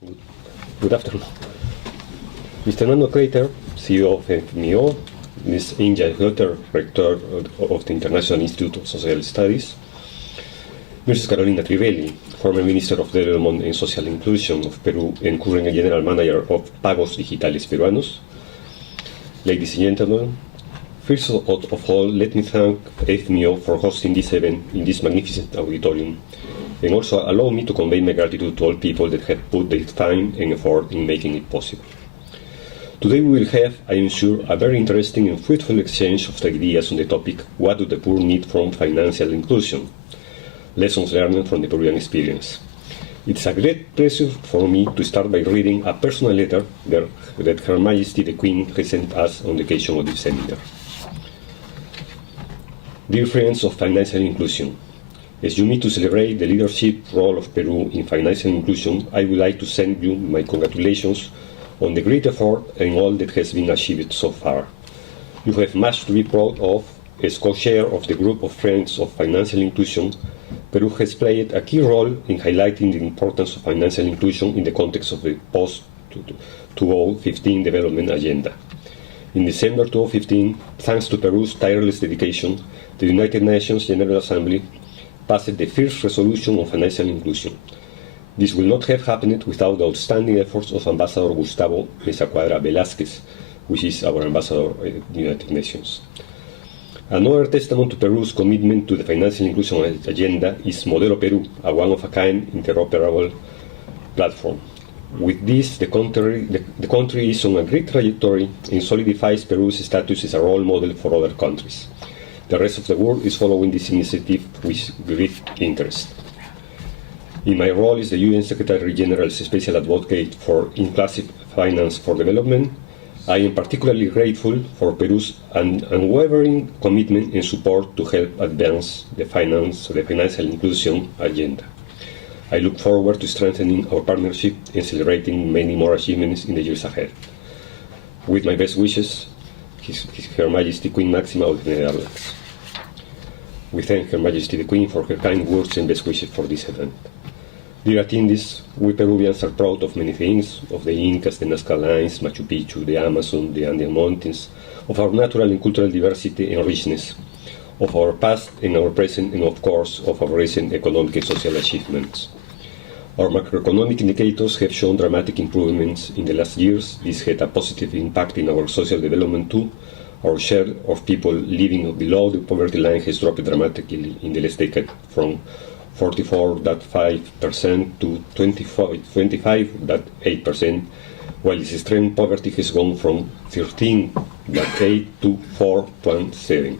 Good afternoon. Mr. Nando Crater, CEO of FMIO, Ms. Inja Hutter, Rector of the International Institute of Social Studies, Mrs. Carolina Trivelli, former Minister of Development and Social Inclusion of Peru and current General Manager of Pagos Digitales Peruanos. Ladies and gentlemen, first of all, let me thank FMIO for hosting this event in this magnificent auditorium, and also allow me to convey my gratitude to all people that have put their time and effort in making it possible. Today we will have, I am sure, a very interesting and fruitful exchange of ideas on the topic, what do the poor need from financial inclusion? Lessons learned from the Peruvian experience. It's a great pleasure for me to start by reading a personal letter that Her Majesty the Queen has sent us on the occasion of this seminar. Dear friends of financial inclusion, as you meet to celebrate the leadership role of Peru in financial inclusion, I would like to send you my congratulations on the great effort and all that has been achieved so far. You have much to be proud of. As co-chair of the group of Friends of Financial Inclusion, Peru has played a key role in highlighting the importance of financial inclusion in the context of the post-2015 development agenda. In December 2015, thanks to Peru's tireless dedication, the United Nations General Assembly passed the first resolution on financial inclusion. This will not have happened without the outstanding efforts of Ambassador Gustavo Mesa Cuadra Velázquez, which is our ambassador at the United Nations. Another testament to Peru's commitment to the financial inclusion agenda is Modelo Peru, a one-of-a-kind interoperable platform. With this, the country is on a great trajectory and solidifies Peru's status as a role model for other countries. The rest of the world is following this initiative with great interest. In my role as the UN Secretary General's Special Advocate for Inclusive Finance for Development, I am particularly grateful for Peru's unwavering commitment and support to help advance the financial inclusion agenda. I look forward to strengthening our partnership and celebrating many more achievements in the years ahead. With my best wishes, Her Majesty Queen Maxima of the Netherlands. We thank Her Majesty the Queen for her kind words and best wishes for this event. Dear attendees, we Peruvians are proud of many things, of the Incas, the Nazca Lines, Machu Picchu, the Amazon, the Andean Mountains, of our natural and cultural diversity and richness, of our past and our present, and of course, of our recent economic and social achievements. Our macroeconomic indicators have shown dramatic improvements in the last years. This had a positive impact in our social development too. Our share of people living below the poverty line has dropped dramatically in the last decade from 44.5% to 25.8%, while extreme poverty has gone from 13.8% to 4.7%.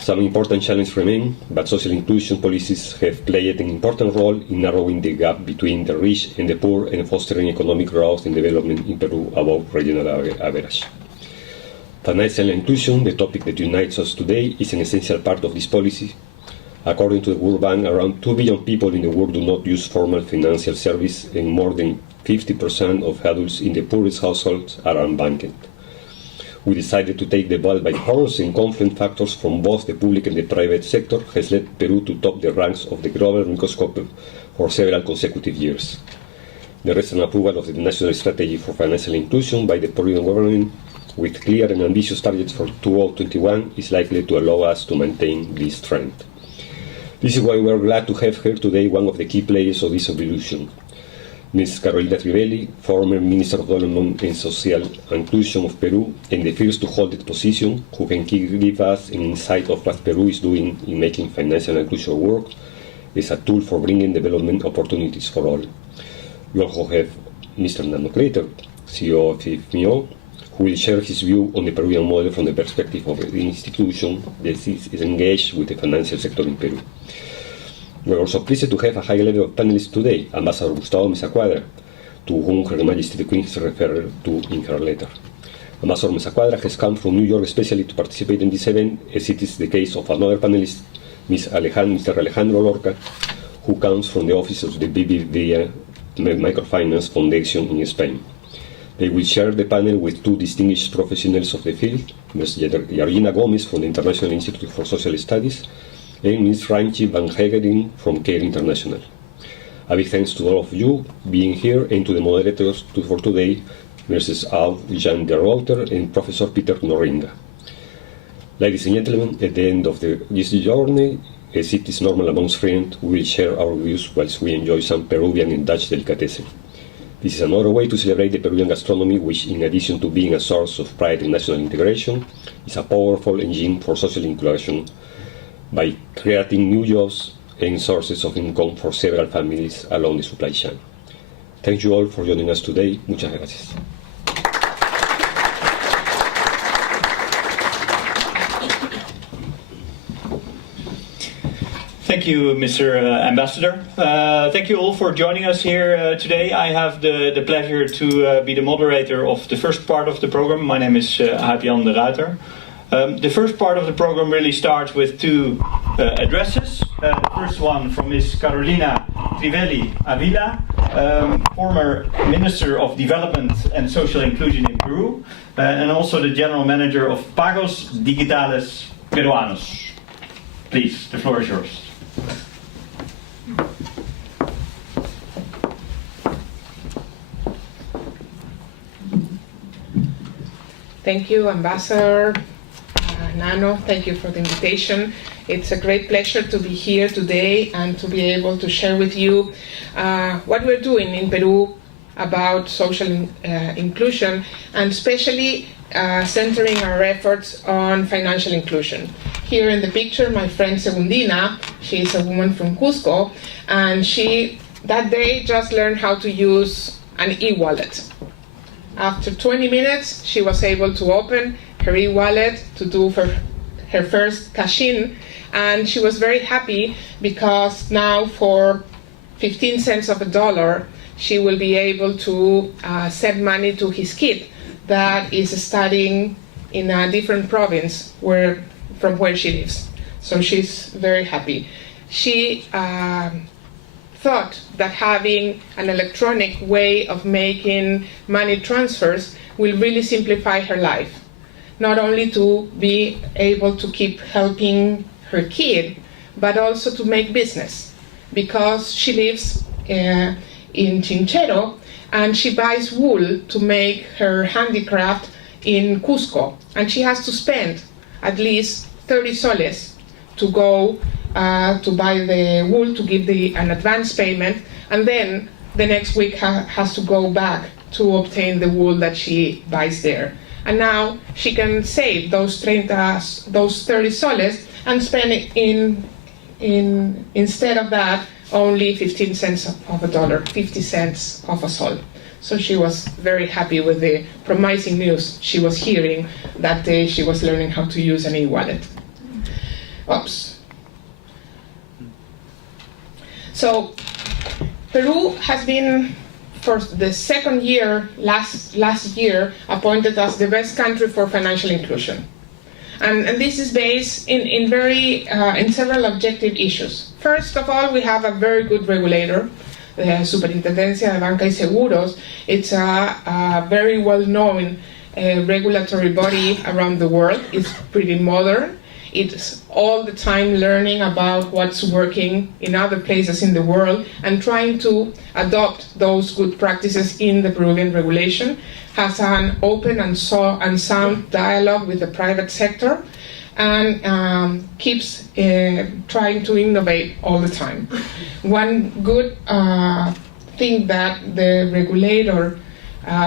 Some important challenges remain, but social inclusion policies have played an important role in narrowing the gap between the rich and the poor and fostering economic growth and development in Peru above regional average. Financial inclusion, the topic that unites us today, is an essential part of this policy. According to the World Bank, around 2 billion people in the world do not use formal financial service, and more than 50% of adults in the poorest households are unbanked. We decided to take the ball by horns, and confluent factors from both the public and the private sector has led Peru to top the ranks of the global microscope for several consecutive years. The recent approval of the National Strategy for Financial Inclusion by the Peruvian government, with clear and ambitious targets for 2021, is likely to allow us to maintain this trend. This is why we are glad to have here today one of the key players of this evolution, Ms. Carolina Trivelli, former Minister of Development and Social Inclusion of Peru, and the first to hold that position, who can give us an insight of what Peru is doing in making financial inclusion work as a tool for bringing development opportunities for all. We also have Mr. Nando Crater, CEO of FMIO, who will share his view on the Peruvian model from the perspective of the institution that is engaged with the financial sector in Peru. We are also pleased to have a high level of panelists today, Ambassador Gustavo Mesa Cuadra, to whom Her Majesty the Queen has referred to in her letter. Ambassador Mesa Cuadra has come from New York especially to participate in this event, as it is the case of another panelist, Mr. Alejandro Lorca, who comes from the office of the BBVA Microfinance Foundation in Spain. They will share the panel with two distinguished professionals of the field, Ms. Georgina Gomez from the International Institute for Social Studies and Ms. Ranchi van Hegering from CARE International. A big thanks to all of you being here and to the moderators for today, Mrs. Jan de Reuter and Professor Peter Noringa. Ladies and gentlemen, at the end of this journey, as it is normal amongst friends, we will share our views whilst we enjoy some Peruvian and Dutch delicatessen. This is another way to celebrate the Peruvian gastronomy, which, in addition to being a source of pride and national integration, is a powerful engine for social inclusion by creating new jobs and sources of income for several families along the supply chain. Thank you all for joining us today. Muchas gracias. Thank you, Mr. Ambassador. Thank you all for joining us here today. I have the pleasure to be the moderator of the first part of the program. My name is Jan de Reuter. The first part of the program really starts with two addresses. The first one from Ms. Carolina Trivelli Avila, former Minister of Development and Social Inclusion in Peru, and also the General Manager of Pagos Digitales Peruanos. Please, the floor is yours. Thank you, Ambassador Nano. Thank you for the invitation. It's a great pleasure to be here today and to be able to share with you what we're doing in Peru about social inclusion, and especially centering our efforts on financial inclusion. Here in the picture, my friend Segundina, she's a woman from Cusco, and she that day just learned how to use an e-wallet. After 20 minutes, she was able to open her e-wallet to do her first cash-in, and she was very happy because now for 15 cents of a dollar, she will be able to send money to his kid that is studying in a different province from where she lives. So she's very happy. She thought that having an electronic way of making money transfers will really simplify her life. Not only to be able to keep helping her kid, but also to make business. Because she lives in Chinchero, and she buys wool to make her handicraft in Cusco. And she has to spend at least 30 soles to go to buy the wool, to give an advance payment, and then the next week has to go back to obtain the wool that she buys there. And now she can save those 30 soles and spend it instead of that, only 15 cents of a dollar, 50 cents of a sol. So she was very happy with the promising news she was hearing that day she was learning how to use an e-wallet. Oops. So Peru has been, for the second year, last year, appointed as the best country for financial inclusion. And this is based in several objective issues. First of all, we have a very good regulator, the Superintendencia de Banca y Seguros. It's a very well-known regulatory body around the world. It's pretty modern. It's all the time learning about what's working in other places in the world and trying to adopt those good practices in the Peruvian regulation. Has an open and sound dialogue with the private sector, and keeps trying to innovate all the time. One good thing that the regulator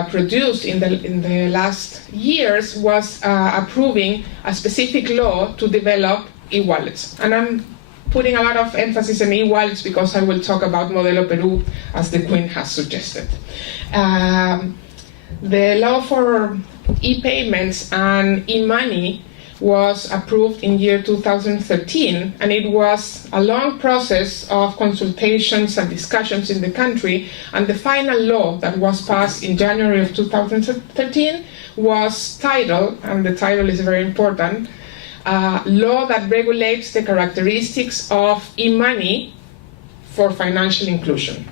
produced in the last years was approving a specific law to develop e-wallets. And I'm putting a lot of emphasis on e-wallets because I will talk about Modelo Peru, as the Queen has suggested. The law for e-payments and e-money was approved in year 2013, and it was a long process of consultations and discussions in the country, and the final law that was passed in January of 2013 was titled, and the title is very important, Law that regulates the characteristics of e-money for financial inclusion.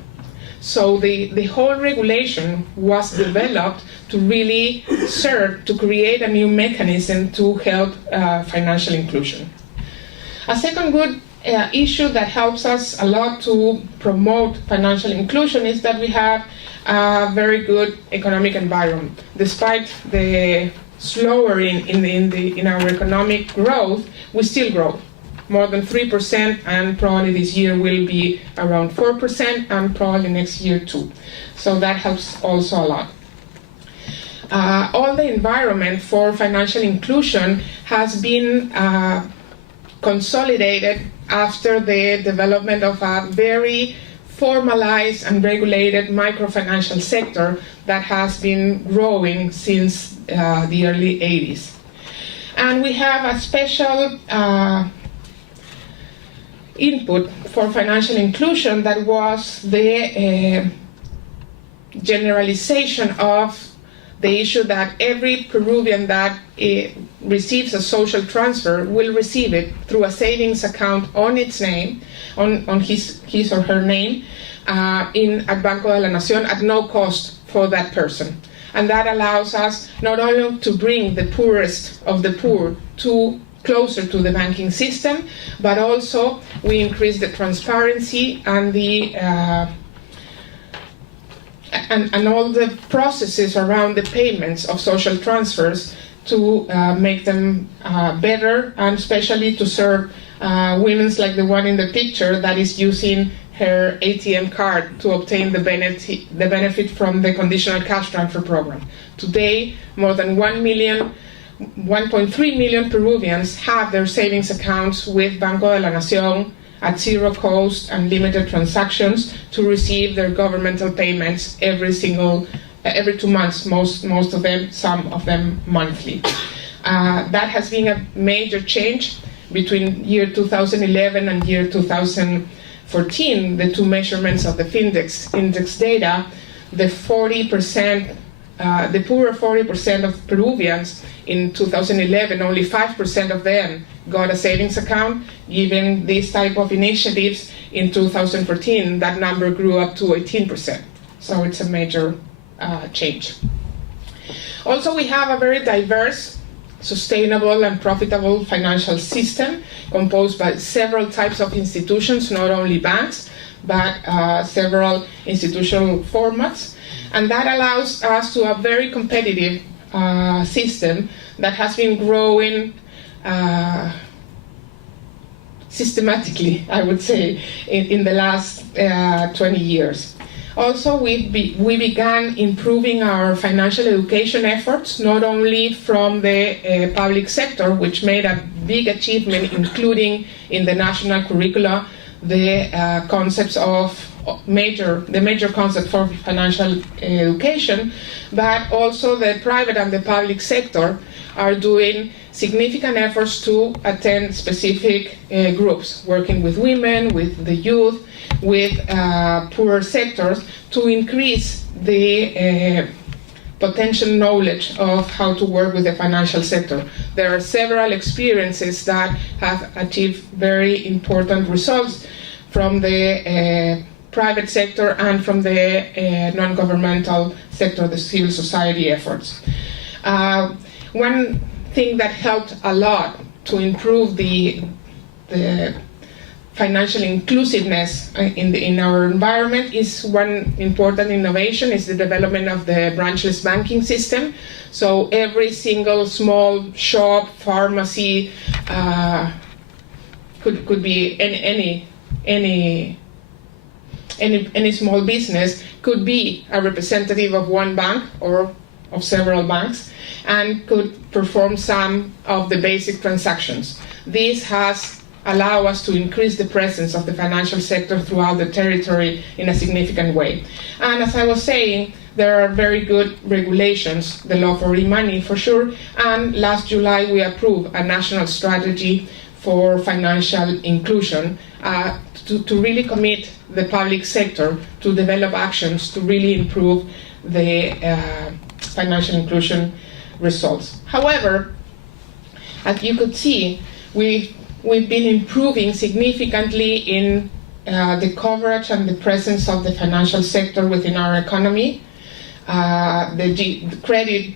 So the whole regulation was developed to really serve to create a new mechanism to help financial inclusion. A second good issue that helps us a lot to promote financial inclusion is that we have a very good economic environment. Despite the slowing in our economic growth, we still grow. More than 3%, and probably this year will be around 4%, and probably next year too. So that helps also a lot. All the environment for financial inclusion has been consolidated after the development of a very formalized and regulated microfinancial sector that has been growing since the early 80s. And we have a special input for financial inclusion that was the generalization of the issue that every Peruvian that receives a social transfer will receive it through a savings account on its name, on his or her name, at Banco de la Nación at no cost for that person. And that allows us not only to bring the poorest of the poor closer to the banking system, but also we increase the transparency and the and all the processes around the payments of social transfers to make them better, and especially to serve women like the one in the picture that is using her ATM card to obtain the benefit from the conditional cash transfer program. Today, more than 1.3 million Peruvians have their savings accounts with Banco de la Nación at zero cost and limited transactions to receive their governmental payments every 2 months, most of them, some of them monthly. That has been a major change between year 2011 and year 2014. The two measurements of the Findex index data, the 40%, the poorer 40% of Peruvians in 2011, only 5% of them got a savings account. Given these type of initiatives in 2014, that number grew up to 18%. So it's a major change. Also, we have a very diverse, sustainable and profitable financial system composed by several types of institutions, not only banks, but several institutional formats. And that allows us to have a very competitive system that has been growing systematically, I would say, in the last 20 years. Also, we began improving our financial education efforts, not only from the public sector, which made a big achievement, including in the national curricula the concepts of the major concept for financial education, but also the private and the public sector are doing significant efforts to attend specific groups, working with women, with the youth, with poorer sectors, to increase the potential knowledge of how to work with the financial sector. There are several experiences that have achieved very important results from the private sector and from the non-governmental sector, the civil society efforts. One thing that helped a lot to improve the financial inclusiveness in our environment is one important innovation is the development of the branchless banking system. So every single small shop, pharmacy, could be any small business could be a representative of one bank or of several banks and could perform some of the basic transactions. This has allowed us to increase the presence of the financial sector throughout the territory in a significant way. And as I was saying, there are very good regulations, the law for e-money for sure, and last July we approved a national strategy for financial inclusion to really commit the public sector to develop actions to really improve the financial inclusion results. However, as you could see, we've been improving significantly in the coverage and the presence of the financial sector within our economy. The credit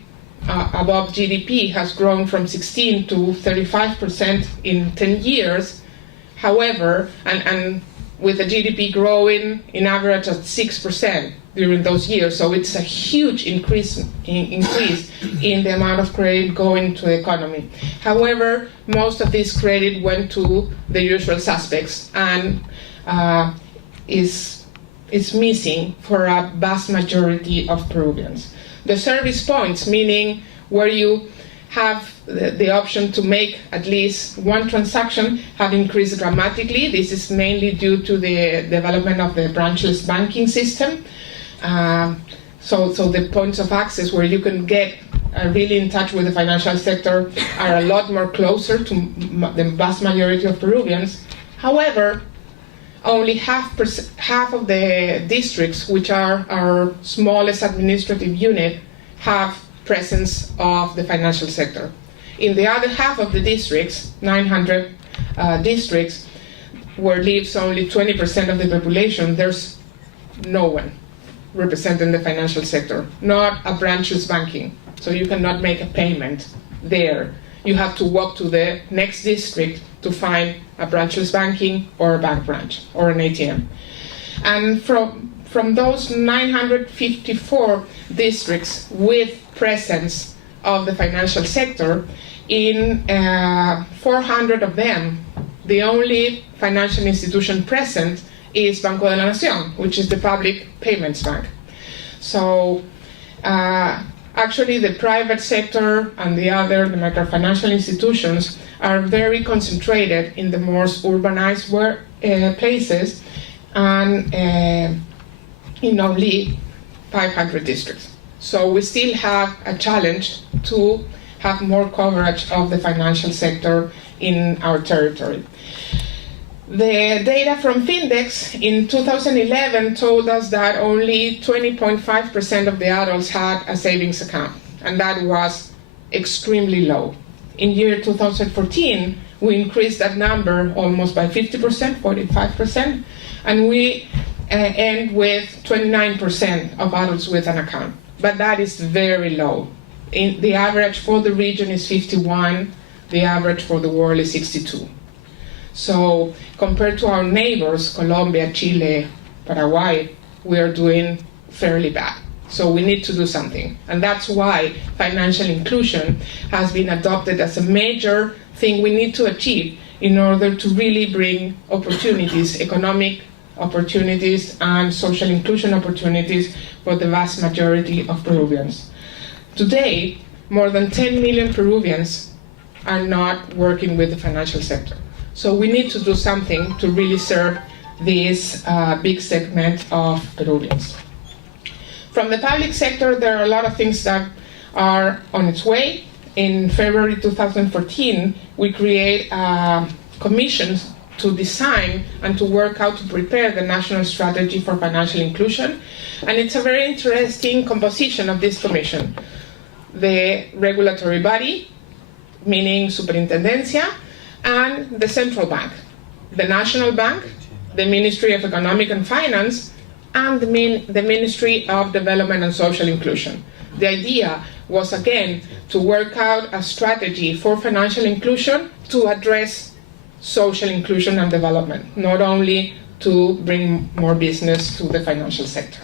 above GDP has grown from 16 to 35% in 10 years. However, and with the GDP growing in average at 6% during those years, so it's a huge increase in the amount of credit going to the economy. However, most of this credit went to the usual suspects and is missing for a vast majority of Peruvians. The service points, meaning where you have the option to make at least one transaction, have increased dramatically. This is mainly due to the development of the branchless banking system. So the points of access where you can get really in touch with the financial sector are a lot more closer to the vast majority of Peruvians. However, only half of the districts, which are our smallest administrative unit, have presence of the financial sector. In the other half of the districts, 900 districts, where lives only 20% of the population, there's no one representing the financial sector, not a branchless banking. So you cannot make a payment there. You have to walk to the next district to find a branchless banking or a bank branch or an ATM. And from those 954 districts with presence of the financial sector, in 400 of them, the only financial institution present is Banco de la Nación, which is the public payments bank. So actually the private sector and the microfinancial institutions are very concentrated in the most urbanized places and in only 500 districts. So we still have a challenge to have more coverage of the financial sector in our territory. The data from Findex in 2011 told us that only 20.5% of the adults had a savings account, and that was extremely low. In year 2014, we increased that number almost by 50%, 45%, and we end with 29% of adults with an account. But that is very low. The average for the region is 51, the average for the world is 62. So compared to our neighbors, Colombia, Chile, Paraguay, we are doing fairly bad. So we need to do something. And that's why financial inclusion has been adopted as a major thing we need to achieve in order to really bring opportunities, economic opportunities and social inclusion opportunities for the vast majority of Peruvians. Today, more than 10 million Peruvians are not working with the financial sector. So we need to do something to really serve this big segment of Peruvians. From the public sector, there are a lot of things that are on its way. In February 2014, we create commissions to design and to work out to prepare the National Strategy for Financial Inclusion. And it's a very interesting composition of this commission. The regulatory body, meaning Superintendencia, and the central bank, the National Bank, the Ministry of Economic and Finance, and the Ministry of Development and Social Inclusion. The idea was, again, to work out a strategy for financial inclusion to address social inclusion and development, not only to bring more business to the financial sector.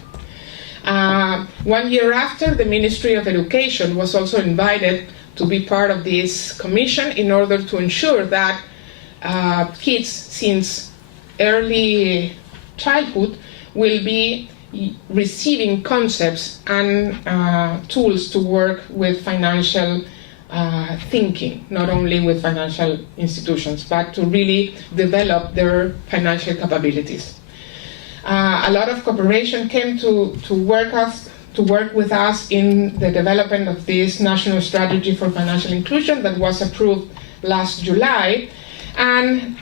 1 year after, the Ministry of Education was also invited to be part of this commission in order to ensure that kids since early childhood will be receiving concepts and tools to work with financial thinking, not only with financial institutions, but to really develop their financial capabilities. A lot of cooperation came to work with us in the development of this National Strategy for Financial Inclusion that was approved last July. And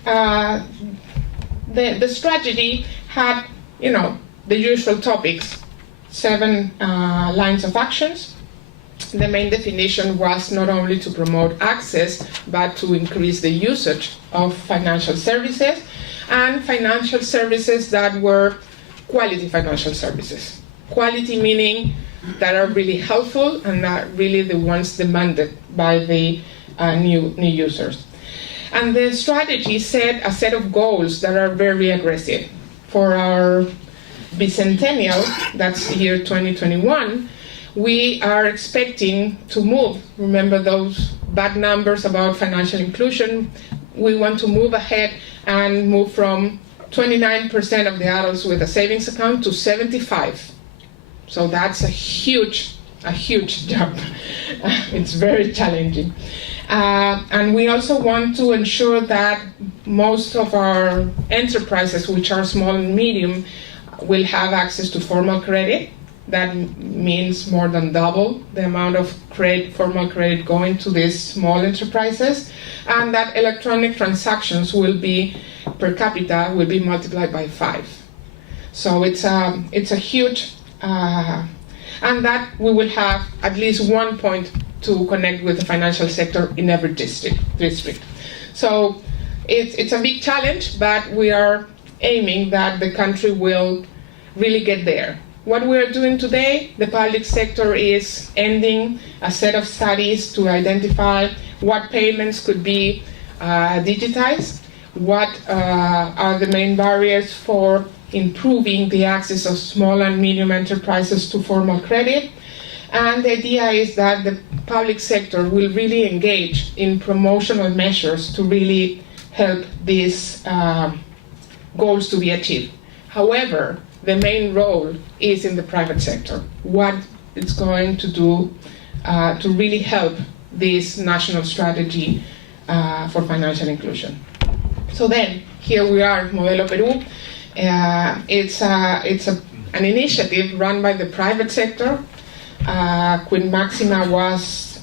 the strategy had, the usual topics, 7 lines of actions. The main definition was not only to promote access, but to increase the usage of financial services, and financial services that were quality financial services. Quality meaning that are really helpful and are really the ones demanded by the new users. And the strategy set a set of goals that are very aggressive. For our bicentennial, that's the year 2021, we are expecting to move. Remember those bad numbers about financial inclusion? We want to move ahead and move from 29% of the adults with a savings account to 75%. So that's a huge jump. It's very challenging. And we also want to ensure that most of our enterprises, which are small and medium, will have access to formal credit. That means more than double the amount of formal credit going to these small enterprises, and that electronic transactions will be, per capita, will be multiplied by 5. So it's a huge, and that we will have at least 1 point to connect with the financial sector in every district. So it's a big challenge, but we are aiming that the country will really get there. What we are doing today, the public sector is ending a set of studies to identify what payments could be digitized, what are the main barriers for improving the access of small and medium enterprises to formal credit. And the idea is that the public sector will really engage in promotional measures to really help these goals to be achieved. However, the main role is in the private sector. What it's going to do to really help this national strategy for financial inclusion. So then, here we are, Modelo Peru. It's an initiative run by the private sector. Queen Maxima was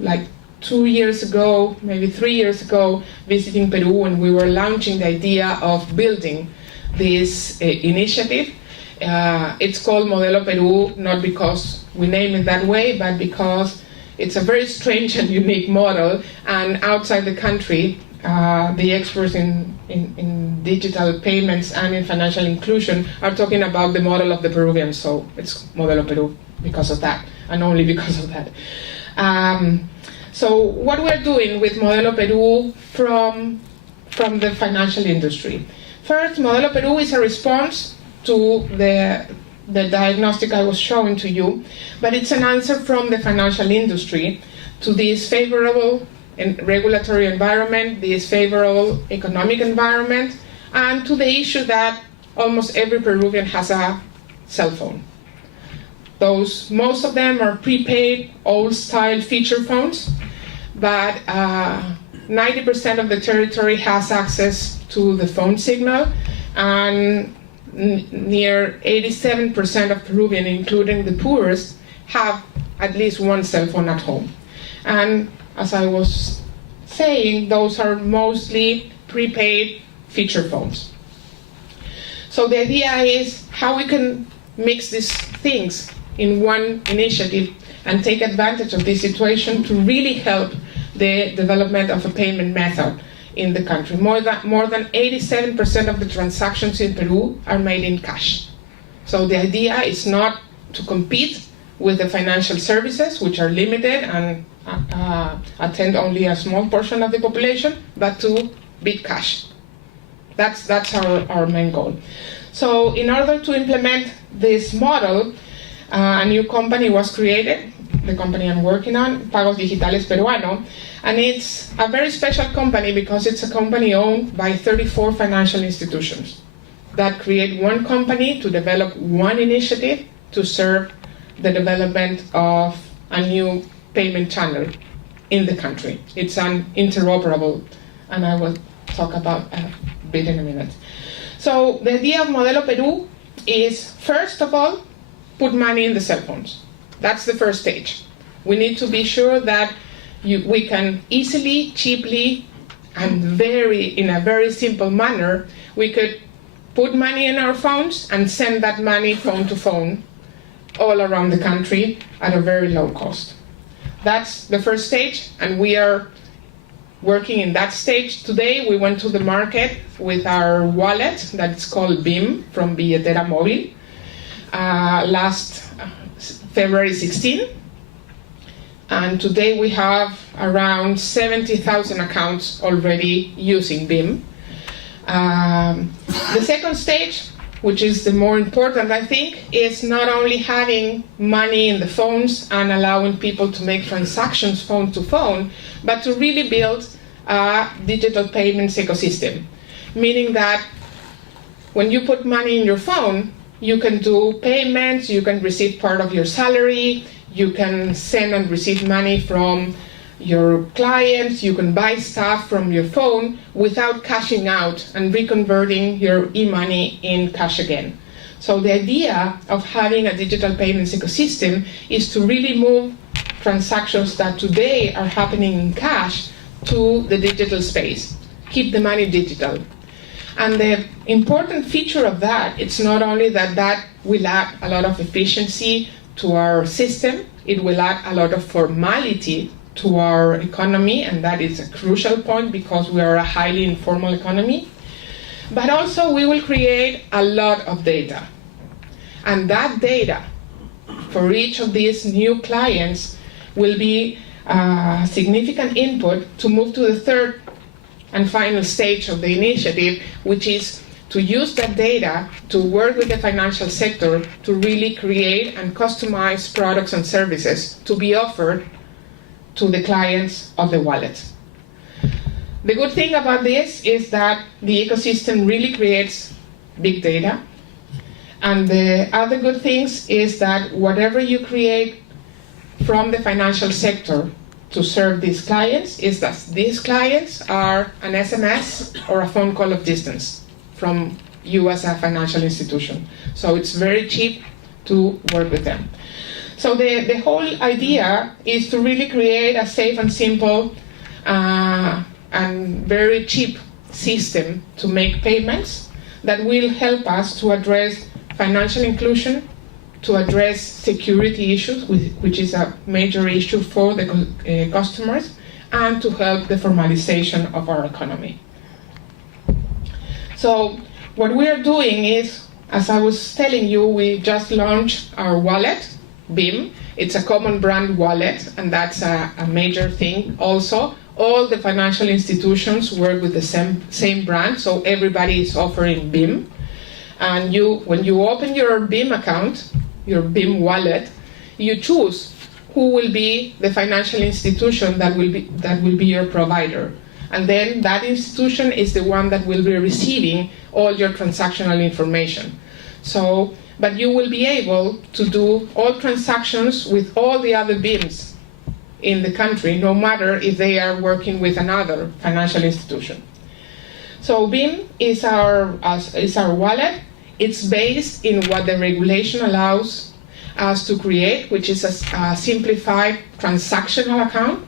like 2 years ago, maybe 3 years ago, visiting Peru, and we were launching the idea of building this initiative. It's called Modelo Peru, not because we name it that way, but because it's a very strange and unique model, and outside the country, the experts in digital payments and in financial inclusion are talking about the model of the Peruvians, so it's Modelo Peru because of that, and only because of that. So what we're doing with Modelo Peru from the financial industry. First, Modelo Peru is a response to the diagnostic I was showing to you, but it's an answer from the financial industry to this favorable regulatory environment, this favorable economic environment, and to the issue that almost every Peruvian has a cell phone. Most of them are prepaid, old-style feature phones, but 90% of the territory has access to the phone signal, and near 87% of Peruvians, including the poorest, have at least one cell phone at home. And as I was saying, those are mostly prepaid feature phones. So the idea is how we can mix these things in one initiative and take advantage of this situation to really help the development of a payment method in the country. More than 87% of the transactions in Peru are made in cash. So the idea is not to compete with the financial services, which are limited and attend only a small portion of the population, but to beat cash. That's our main goal. So in order to implement this model, a new company was created, the company I'm working on, Pagos Digitales Peruano, and it's a very special company because it's a company owned by 34 financial institutions that create one company to develop one initiative to serve the development of a new payment channel in the country. It's an interoperable, and I will talk about a bit in a minute. So the idea of Modelo Peru is, first of all, put money in the cell phones. That's the first stage. We need to be sure that we can easily, cheaply, and in a very simple manner, we could put money in our phones and send that money phone to phone all around the country at a very low cost. That's the first stage, and we are working in that stage. Today, we went to the market with our wallet that's called BIM, from Billetera Móvil, last February 16. And today we have around 70,000 accounts already using BIM. The second stage, which is the more important, I think, is not only having money in the phones and allowing people to make transactions phone to phone, but to really build a digital payments ecosystem. Meaning that when you put money in your phone, you can do payments, you can receive part of your salary, you can send and receive money from your clients, you can buy stuff from your phone without cashing out and reconverting your e-money in cash again. So the idea of having a digital payments ecosystem is to really move transactions that today are happening in cash to the digital space, keep the money digital. And the important feature of that, it's not only that will add a lot of efficiency to our system, it will add a lot of formality to our economy, and that is a crucial point because we are a highly informal economy. But also we will create a lot of data. And that data for each of these new clients will be a significant input to move to the third and final stage of the initiative, which is to use that data to work with the financial sector to really create and customize products and services to be offered to the clients of the wallet. The good thing about this is that the ecosystem really creates big data. And the other good things is that whatever you create from the financial sector to serve these clients is that these clients are an SMS or a phone call of distance from you as a financial institution. So it's very cheap to work with them. So the whole idea is to really create a safe and simple and very cheap system to make payments that will help us to address financial inclusion, to address security issues, which is a major issue for the customers, and to help the formalization of our economy. So what we are doing is, as I was telling you, we just launched our wallet, BIM. It's a common brand wallet, and that's a major thing also. All the financial institutions work with the same brand, so everybody is offering BIM. And when you open your BIM account, your BIM wallet, you choose who will be the financial institution that will be your provider. And then that institution is the one that will be receiving all your transactional information. So, but you will be able to do all transactions with all the other BIMs in the country, no matter if they are working with another financial institution. So BIM is our wallet. It's based in what the regulation allows us to create, which is a simplified transactional account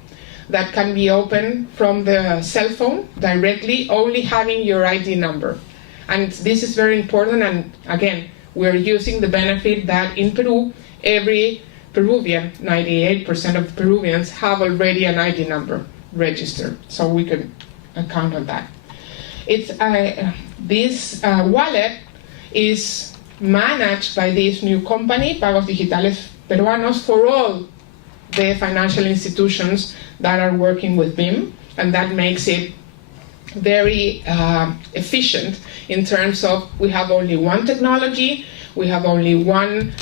that can be opened from the cell phone directly, only having your ID number. And this is very important, and again, we're using the benefit that in Peru, every Peruvian, 98% of Peruvians have already an ID number registered, so we can count on that. This wallet is managed by this new company, Pagos Digitales Peruanos, for all the financial institutions that are working with BIM, and that makes it very efficient in terms of we have only one technology, we have only one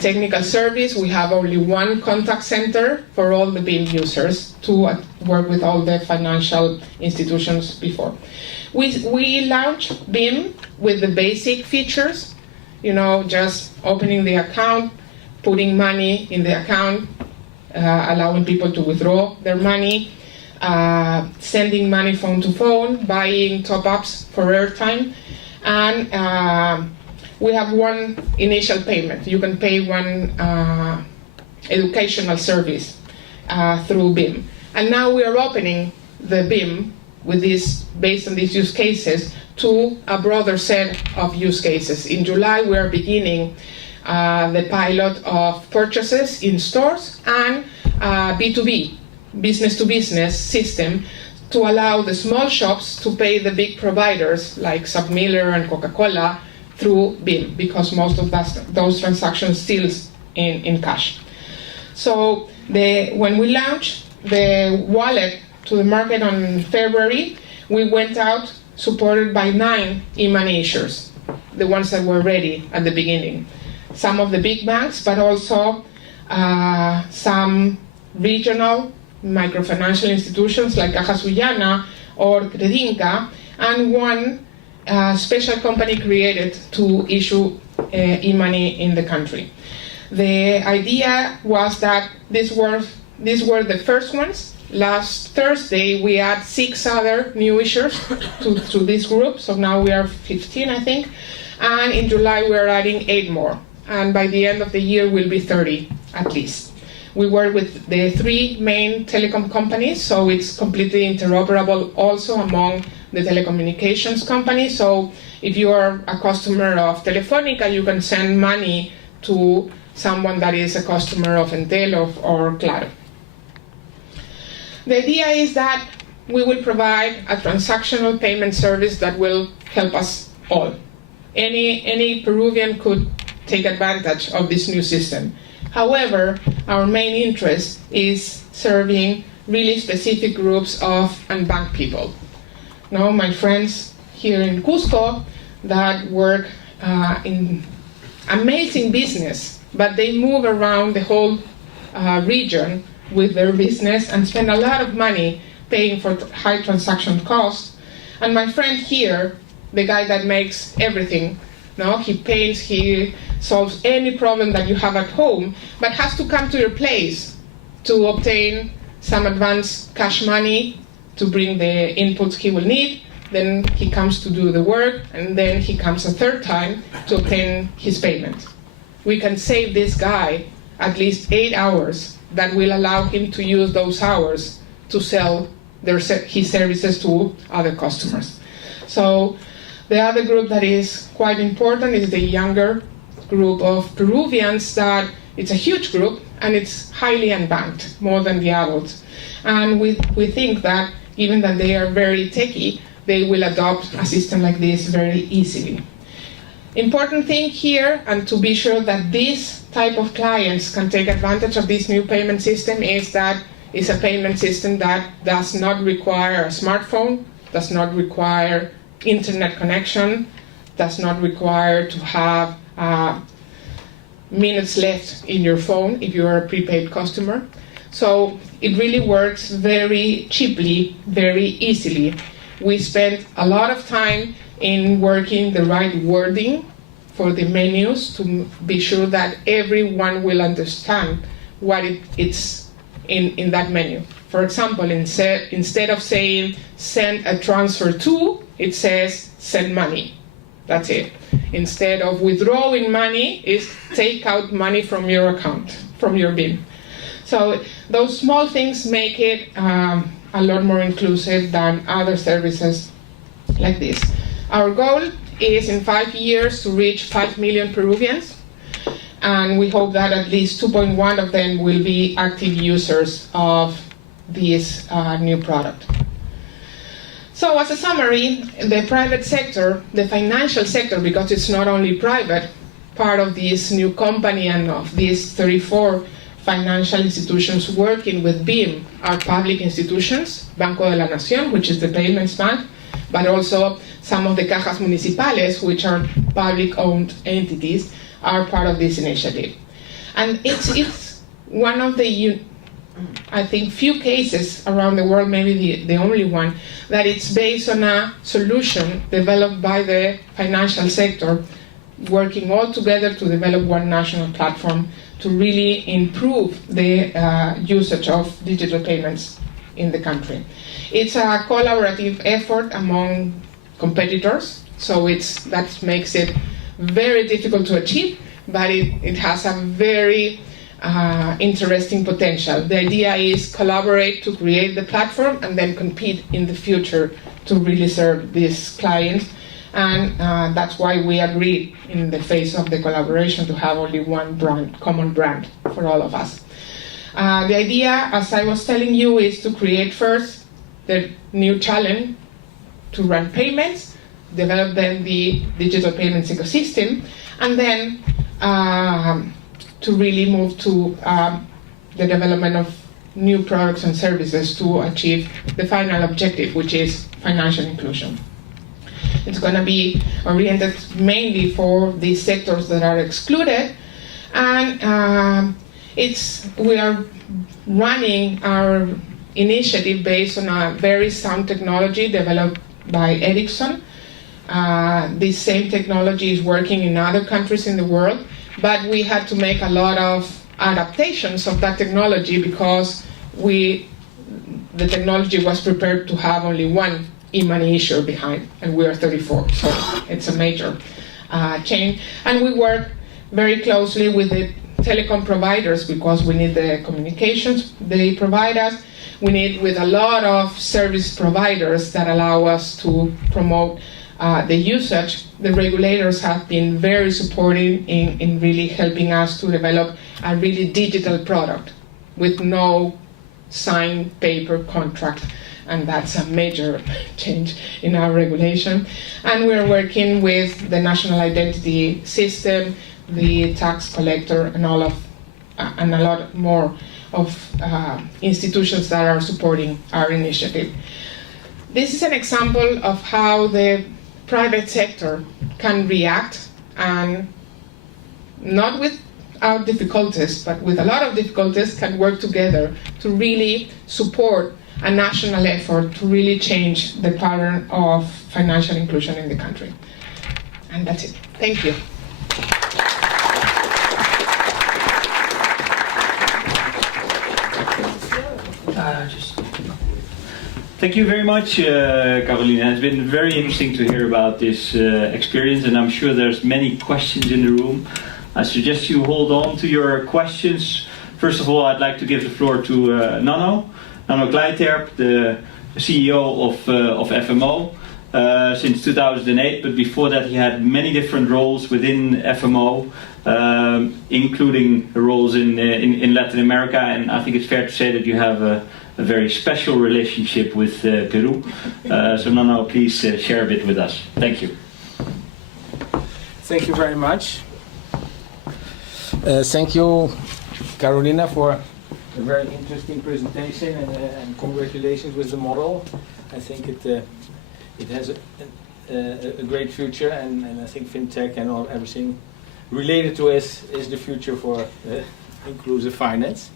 technical service, we have only one contact center for all the BIM users to work with all the financial institutions before. We launched BIM with the basic features, just opening the account, putting money in the account, allowing people to withdraw their money, sending money phone to phone, buying top-ups for airtime, and we have one initial payment. You can pay one educational service through BIM. And now we are opening the BIM with this, based on these use cases, to a broader set of use cases. In July, we are beginning the pilot of purchases in stores and B2B, business-to-business system to allow the small shops to pay the big providers like SubMiller and Coca-Cola through BIM, because most of those transactions still in cash. So When we launched the wallet to the market on February, we went out supported by 9 e-money issuers, the ones that were ready at the beginning. Some of the big banks, but also some regional microfinancial institutions like Caja Sullana or Credinca, and one special company created to issue e-money in the country. The idea was that these were the first ones. Last Thursday, we had 6 other new issuers to this group, so now we are 15, I think. And in July, we are adding 8 more. And by the end of the year, we'll be 30 at least. We work with the 3 main telecom companies, so it's completely interoperable also among the telecommunications companies. So if you are a customer of Telefónica, you can send money to someone that is a customer of Entel or Claro. The idea is that we will provide a transactional payment service that will help us all. Any Peruvian could take advantage of this new system. However, our main interest is serving really specific groups of unbanked people. Now, my friends here in Cusco that work in amazing business, but they move around the whole region with their business and spend a lot of money paying for high transaction costs. And my friend here, the guy that makes everything, he paints, he solves any problem that you have at home, but has to come to your place to obtain some advance cash money to bring the inputs he will need. Then he comes to do the work, and then he comes a third time to obtain his payment. We can save this guy at least 8 hours that will allow him to use those hours to sell his services to other customers. So the other group that is quite important is the younger group of Peruvians that it's a huge group and it's highly unbanked, more than the adults. And we think that given that they are very techy, they will adopt a system like this very easily. Important thing here, and to be sure that this type of clients can take advantage of this new payment system, is that it's a payment system that does not require a smartphone, does not require internet connection, does not require to have minutes left in your phone if you're a prepaid customer. So it really works very cheaply, very easily. We spent a lot of time in working the right wording for the menus to be sure that everyone will understand what it's in that menu. For example, instead of saying send a transfer to, it says send money. That's it. Instead of withdrawing money, it's take out money from your account, from your bin. So those small things make it a lot more inclusive than other services like this. Our goal is in 5 years to reach 5 million Peruvians, and we hope that at least 2.1 of them will be active users of this new product. So as a summary, the private sector, the financial sector, because it's not only private, part of this new company and of these 34 financial institutions working with BIM are public institutions, Banco de la Nación, which is the payments bank, but also some of the cajas municipales, which are public-owned entities, are part of this initiative. And it's one of the, I think, few cases around the world, maybe the only one, that it's based on a solution developed by the financial sector, working all together to develop one national platform to really improve the usage of digital payments in the country. It's a collaborative effort among competitors, so that makes it very difficult to achieve, but it has a very interesting potential. The idea is collaborate to create the platform and then compete in the future to really serve these clients. And that's why we agreed in the phase of the collaboration to have only one brand, common brand for all of us. The idea, as I was telling you, is to create first the new challenge to run payments, develop then the digital payments ecosystem, and then to really move to the development of new products and services to achieve the final objective, which is financial inclusion. It's going to be oriented mainly for these sectors that are excluded, and we are running our initiative based on a very sound technology developed by Ericsson. This same technology is working in other countries in the world, but we had to make a lot of adaptations of that technology because the technology was prepared to have only one e-money issuer behind, and we are 34, so it's a major change. And we work very closely with the telecom providers because we need the communications they provide us. We need with a lot of service providers that allow us to promote the usage. The regulators have been very supportive in really helping us to develop a really digital product with no signed paper contract, and that's a major change in our regulation. And we're working with the national identity system, the tax collector, and and a lot more of institutions that are supporting our initiative. This is an example of how the private sector can react, and not without difficulties, but with a lot of difficulties, can work together to really support a national effort to really change the pattern of financial inclusion in the country. And that's it. Thank you. Thank you very much, Carolina. It's been very interesting to hear about this experience, and I'm sure there's many questions in the room. I suggest you hold on to your questions. First of all, I'd like to give the floor to Nanno Kleijterp, the CEO of FMO since 2008, but before that he had many different roles within FMO, including roles in Latin America, and I think it's fair to say that you have a very special relationship with Peru. So Nanno, please share a bit with us. Thank you. Thank you very much. Thank you, Carolina, for a very interesting presentation, and congratulations with the model. I think it has a great future, and I think fintech and everything related to it is the future for inclusive finance.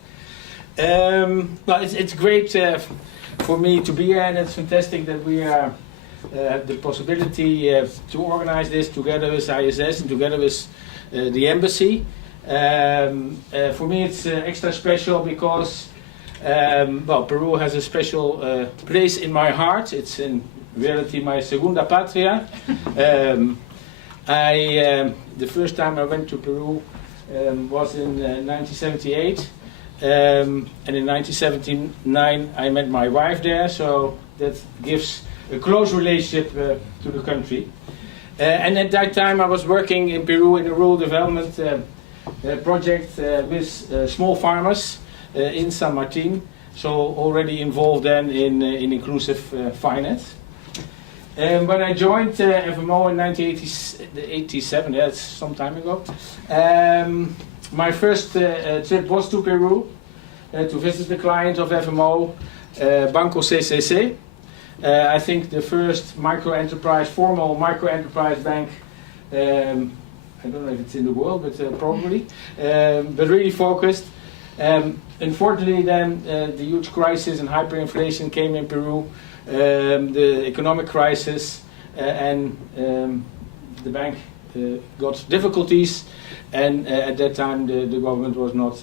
Well, it's great for me to be here, and it's fantastic that we have the possibility to organize this together with ISS and together with the embassy. For me it's extra special because well, Peru has a special place in my heart. It's in reality my segunda patria. The first time I went to Peru was in 1978, and in 1979 I met my wife there, so that gives a close relationship to the country. And at that time I was working in Peru in a rural development project with small farmers in San Martin, so already involved then in inclusive finance. And when I joined FMO in 1987, that's some time ago, my first trip was to Peru to visit the client of FMO, Banco CCC. I think the first formal micro-enterprise bank, I don't know if it's in the world, but probably, but really focused. Unfortunately then the huge crisis and hyperinflation came in Peru, the economic crisis, and the bank got difficulties, and at that time the government was not,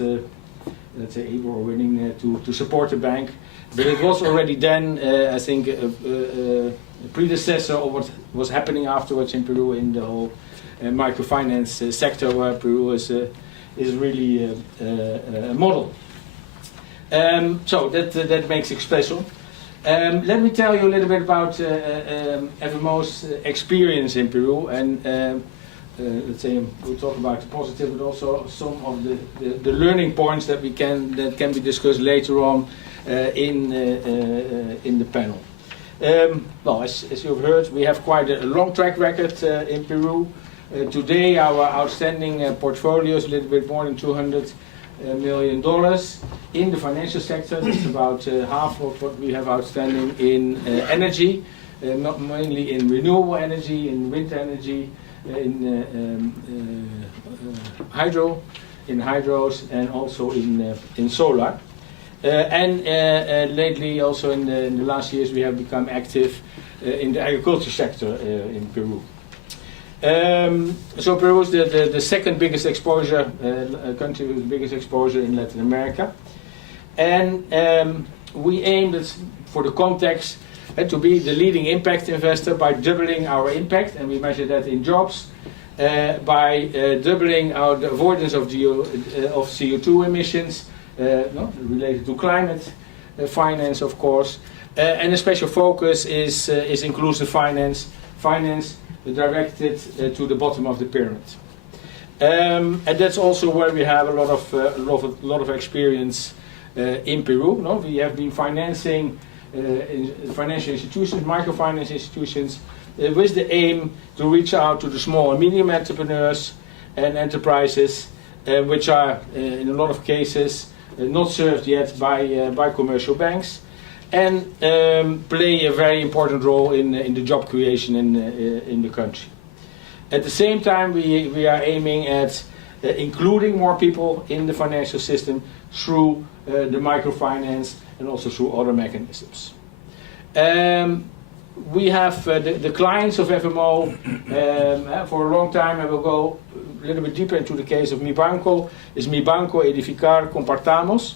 let's say, able or willing to support the bank. But it was already then, I think, a predecessor of what was happening afterwards in Peru in the whole microfinance sector, where Peru is really a model. So that makes it special. Let me tell you a little bit about FMO's experience in Peru, and let's say we'll talk about the positive, but also some of the learning points that can be discussed later on in the panel. Well, as you've heard, we have quite a long track record in Peru. Today, our outstanding portfolio is a little bit more than 200 million in the financial sector. That's about half of what we have outstanding in energy, not mainly in renewable energy, in wind energy, in hydros, and also in solar. And lately, also in the last years, we have become active in the agriculture sector in Peru. So Peru is the second biggest exposure, country with the biggest exposure in Latin America. And we aim, for the context, to be the leading impact investor by doubling our impact, and we measure that in jobs, by doubling the avoidance of CO2 emissions, related to climate finance, of course. And a special focus is inclusive finance directed to the bottom of the pyramid. And that's also where we have a lot of experience in Peru. No? We have been financing financial institutions, microfinance institutions, with the aim to reach out to the small and medium entrepreneurs and enterprises, which are in a lot of cases not served yet by commercial banks, and play a very important role in the job creation in the country. At the same time, we are aiming at including more people in the financial system through the microfinance and also through other mechanisms. We have the clients of FMO for a long time. I will go a little bit deeper into the case of Mi Banco. Is Mi Banco, Edificar, Compartamos.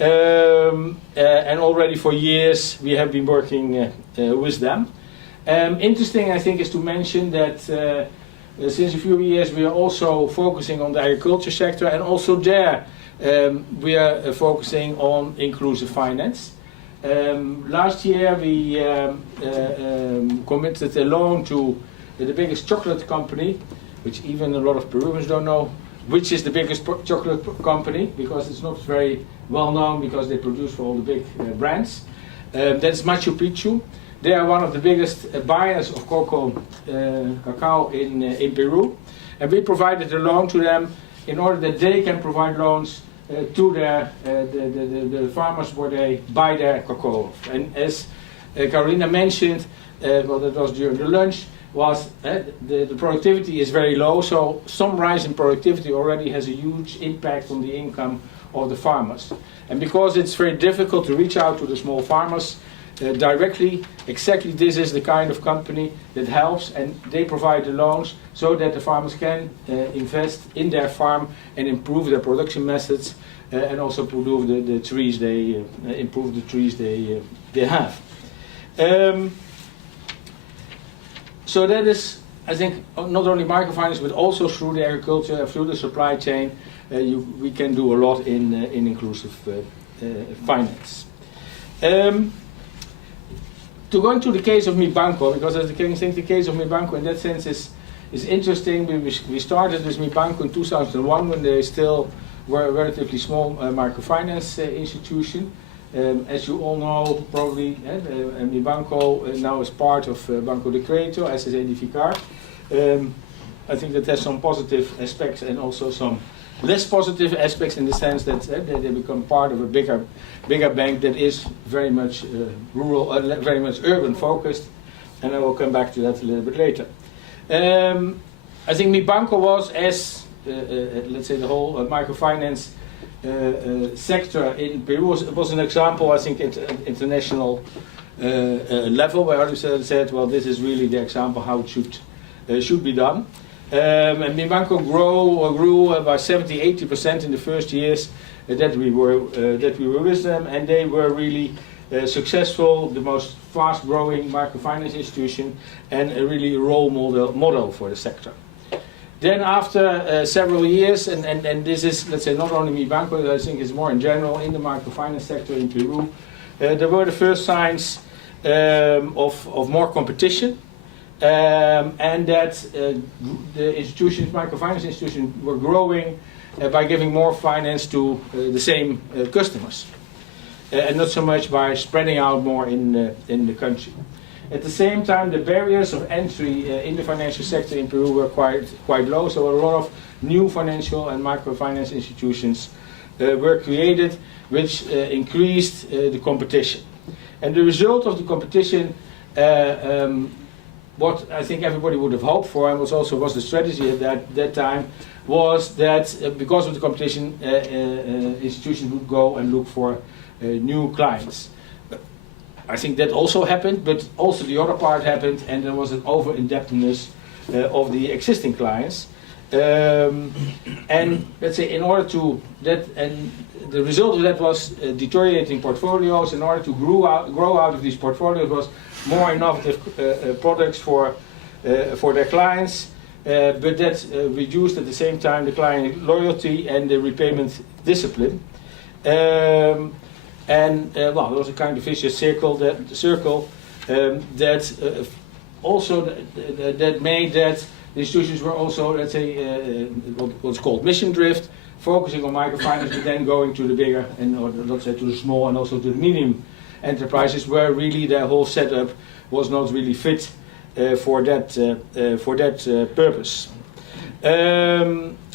And already for years we have been working with them. Interesting, I think, is to mention that since a few years we are also focusing on the agriculture sector, and also there we are focusing on inclusive finance. Last year we committed a loan to the biggest chocolate company, which even a lot of Peruvians don't know which is the biggest chocolate company, because it's not very well known, because they produce for all the big brands. That's Machu Picchu. They are one of the biggest buyers of cacao in Peru, and we provided a loan to them in order that they can provide loans to the farmers where they buy their cocoa. And as Carolina mentioned, well, that was during the lunch, was the productivity is very low, so some rise in productivity already has a huge impact on the income of the farmers. And because it's very difficult to reach out to the small farmers directly, exactly this is the kind of company that helps, and they provide the loans so that the farmers can invest in their farm and improve their production methods, and also improve the trees they have. So that is, I think, not only microfinance, but also through the agriculture, through the supply chain, we can do a lot in inclusive finance. To go into the case of Mi Banco, because I think the case of Mi Banco in that sense is interesting. We started with Mi Banco in 2001 when they still were a relatively small microfinance institution. As you all know, probably, Mi Banco now is part of Banco de Crédito, as is Edificar. I think that has some positive aspects and also some less positive aspects, in the sense that they become part of a bigger bank that is very much rural, very much urban focused, and I will come back to that a little bit later. I think Mi Banco was, as let's say, the whole microfinance sector in Peru was an example, I think, at international level, where others said, well, this is really the example how it should be done. And Mi Banco grew by 70-80% in the first years that we were with them, and they were really successful, the most fast-growing microfinance institution, and a really role model for the sector. Then after several years, and this is, let's say, not only Mi Banco, I think it's more in general in the microfinance sector in Peru, there were the first signs of more competition, and that the institutions, microfinance institutions, were growing by giving more finance to the same customers, and not so much by spreading out more in the country. At the same time, the barriers of entry in the financial sector in Peru were quite low, so a lot of new financial and microfinance institutions were created, which increased the competition. And the result of the competition, what I think everybody would have hoped for, and was the strategy at that time, was that because of the competition, institutions would go and look for new clients. I think that also happened, but also the other part happened, and there was an over-indebtedness of the existing clients. And let's say in order to that, and the result of that was deteriorating portfolios. In order to grow out of these portfolios was more innovative products for their clients, but that reduced at the same time the client loyalty and the repayment discipline. And there was a kind of vicious circle that also that made that the institutions were also, let's say, what's called mission drift, focusing on microfinance, but then going to the bigger and, or let's say, to the small and also to the medium enterprises, where really their whole setup was not really fit for that purpose.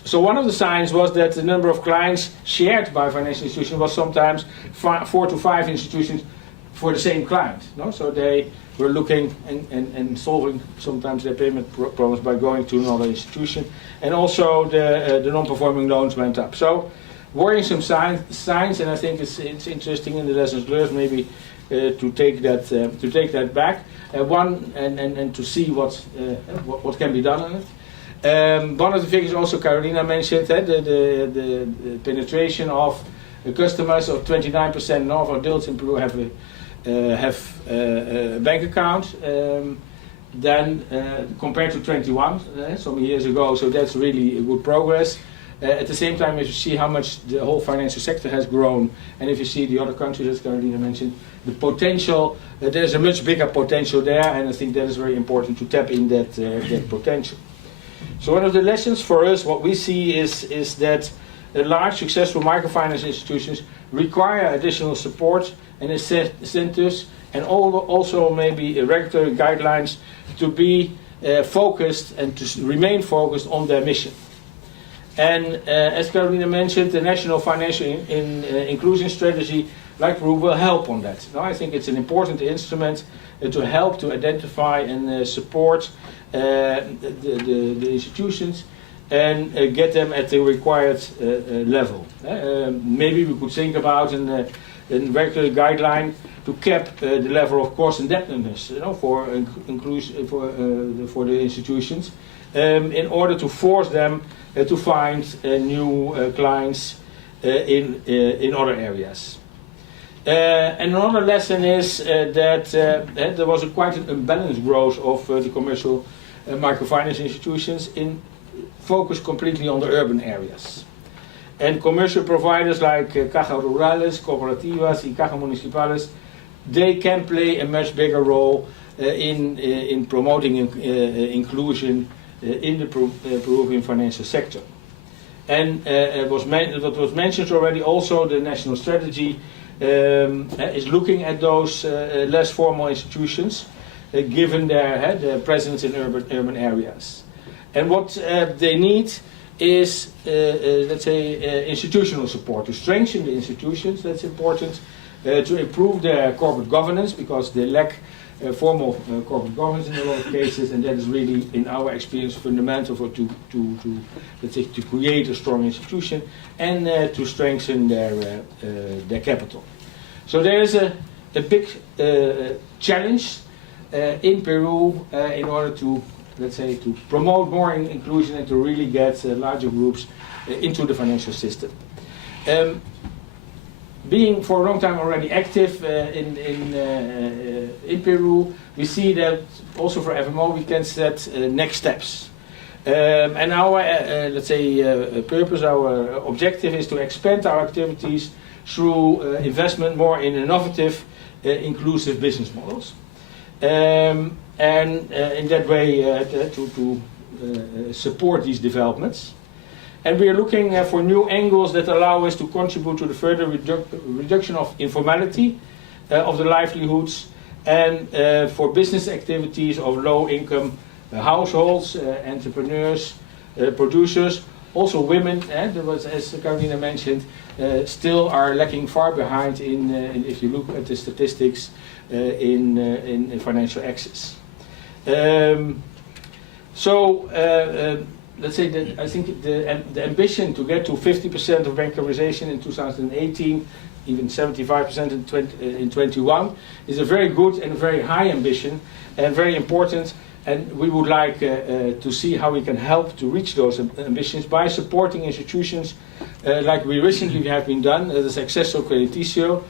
So one of the signs was that the number of clients shared by financial institutions was sometimes 4 to 5 institutions for the same client. No? So they were looking and solving sometimes their payment problems by going to another institution. And also the non-performing loans went up. So worrisome signs, and I think it's interesting in the lessons learned maybe to take that back and to see what can be done on it. One of the figures also Carolina mentioned, the penetration of the customers of 29% of adults in Peru have a bank account. Then compared to 21 some years ago, so that's really a good progress. At the same time, if you see how much the whole financial sector has grown, and if you see the other countries, as Carolina mentioned, the potential, there's a much bigger potential there, and I think that is very important to tap in that potential. So one of the lessons for us, what we see is that large successful microfinance institutions require additional support and incentives, and also maybe regulatory guidelines to be focused and to remain focused on their mission. And as Carolina mentioned, the National Financial Inclusion Strategy, like Peru, will help on that. Now, I think it's an important instrument to help to identify and support the institutions and get them at the required level. Maybe we could think about a regulatory guideline to cap the level of cost indebtedness, for the institutions, in order to force them to find new clients in other areas. And another lesson is that there was quite an unbalanced growth of the commercial microfinance institutions focused completely on the urban areas. And commercial providers like Caja Rurales, Cooperativas, y Caja Municipales, they can play a much bigger role in promoting inclusion in the Peruvian financial sector. And what was mentioned already, also the national strategy is looking at those less formal institutions, given their presence in urban areas. And what they need is, let's say, institutional support to strengthen the institutions. That's important. To improve their corporate governance, because they lack formal corporate governance in a lot of cases, and that is really, in our experience, fundamental to let's say, to create a strong institution and to strengthen their capital. So there is a big challenge in Peru in order to, let's say, to promote more inclusion and to really get larger groups into the financial system. Being for a long time already active in Peru, we see that also for FMO we can set next steps. And our, let's say, purpose, our objective is to expand our activities through investment more in innovative, inclusive business models. And in that way to support these developments. And we are looking for new angles that allow us to contribute to the further reduction of informality of the livelihoods, and for business activities of low-income households, entrepreneurs, producers, Also women, there was, as Carolina mentioned, still are lagging far behind if you look at the statistics in financial access. Let's say that I think the ambition to get to 50% of bankarization in 2018, even 75% in 21, is a very good and very high ambition and very important. And we would like to see how we can help to reach those ambitions by supporting institutions like we recently have been done, as Accesso Creditizio.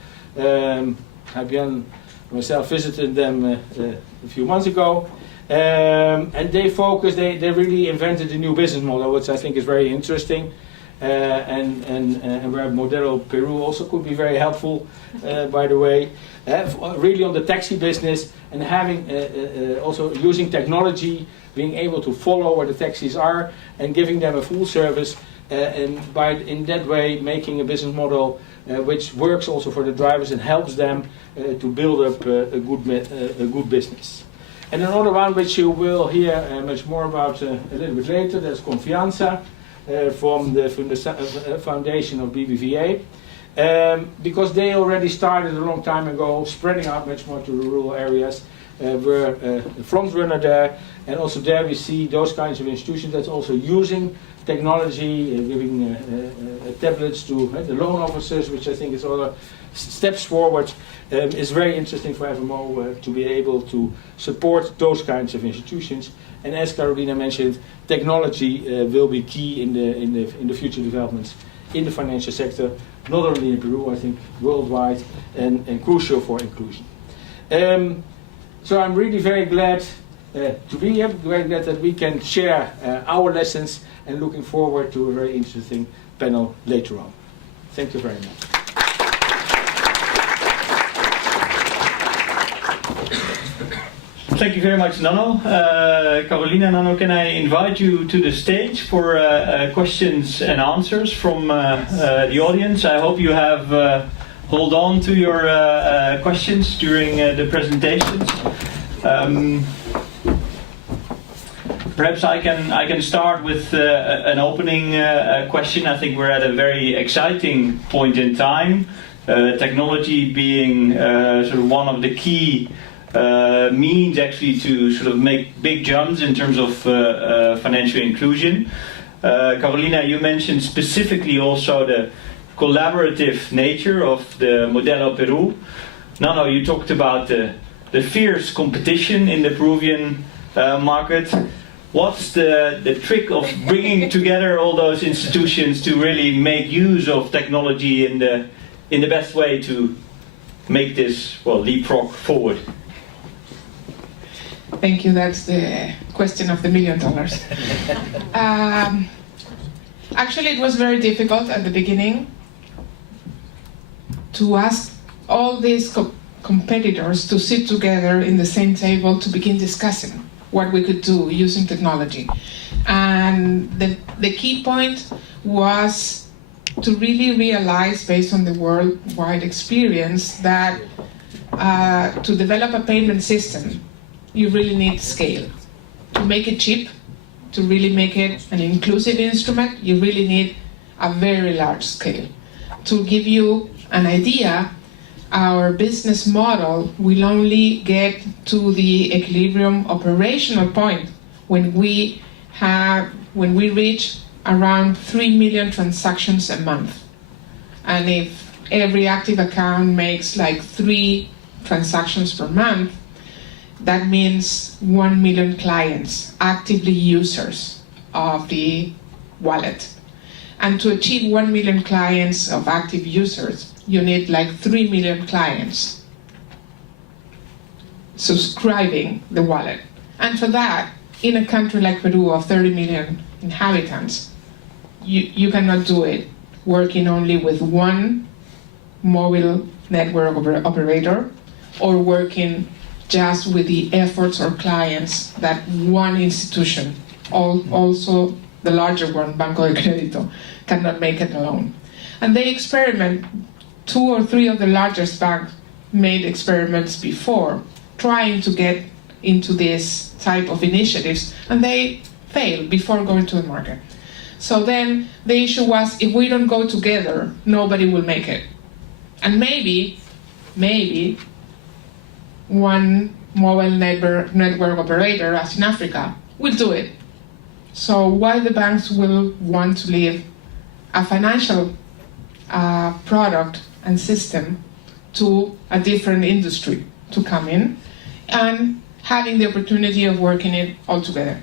Fabian and myself visited them a few months ago. And they really invented a new business model, which I think is very interesting. And where Modelo Peru also could be very helpful, by the way. Really on the taxi business and having also using technology, being able to follow where the taxis are and giving them a full service, and in that way making a business model which works also for the drivers and helps them to build up a good business. And another one which you will hear much more about a little bit later, that's Confianza from the foundation of BBVA. Because they already started a long time ago, spreading out much more to the rural areas, were the front runner there, and also there we see those kinds of institutions that's also using technology, giving tablets to the loan officers, which I think is other steps forward. Is very interesting for FMO to be able to support those kinds of institutions. And as Carolina mentioned, technology will be key in the future developments in the financial sector, not only in Peru, I think worldwide, and crucial for inclusion. So I'm really very glad to be here, very glad that we can share our lessons, and looking forward to a very interesting panel later on. Thank you very much. Thank you very much, Nano. Carolina, Nano, can I invite you to the stage for questions and answers from the audience? I hope you have hold on to your questions during the presentations. Perhaps I can start with an opening question. I think we're at a very exciting point in time. Technology being sort of one of the key means actually to sort of make big jumps in terms of financial inclusion. Carolina, you mentioned specifically also the collaborative nature of the Modelo Peru. Nano, you talked about the fierce competition in the Peruvian market. What's the trick of bringing together all those institutions to really make use of technology in the best way to make this, well, leapfrog forward? Thank you. That's the question of the $1 million. Actually, it was very difficult at the beginning to ask all these competitors to sit together in the same table to begin discussing what we could do using technology. And the key point was to really realize, based on the worldwide experience, that to develop a payment system, you really need scale. To make it cheap, to really make it an inclusive instrument, you really need a very large scale. To give you an idea, our business model will only get to the equilibrium operational point when we reach around 3 million transactions a month. And if every active account makes like 3 transactions per month, that means 1 million clients, actively users of the wallet. And to achieve 1 million clients of active users, you need like 3 million clients subscribing the wallet. And for that, in a country like Peru of 30 million inhabitants, you cannot do it working only with one mobile network operator or working just with the efforts or clients that one institution, also the larger one, Banco de Crédito, cannot make it alone. And they experiment. 2 or 3 of the largest banks made experiments before, trying to get into this type of initiatives, and they failed before going to the market. So then the issue was, if we don't go together, nobody will make it. And maybe one mobile network operator, as in Africa, will do it. So why the banks will want to leave a financial product and system to a different industry to come in and having the opportunity of working it all together.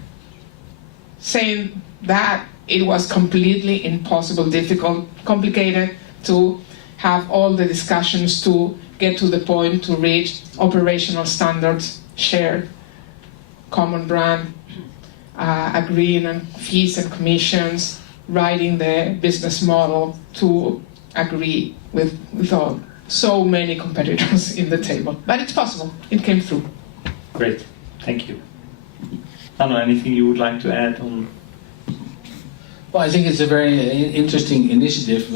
Saying that it was completely impossible, difficult, complicated to have all the discussions to get to the point to reach operational standards, shared, common brand, agreeing on fees and commissions, writing the business model to agree with all. So many competitors in the table. But it's possible. It came through. Great, thank you. Anno, anything you would like to add on? Well, I think it's a very interesting initiative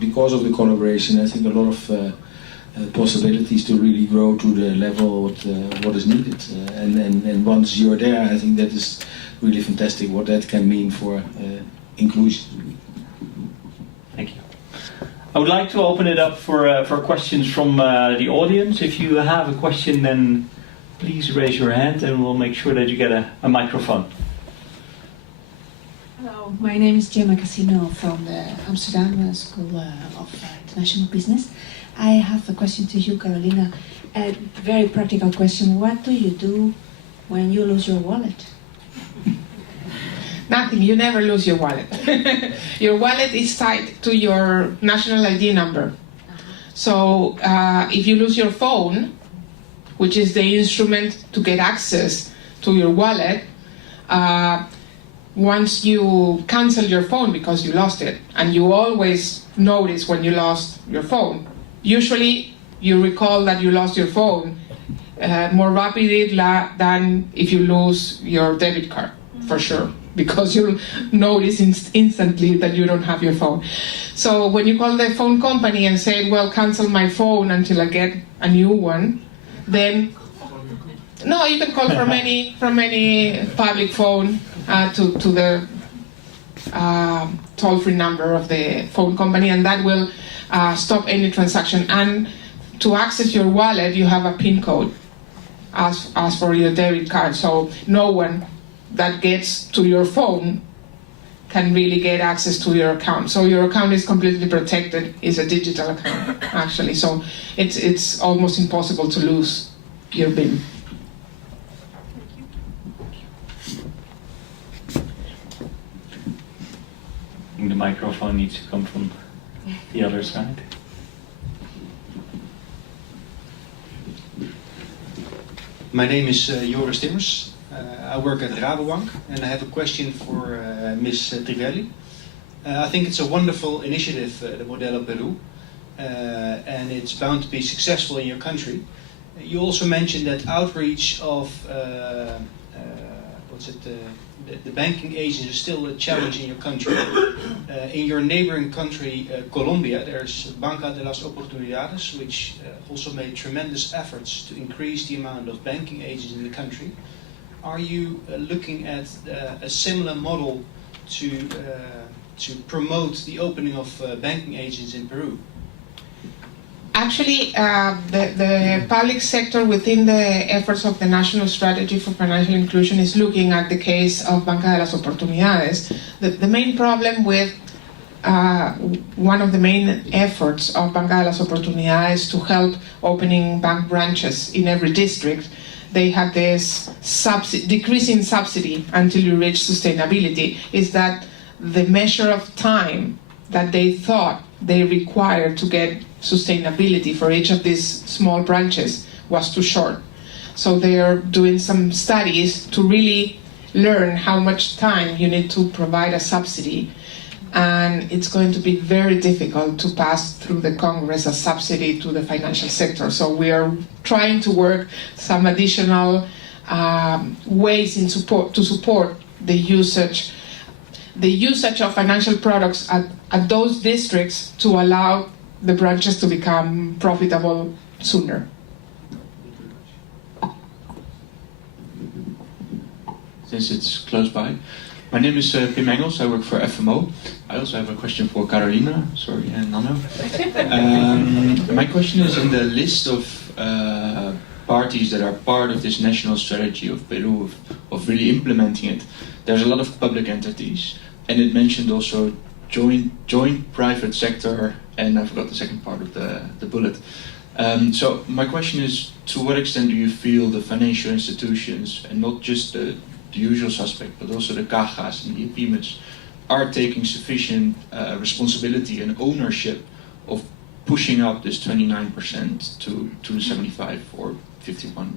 because of the collaboration. I think a lot of possibilities to really grow to the level what is needed. And once you're there, I think that is really fantastic what that can mean for inclusion. Thank you. I would like to open it up for questions from the audience. If you have a question, then please raise your hand and we'll make sure that you get a microphone. Hello, my name is Gemma Casino from the Amsterdam School of International Business. I have a question to you, Carolina. A very practical question. What do you do when you lose your wallet? Nothing, you never lose your wallet. Your wallet is tied to your national ID number. So if you lose your phone, which is the instrument to get access to your wallet, once you cancel your phone because you lost it, and you always notice when you lost your phone, usually you recall that you lost your phone more rapidly than if you lose your debit card, for sure, because you'll notice instantly that you don't have your phone. So when you call the phone company and say, well, cancel my phone until I get a new one, then no, you can call from any public phone to the toll-free number of the phone company, and that will stop any transaction. And to access your wallet, you have a PIN code as for your debit card. So no one that gets to your phone can really get access to your account. So your account is completely protected. It's a digital account, actually. So it's almost impossible to lose your PIN. I think the microphone needs to come from the other side. My name is Joris Timmers. I work at Rabobank, and I have a question for Ms. Trivelli. I think it's a wonderful initiative, the Modelo Peru, and it's bound to be successful in your country. You also mentioned that outreach of the banking agents is still a challenge in your country. In your neighboring country, Colombia, there's Banca de las Oportunidades, which also made tremendous efforts to increase the amount of banking agents in the country. Are you looking at a similar model to promote the opening of banking agents in Peru? Actually, the public sector within the efforts of the National Strategy for Financial Inclusion is looking at the case of Banca de las Oportunidades. The main problem with one of the main efforts of Banca de las Oportunidades to help opening bank branches in every district, they have this decreasing subsidy until you reach sustainability, is that the measure of time that they thought they required to get sustainability for each of these small branches was too short. So they are doing some studies to really learn how much time you need to provide a subsidy, and it's going to be very difficult to pass through the Congress a subsidy to the financial sector. So we are trying to work some additional ways to support the usage of financial products at those districts to allow the branches to become profitable sooner. Since it's close by, My name is Pim Engels. I work for FMO. I also have a question for Carolina. Sorry, and Nano. My question is, in the list of parties that are part of this national strategy of Peru, of really implementing it, there's a lot of public entities. And it mentioned also joint private sector, and I forgot the second part of the bullet. So my question is, to what extent do you feel the financial institutions, and not just the usual suspect, but also the cajas and the IPIMES, are taking sufficient responsibility and ownership of pushing up this 29% to 75 or 51%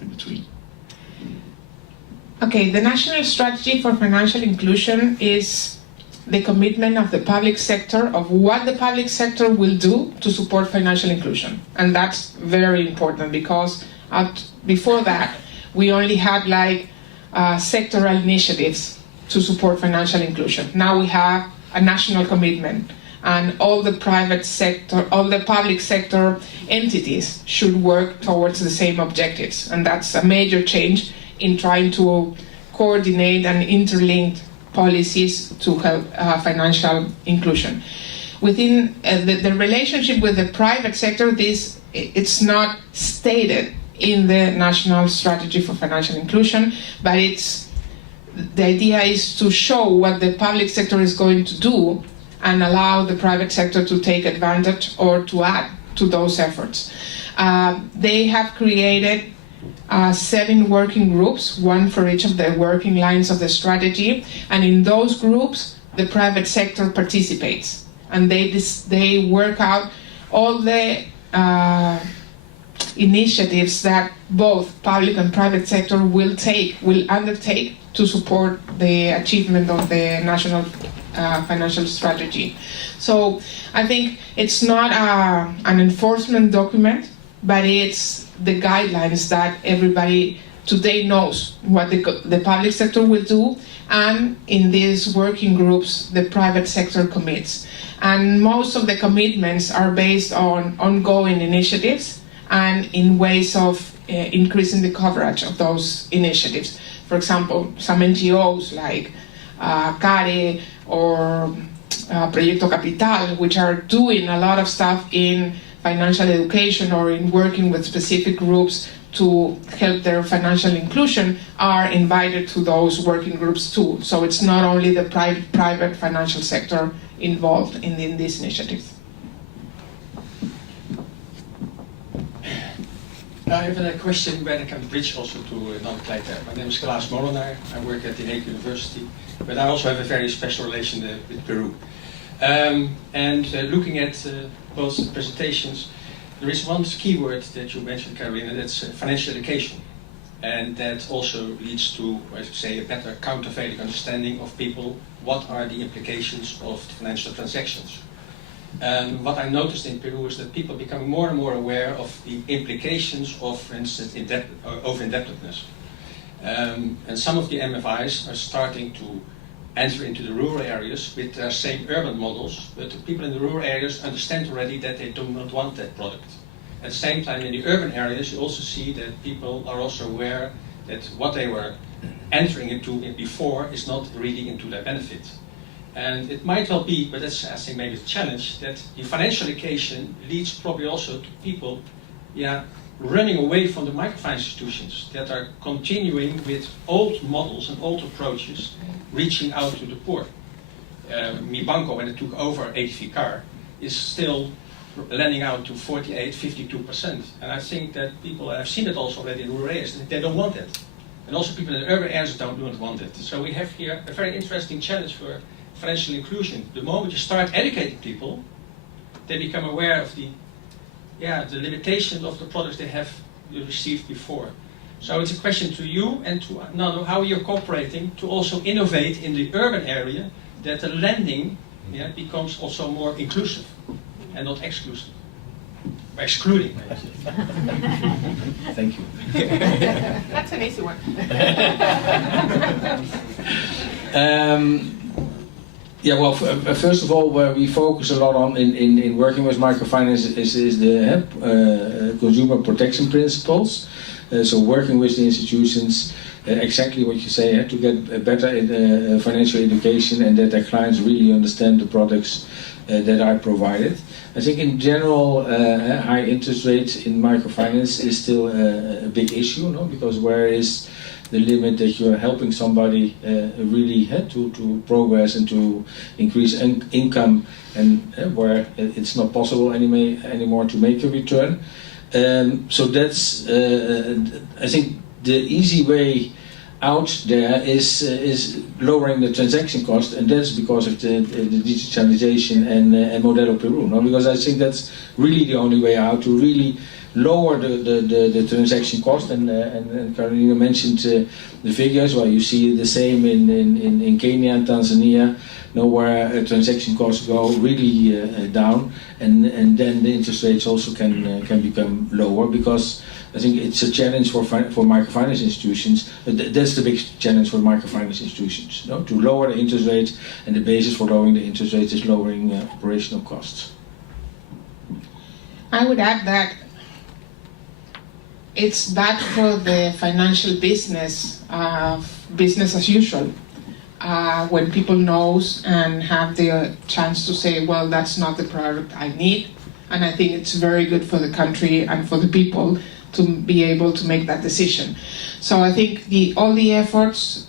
in between? Okay, the National Strategy for Financial Inclusion is the commitment of the public sector of what the public sector will do to support financial inclusion. And that's very important, because before that, we only had like sectoral initiatives to support financial inclusion. Now we have a national commitment, and all the private sector, all the public sector entities should work towards the same objectives. And that's a major change in trying to coordinate and interlink policies to help financial inclusion. Within the relationship with the private sector, it's not stated in the National Strategy for Financial Inclusion, but the idea is to show what the public sector is going to do and allow the private sector to take advantage or to add to those efforts. They have created 7 working groups, one for each of the working lines of the strategy, and in those groups the private sector participates, and they work out all the initiatives that both public and private sector will undertake to support the achievement of the national financial strategy. So I think it's not an enforcement document, but it's the guidelines that everybody today knows what the public sector will do, and in these working groups the private sector commits. And most of the commitments are based on ongoing initiatives and in ways of increasing the coverage of those initiatives. For example, some NGOs like CARE or Proyecto Capital, which are doing a lot of stuff in financial education or in working with specific groups to help their financial inclusion, are invited to those working groups too. So it's not only the private financial sector involved in these initiatives. I have a question where I can bridge also to another later. My name is Klaas Molenaar. I work at the Hague University, but I also have a very special relation with Peru. Looking at both presentations, there is one keyword that you mentioned, Carolina, that's financial education. And that also leads to, I should say, a better countervailing understanding of people. What are the implications of financial transactions? What I noticed in Peru is that people become more and more aware of the implications of, for instance, over-indebtedness. And some of the MFIs are starting to enter into the rural areas with their same urban models, but the people in the rural areas understand already that they do not want that product. At the same time, in the urban areas, you also see that people are also aware that what they were entering into before is not really into their benefit. And it might well be, but that's, I think, maybe the challenge, that the financial education leads probably also to people running away from the microfinance institutions that are continuing with old models and old approaches, reaching out to the poor. Mi Banco, when it took over ATV Car, is still lending out to 48, 52%. And I think that people have seen it also already in rural areas, they don't want it. And also people in urban areas don't want it. So we have here a very interesting challenge for financial inclusion. The moment you start educating people, they become aware of the limitations of the products they have received before. So it's a question to you and to Nano, how you're cooperating to also innovate in the urban area, that the lending becomes also more inclusive and not exclusive. Or excluding. Thank you. That's an easy one. First of all, where we focus a lot on in working with microfinance is the consumer protection principles. So working with the institutions, exactly what you say, to get a better financial education and that their clients really understand the products that are provided. I think in general, high interest rates in microfinance is still a big issue, no? Because where is the limit that you're helping somebody really to progress and to increase income, and where it's not possible anymore to make a return. So that's, I think, the easy way out there is lowering the transaction cost, and that's because of the digitalization and Modelo Peru. No? Because I think that's really the only way out to really lower the transaction cost. And Carolina mentioned the figures. Well, you see the same in Kenya and Tanzania, where transaction costs go really down, and then the interest rates also can become lower, because I think it's a challenge for microfinance institutions. That's the big challenge for microfinance institutions, to lower the interest rates, and the basis for lowering the interest rates is lowering operational costs. I would add that it's bad for the financial business, business as usual, when people knows and have the chance to say, well, that's not the product I need. And I think it's very good for the country and for the people to be able to make that decision. So I think all the efforts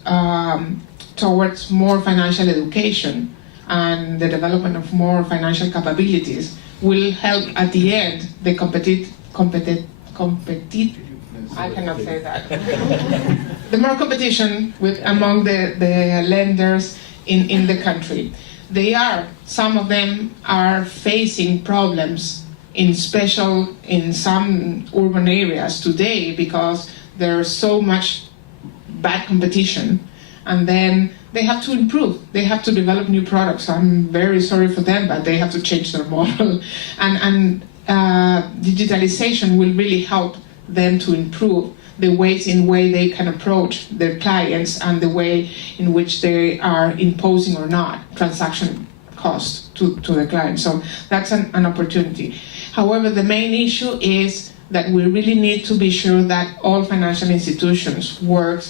towards more financial education and the development of more financial capabilities will help at the end the I cannot say that. The more competition among the lenders in the country. Some of them are facing problems in some urban areas today, because there's so much bad competition, and then they have to improve. They have to develop new products. I'm very sorry for them, but they have to change their model. And digitalization will really help them to improve the ways they can approach their clients and the way in which they are imposing or not transaction costs to the client. So that's an opportunity. However, the main issue is that we really need to be sure that all financial institutions work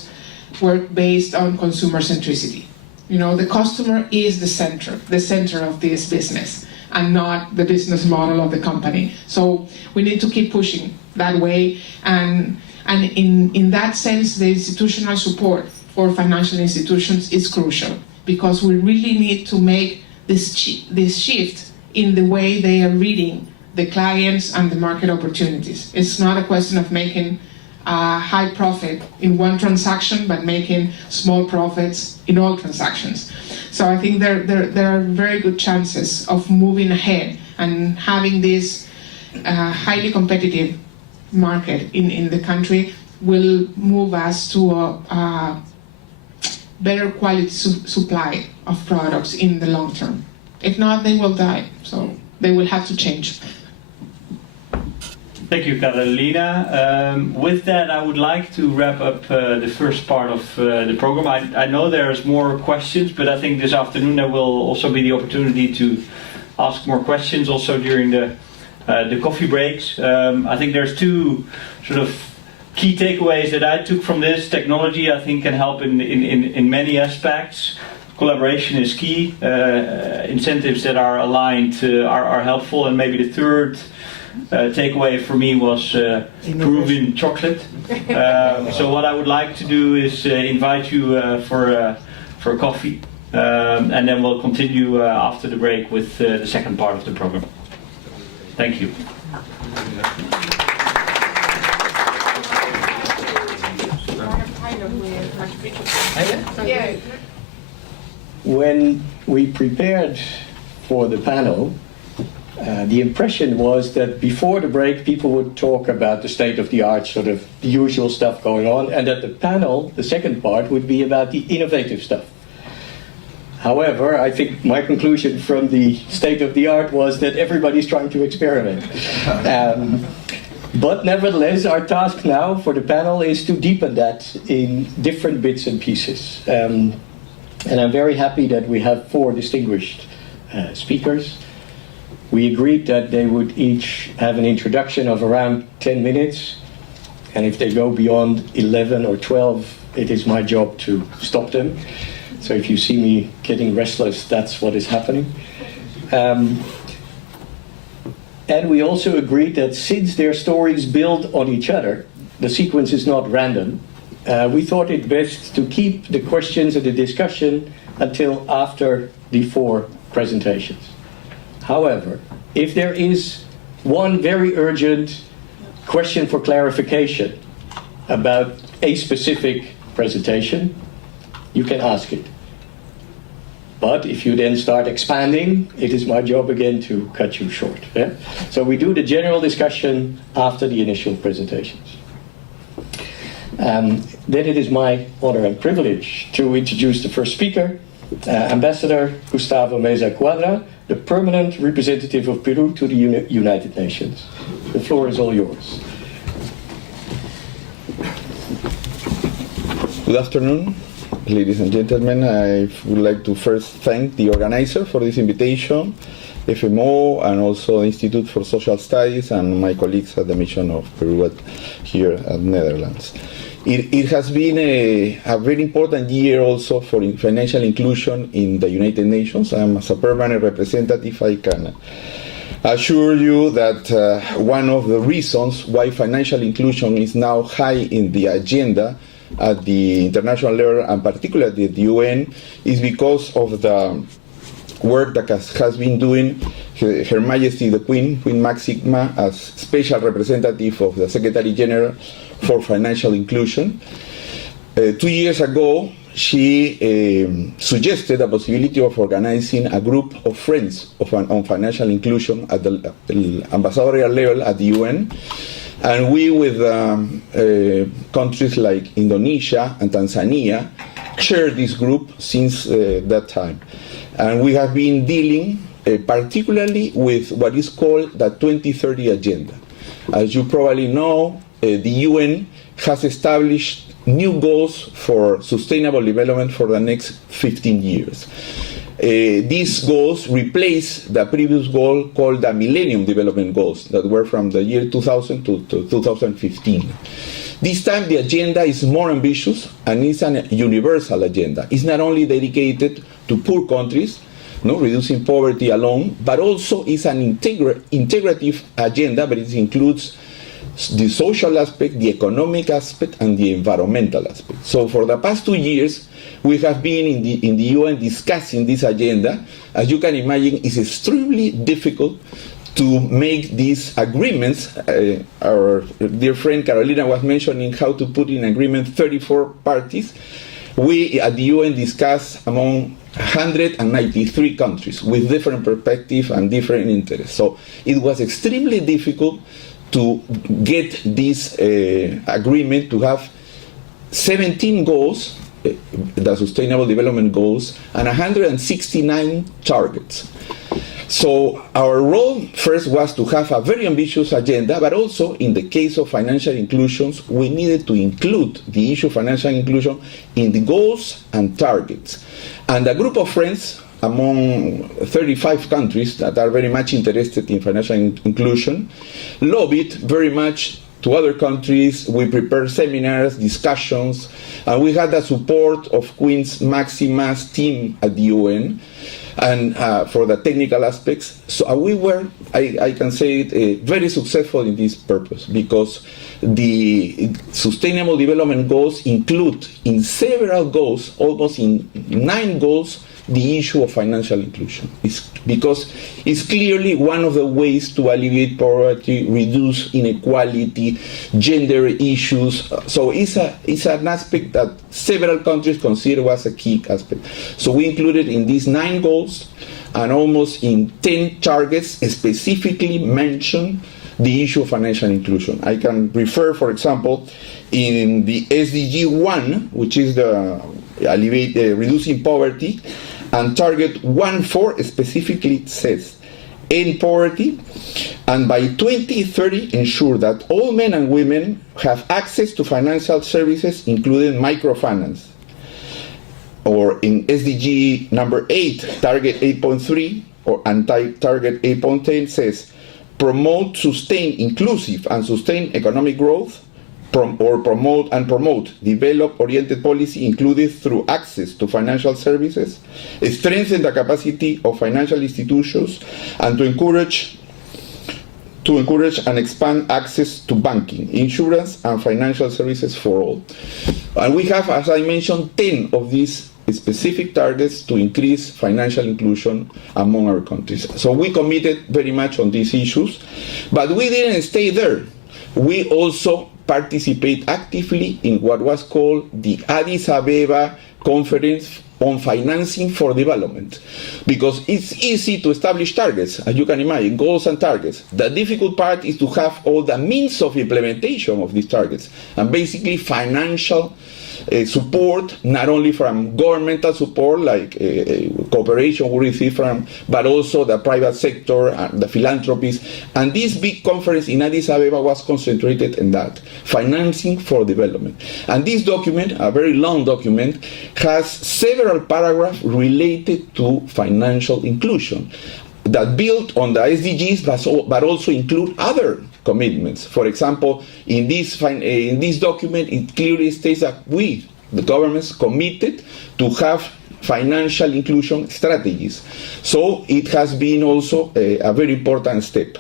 based on consumer centricity. The customer is the center of this business, and not the business model of the company. So we need to keep pushing that way, and in that sense, the institutional support for financial institutions is crucial, because we really need to make this shift in the way they are reading the clients and the market opportunities. It's not a question of making a high profit in one transaction, but making small profits in all transactions. So I think there are very good chances of moving ahead and having this highly competitive market in the country will move us to a better quality supply of products in the long term. If not, they will die. So they will have to change. Thank you, Carolina. With that, I would like to wrap up the first part of the program. I know there's more questions, but I think this afternoon there will also be the opportunity to ask more questions also during the coffee breaks. I think there's two sort of key takeaways that I took from this. Technology, I think, can help in many aspects. Collaboration is key. Incentives that are aligned are helpful. And maybe the third takeaway for me was Peruvian chocolate. So what I would like to do is invite you for coffee, and then we'll continue after the break with the second part of the program. Thank you. When we prepared for the panel, the impression was that before the break people would talk about the state of the art, sort of the usual stuff going on, and that the panel, the second part, would be about the innovative stuff. However, I think my conclusion from the state of the art was that everybody's trying to experiment. But nevertheless, our task now for the panel is to deepen that in different bits and pieces. And I'm very happy that we have 4 distinguished speakers. We agreed that they would each have an introduction of around 10 minutes. And if they go beyond 11 or 12, it is my job to stop them. So if you see me getting restless, that's what is happening. And we also agreed that since their stories build on each other, the sequence is not random. We thought it best to keep the questions and the discussion until after the 4 presentations. However, if there is one very urgent question for clarification about a specific presentation, you can ask it. But if you then start expanding, it is my job again to cut you short. Yeah? So we do the general discussion after the initial presentations. Then it is my honor and privilege to introduce the first speaker, Ambassador Gustavo Meza Cuadra, the permanent representative of Peru to the United Nations. The floor is all yours. Good afternoon, ladies and gentlemen. I would like to first thank the organizer for this invitation, FMO, and also the Institute for Social Studies, and my colleagues at the Mission of Peru here at Netherlands. It has been a very important year also for financial inclusion in the United Nations. As a permanent representative, I can assure you that one of the reasons why financial inclusion is now high in the agenda at the international level, and particularly at the UN, is because of the work that has been doing Her Majesty the Queen Maxima, as special representative of the Secretary General for Financial Inclusion. 2 years ago, she suggested the possibility of organizing a group of friends on financial inclusion at the ambassadorial level at the UN. And we, with countries like Indonesia and Tanzania, chaired this group since that time. And we have been dealing particularly with what is called the 2030 Agenda. As you probably know, the UN has established new goals for sustainable development for the next 15 years. These goals replace the previous goal called the Millennium Development Goals that were from the year 2000 to 2015. This time the agenda is more ambitious and it's a universal agenda. It's not only dedicated to poor countries, reducing poverty alone, but also it's an integrative agenda, but it includes the social aspect, the economic aspect, and the environmental aspect. So for the past 2 years, we have been in the UN discussing this agenda. As you can imagine, it's extremely difficult to make these agreements. Our dear friend Carolina was mentioning how to put in agreement 34 parties. We at the UN discussed among 193 countries with different perspectives and different interests. So it was extremely difficult to get this agreement to have 17 goals, the Sustainable Development Goals, and 169 targets. So our role first was to have a very ambitious agenda, but also in the case of financial inclusions, we needed to include the issue of financial inclusion in the goals and targets. And a group of friends among 35 countries that are very much interested in financial inclusion lobbied very much to other countries. We prepared seminars, discussions, and we had the support of Queen Maxima's team at the UN and for the technical aspects. So we were, I can say it, very successful in this purpose, because the Sustainable Development Goals include in several goals, almost in 9 goals, the issue of financial inclusion. Because it's clearly one of the ways to alleviate poverty, reduce inequality, gender issues. So it's an aspect that several countries consider as a key aspect. So we included in these 9 goals and almost in 10 targets specifically mention the issue of financial inclusion. I can refer, for example, in the SDG 1, which is the reducing poverty, and target 1.4 specifically says, end poverty, and by 2030 ensure that all men and women have access to financial services, including microfinance. Or in SDG number 8, target 8.3, and target 8.10 says, promote sustained inclusive and sustained economic growth, promote develop-oriented policy, including through access to financial services, strengthen the capacity of financial institutions, and to encourage and expand access to banking, insurance, and financial services for all. And we have, as I mentioned, 10 of these specific targets to increase financial inclusion among our countries. So we committed very much on these issues, but we didn't stay there. We also participate actively in what was called the Addis Ababa Conference on Financing for Development, because it's easy to establish targets, as you can imagine, goals and targets. The difficult part is to have all the means of implementation of these targets, and basically financial support, not only from governmental support like cooperation we receive from, but also the private sector and the philanthropies. And this big conference in Addis Ababa was concentrated in that, financing for development. And this document, a very long document, has several paragraphs related to financial inclusion that build on the SDGs, but also include other commitments. For example, in this document, it clearly states that we, the governments, committed to have financial inclusion strategies. So it has been also a very important step.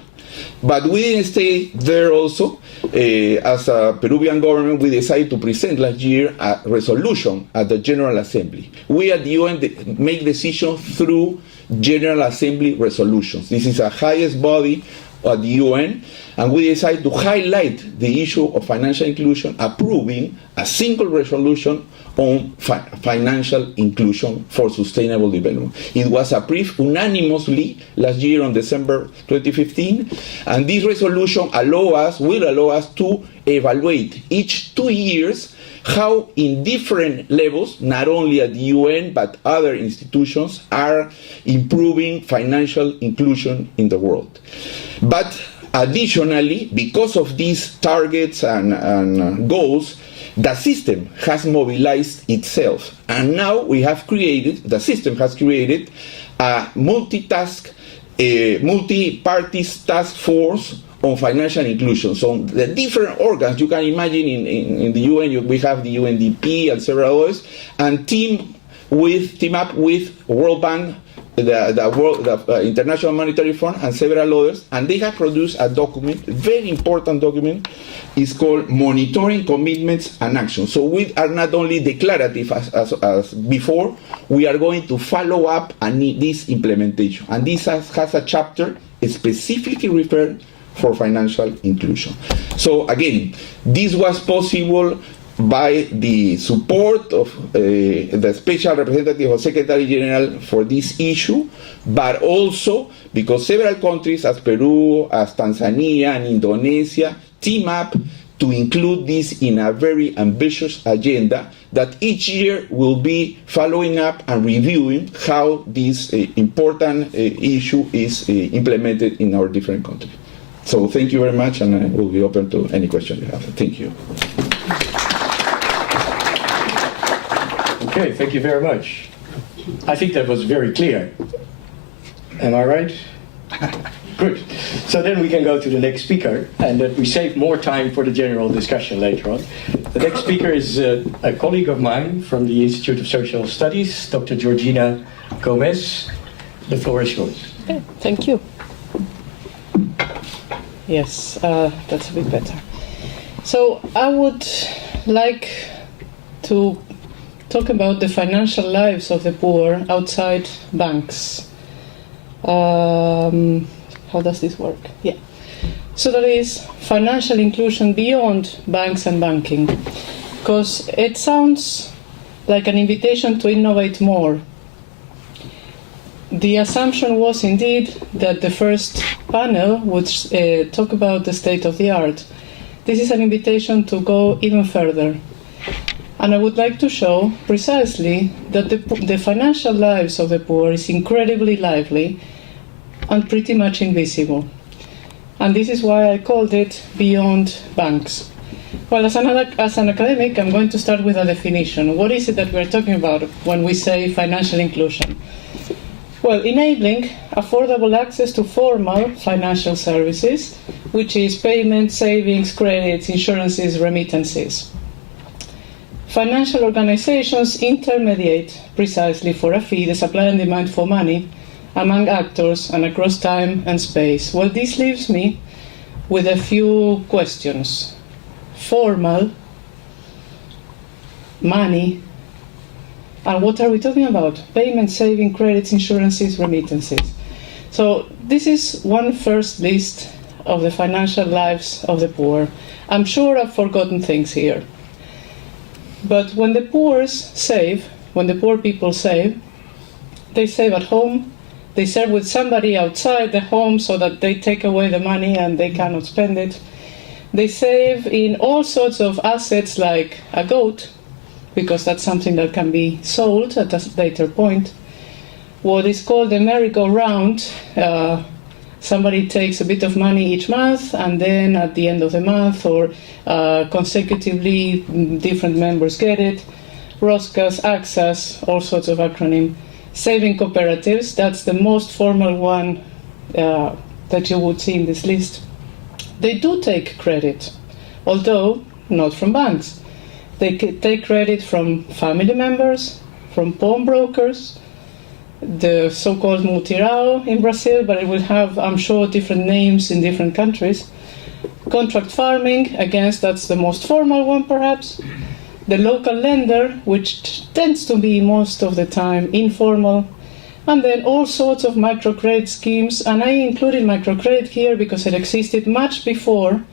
But we didn't stay there also. As a Peruvian government, we decided to present last year a resolution at the General Assembly. We at the UN make decisions through General Assembly resolutions. This is the highest body at the UN, and we decided to highlight the issue of financial inclusion, approving a single resolution on financial inclusion for sustainable development. It was approved unanimously last year on December 2015, and this resolution will allow us to evaluate each 2 years how in different levels, not only at the UN, but other institutions, are improving financial inclusion in the world. But additionally, because of these targets and goals, the system has mobilized itself. And now the system has created a multi-party task force on financial inclusion. So the different organs, you can imagine in the UN, we have the UNDP and several others, and team up with World Bank, the International Monetary Fund, and several others, and they have produced a document, a very important document. It's called Monitoring Commitments and Actions. So we are not only declarative as before, we are going to follow up and need this implementation. And this has a chapter specifically referred for financial inclusion. So again, this was possible by the support of the Special Representative or Secretary General for this issue, but also because several countries as Peru, as Tanzania and Indonesia team up to include this in a very ambitious agenda that each year will be following up and reviewing how this important issue is implemented in our different countries. So thank you very much, and I will be open to any question you have. Thank you. Okay, thank you very much. I think that was very clear. Am I right? Good. So then we can go to the next speaker, and that we save more time for the general discussion later on. The next speaker is a colleague of mine from the Institute of Social Studies, Dr. Georgina Gomez. The floor is yours. Okay, thank you. Yes, that's a bit better. So I would like to talk about the financial lives of the poor outside banks. How does this work? Yeah. So there is financial inclusion beyond banks and banking, because it sounds like an invitation to innovate more. The assumption was indeed that the first panel would talk about the state of the art. This is an invitation to go even further. And I would like to show precisely that the financial lives of the poor is incredibly lively and pretty much invisible. And this is why I called it Beyond Banks. Well, as an academic, I'm going to start with a definition. What is it that we're talking about when we say financial inclusion? Well, enabling affordable access to formal financial services, which is payments, savings, credits, insurances, remittances. Financial organizations intermediate precisely for a fee the supply and demand for money among actors and across time and space. Well, this leaves me with a few questions. Formal, money, and what are we talking about? Payment, saving, credits, insurances, remittances. So this is one first list of the financial lives of the poor. I'm sure I've forgotten things here. But when the poor people save, they save at home, they save with somebody outside the home so that they take away the money and they cannot spend it. They save in all sorts of assets like a goat, because that's something that can be sold at a later point. What is called the merry-go-round, somebody takes a bit of money each month, and then at the end of the month or consecutively, different members get it. ROSCAs, AXAs, all sorts of acronym. Saving cooperatives, that's the most formal one that you would see in this list. They do take credit, although not from banks. They take credit from family members, from pawnbrokers, the so-called mutirao in Brazil, but it will have, I'm sure, different names in different countries. Contract farming, again, that's the most formal one perhaps. The local lender, which tends to be most of the time informal. And then all sorts of microcredit schemes, and I included microcredit here because it existed much before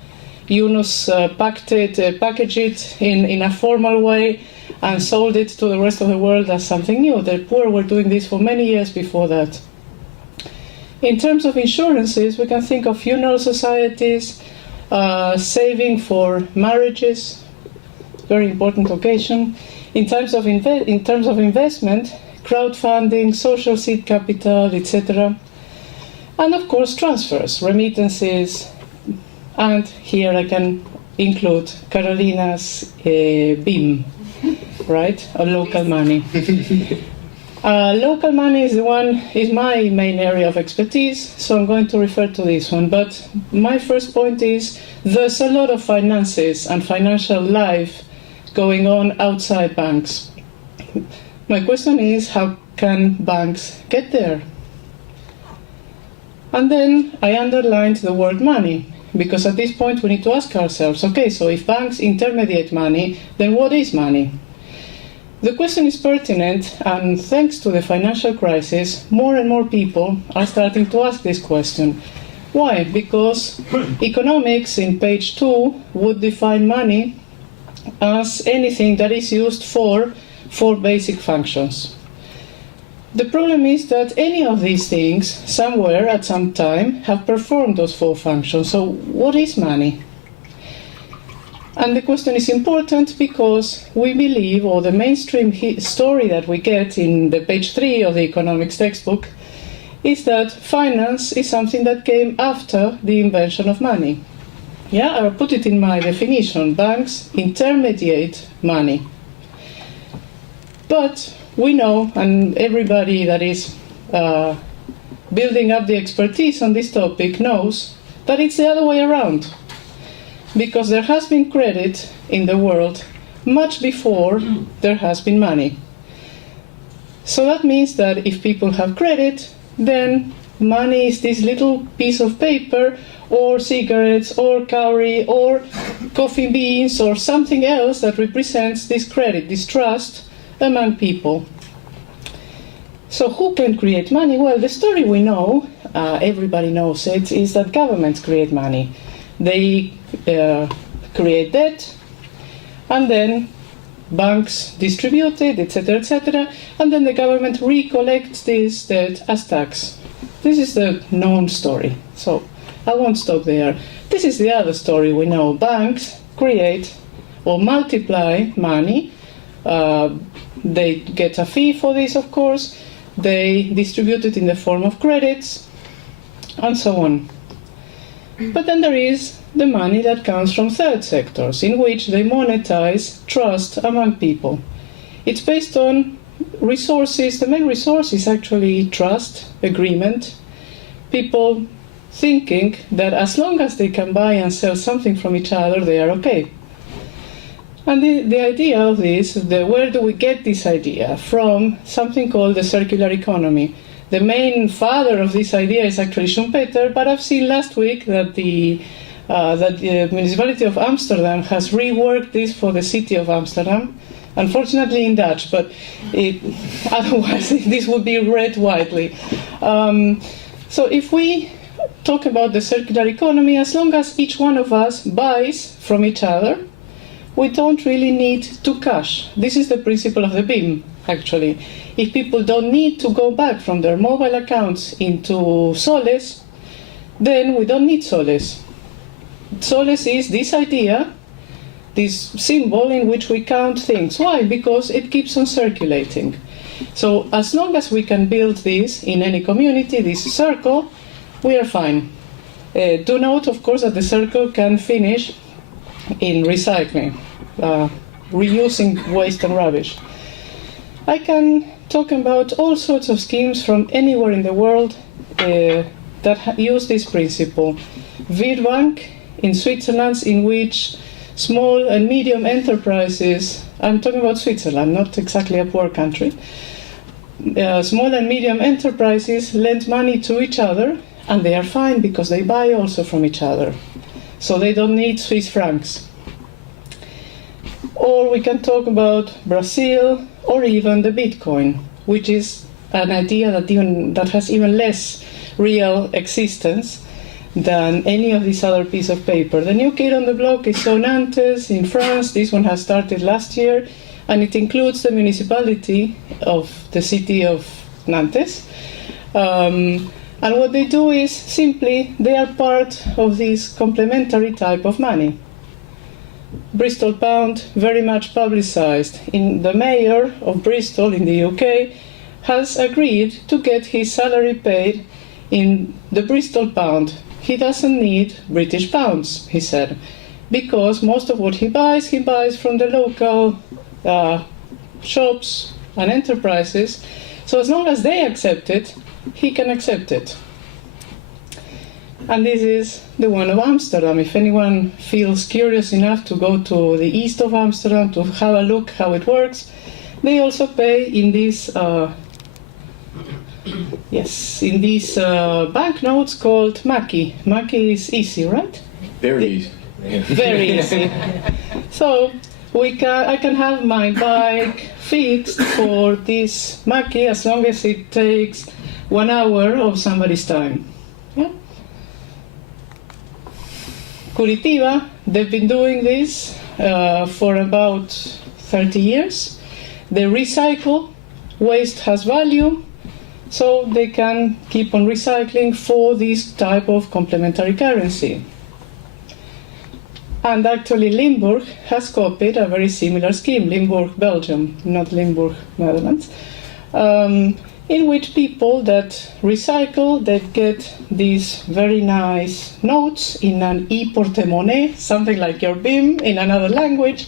Yunus packaged it in a formal way and sold it to the rest of the world as something new. The poor were doing this for many years before that. In terms of insurances, we can think of funeral societies, saving for marriages, very important occasion. In terms of investment, crowdfunding, social seed capital, etc. And of course transfers, remittances, and here I can include Carolina's BIM, right? Or local money. Local money is my main area of expertise, so I'm going to refer to this one. But my first point is there's a lot of finances and financial life going on outside banks. My question is, how can banks get there? And then I underlined the word money, because at this point we need to ask ourselves, okay, so if banks intermediate money, then what is money? The question is pertinent, and thanks to the financial crisis, more and more people are starting to ask this question. Why? Because economics in page 2 would define money as anything that is used for 4 basic functions. The problem is that any of these things, somewhere at some time, have performed those 4 functions. So what is money? And the question is important because we believe, or the mainstream story that we get in the page 3 of the economics textbook, is that finance is something that came after the invention of money. Yeah, I'll put it in my definition. Banks intermediate money. But we know, and everybody that is building up the expertise on this topic knows, that it's the other way around. Because there has been credit in the world much before there has been money. So that means that if people have credit, then money is this little piece of paper, or cigarettes, or cowrie, or coffee beans, or something else that represents this credit, this trust among people. So who can create money? Well, the story we know, everybody knows it, is that governments create money. They create debt, and then banks distribute it, etc., and then the government recollects this debt as tax. This is the known story, so I won't stop there. This is the other story we know. Banks create or multiply money. They get a fee for this, of course. They distribute it in the form of credits, and so on. But then there is the money that comes from third sectors, in which they monetize trust among people. It's based on resources, the main resource is actually trust, agreement, people thinking that as long as they can buy and sell something from each other, they are okay. And the idea of this, where do we get this idea? From something called the circular economy. The main father of this idea is actually Schumpeter, but I've seen last week that the municipality of Amsterdam has reworked this for the city of Amsterdam, unfortunately in Dutch, but otherwise this would be read widely. So if we talk about the circular economy, as long as each one of us buys from each other, we don't really need to cash. This is the principle of the BIM, actually. If people don't need to go back from their mobile accounts into soles, then we don't need soles. Soles is this idea, this symbol in which we count things. Why? Because it keeps on circulating. So as long as we can build this in any community, this circle, we are fine. Do note, of course, that the circle can finish in recycling, reusing waste and rubbish. I can talk about all sorts of schemes from anywhere in the world that use this principle. Wirbank in Switzerland, in which small and medium enterprises, I'm talking about Switzerland, not exactly a poor country, small and medium enterprises lend money to each other, and they are fine because they buy also from each other. So they don't need Swiss francs. Or we can talk about Brazil, or even the Bitcoin, which is an idea that has even less real existence than any of these other pieces of paper. The new kid on the block is Nantes in France. This one has started last year, and it includes the municipality of the city of Nantes. And what they do is simply they are part of this complementary type of money. Bristol pound, very much publicized. The mayor of Bristol in the UK has agreed to get his salary paid in the Bristol pound. He doesn't need British pounds, he said, because most of what he buys from the local shops and enterprises. So as long as they accept it, he can accept it. And this is the one of Amsterdam. If anyone feels curious enough to go to the east of Amsterdam to have a look how it works, they also pay in these banknotes called Makkie. Makkie is easy, right? Very easy. Very easy. So I can have my bike fixed for this Makkie as long as it takes 1 hour of somebody's time. Yeah? Curitiba, they've been doing this for about 30 years. They recycle, waste has value, so they can keep on recycling for this type of complementary currency. And actually Limburg has copied a very similar scheme, Limburg, Belgium, not Limburg, Netherlands, in which people that recycle, they get these very nice notes in an e-portemonnaie, something like your BIM in another language,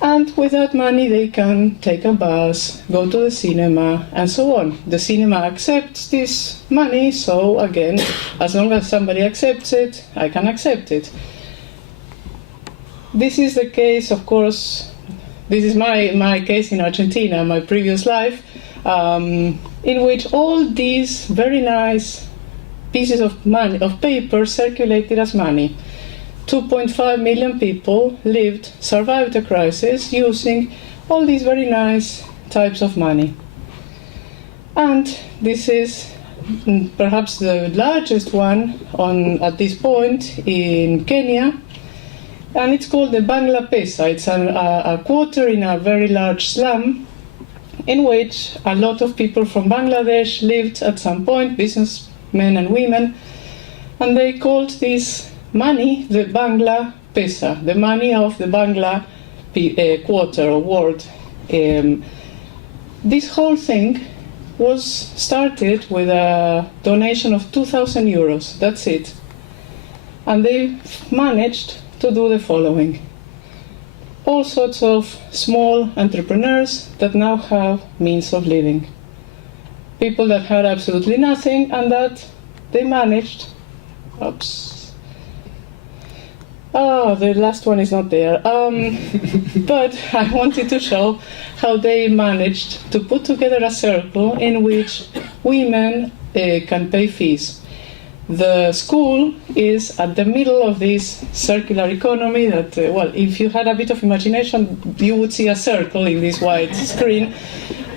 and with that money they can take a bus, go to the cinema, and so on. The cinema accepts this money, so again, as long as somebody accepts it, I can accept it. This is the case, of course, this is my case in Argentina, my previous life, in which all these very nice pieces of money, of paper, circulated as money. 2.5 million people survived the crisis using all these very nice types of money. And this is perhaps the largest one at this point in Kenya, and it's called the Bangla Pesa. It's a quarter in a very large slum in which a lot of people from Bangladesh lived at some point, businessmen and women, and they called this money the Bangla Pesa, the money of the Bangla quarter or ward. This whole thing was started with a donation of 2,000 euros, that's it. And they managed to do the following. all sorts of small entrepreneurs that now have means of living. People that had absolutely nothing and that they managed. Oops. Oh, the last one is not there. But I wanted to show how they managed to put together a circle in which women can pay fees. The school is at the middle of this circular economy that, well, if you had a bit of imagination, you would see a circle in this white screen.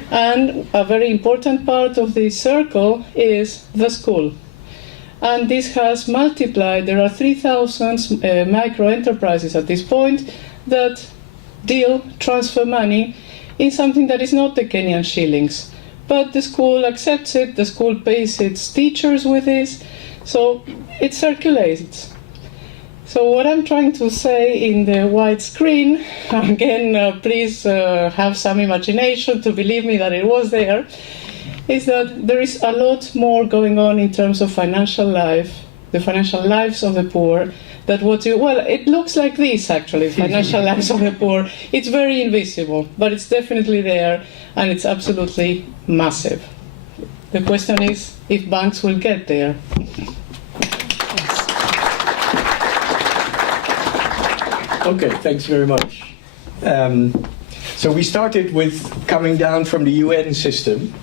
And a very important part of this circle is the school. And this has multiplied. There are 3,000 micro enterprises at this point that transfer money in something that is not the Kenyan shillings. But the school accepts it, the school pays its teachers with this, so it circulates. So what I'm trying to say in the white screen, again, please have some imagination to believe me that it was there, is that there is a lot more going on in terms of financial life, the financial lives of the poor, that it looks like this actually, financial lives of the poor. It's very invisible, but it's definitely there, and it's absolutely massive. The question is if banks will get there. Okay, thanks very much. So we started with coming down from the UN system,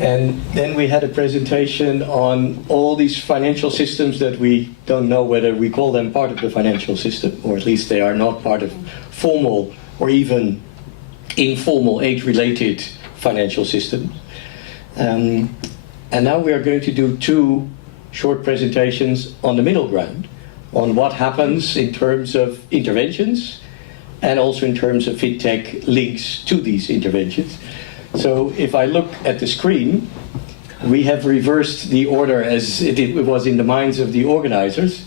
and then we had a presentation on all these financial systems that we don't know whether we call them part of the financial system, or at least they are not part of formal or even informal aid-related financial systems. And now we are going to do two short presentations on the middle ground, on what happens in terms of interventions and also in terms of FinTech links to these interventions. So if I look at the screen, we have reversed the order as it was in the minds of the organizers.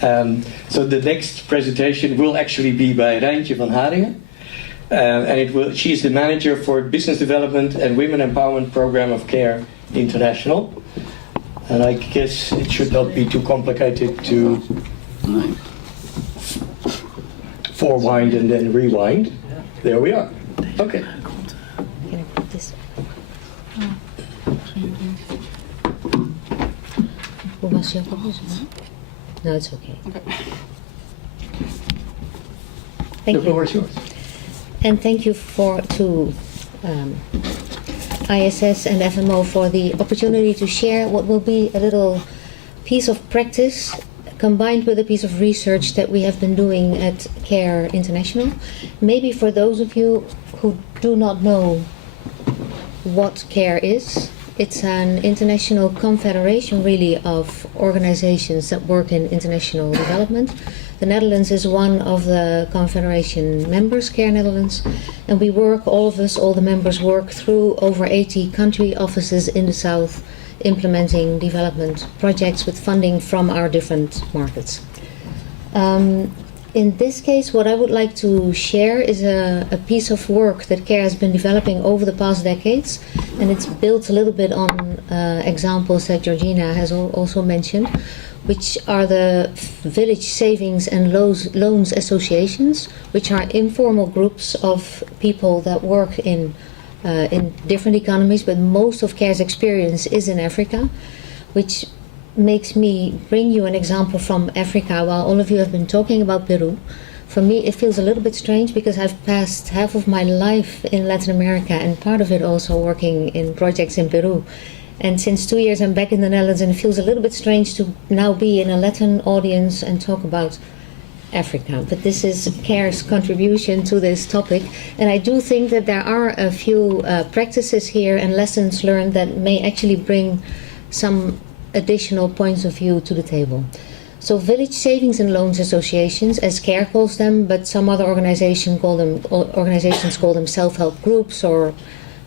So the next presentation will actually be by Rijntje van Haringen. And she's the manager for Business Development and Women Empowerment Program of CARE International. And I guess it should not be too complicated to forewind and then rewind. There we are. Okay. No, it's okay. The floor is yours. And thank you to ISS and FMO for the opportunity to share what will be a little piece of practice combined with a piece of research that we have been doing at CARE International. Maybe for those of you who do not know what CARE is, it's an international confederation really of organizations that work in international development. The Netherlands is one of the confederation members, CARE Netherlands, and we work, all of us, all the members work through over 80 country offices in the south, implementing development projects with funding from our different markets. In this case, what I would like to share is a piece of work that CARE has been developing over the past decades, and it's built a little bit on examples that Georgina has also mentioned, which are the village savings and loans associations, which are informal groups of people that work in different economies, but most of CARE's experience is in Africa, which makes me bring you an example from Africa while all of you have been talking about Peru. For me, it feels a little bit strange because I've passed half of my life in Latin America and part of it also working in projects in Peru. And since 2 years I'm back in the Netherlands, and it feels a little bit strange to now be in a Latin audience and talk about Africa. But this is CARE's contribution to this topic, and I do think that there are a few practices here and lessons learned that may actually bring some additional points of view to the table. So village savings and loans associations, as CARE calls them, but some other organizations call them self-help groups or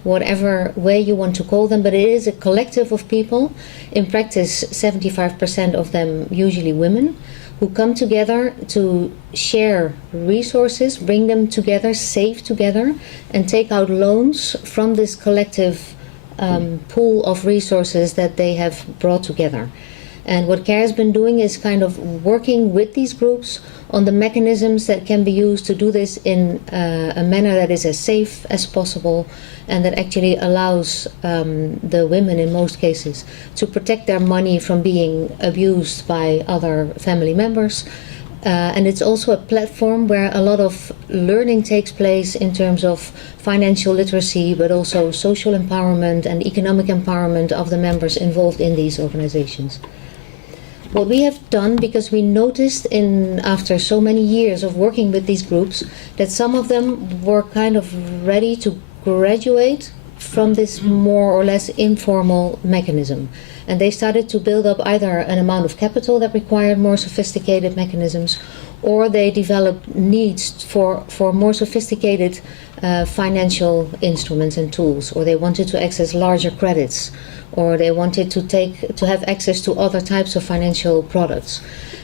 whatever way you want to call them, but it is a collective of people, in practice 75% of them usually women, who come together to share resources, bring them together, save together, and take out loans from this collective pool of resources that they have brought together. And what CARE has been doing is kind of working with these groups on the mechanisms that can be used to do this in a manner that is as safe as possible, and that actually allows the women in most cases to protect their money from being abused by other family members. And it's also a platform where a lot of learning takes place in terms of financial literacy, but also social empowerment and economic empowerment of the members involved in these organizations. What we have done, because we noticed after so many years of working with these groups, that some of them were kind of ready to graduate from this more or less informal mechanism. And they started to build up either an amount of capital that required more sophisticated mechanisms, or they developed needs for more sophisticated financial instruments and tools, or they wanted to access larger credits, or they wanted to have access to other types of financial products.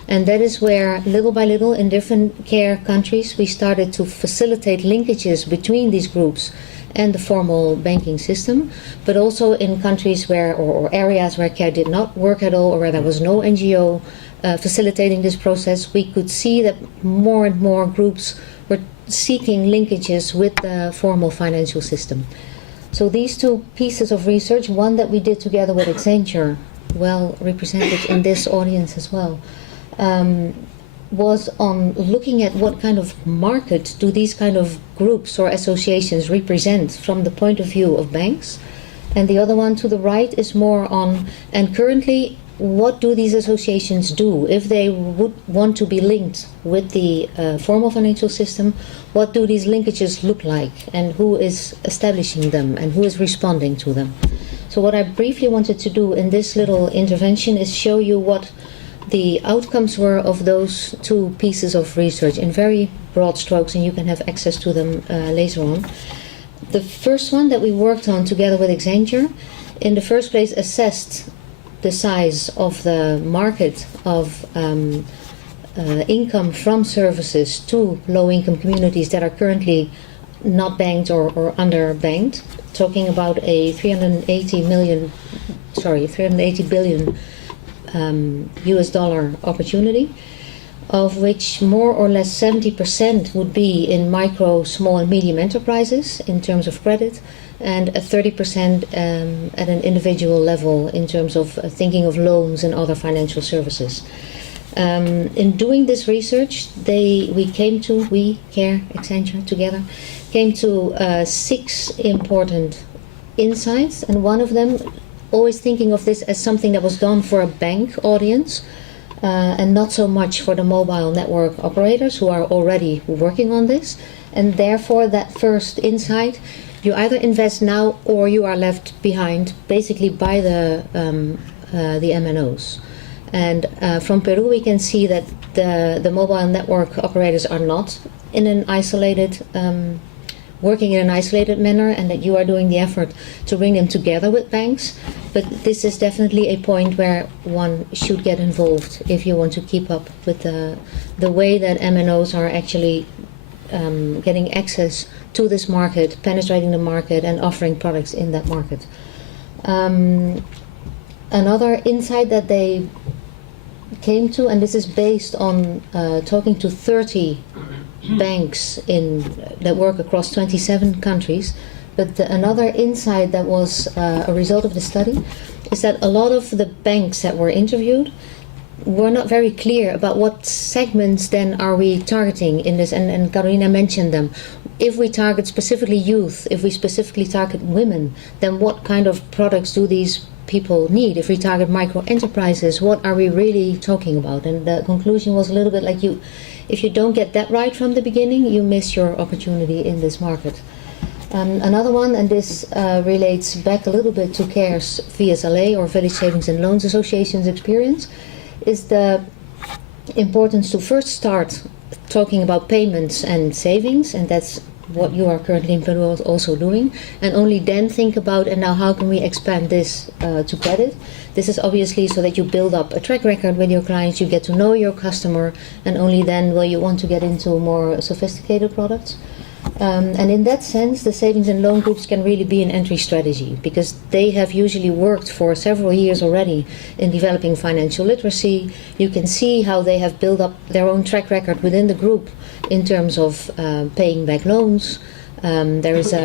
And that is where, little by little, in different CARE countries, we started to facilitate linkages between these groups and the formal banking system, but also in countries where, or areas where CARE did not work at all, or where there was no NGO facilitating this process, we could see that more and more groups were seeking linkages with the formal financial system. So these two pieces of research, one that we did together with Accenture, well represented in this audience as well, was on looking at what kind of market do these kind of groups or associations represent from the point of view of banks. And the other one to the right is more on, and currently, what do these associations do? If they would want to be linked with the formal financial system, what do these linkages look like? And who is establishing them? And who is responding to them? So what I briefly wanted to do in this little intervention is show you what the outcomes were of those two pieces of research in very broad strokes, and you can have access to them later on. The first one that we worked on together with Accenture, in the first place assessed the size of the market of income from services to low-income communities that are currently not banked or underbanked, talking about a 380 billion US dollar opportunity, of which more or less 70% would be in micro, small and medium enterprises in terms of credit, and 30% at an individual level in terms of thinking of loans and other financial services. In doing this research, we, CARE, Accenture together, came to 6 important insights, and one of them, always thinking of this as something that was done for a bank audience, and not so much for the mobile network operators who are already working on this. And therefore, that first insight, you either invest now or you are left behind, basically by the MNOs. And from Peru, we can see that the mobile network operators are not in an isolated working in an isolated manner, and that you are doing the effort to bring them together with banks. But this is definitely a point where one should get involved if you want to keep up with the way that MNOs are actually getting access to this market, penetrating the market and offering products in that market. Another insight that they came to, and this is based on talking to 30 banks that work across 27 countries, but another insight that was a result of the study is that a lot of the banks that were interviewed were not very clear about what segments then are we targeting in this, and Carolina mentioned them. If we target specifically youth, if we specifically target women, then what kind of products do these people need? If we target micro enterprises, what are we really talking about? And the conclusion was a little bit like if you don't get that right from the beginning, you miss your opportunity in this market. Another one, and this relates back a little bit to CARE's VSLA, or Village Savings and Loans Association's experience, is the importance to first start talking about payments and savings, and that's what you are currently in Peru also doing, and only then think about, and now how can we expand this to credit? This is obviously so that you build up a track record with your clients, you get to know your customer, and only then will you want to get into more sophisticated products. And in that sense, the savings and loan groups can really be an entry strategy, because they have usually worked for several years already in developing financial literacy. You can see how they have built up their own track record within the group in terms of paying back loans. There is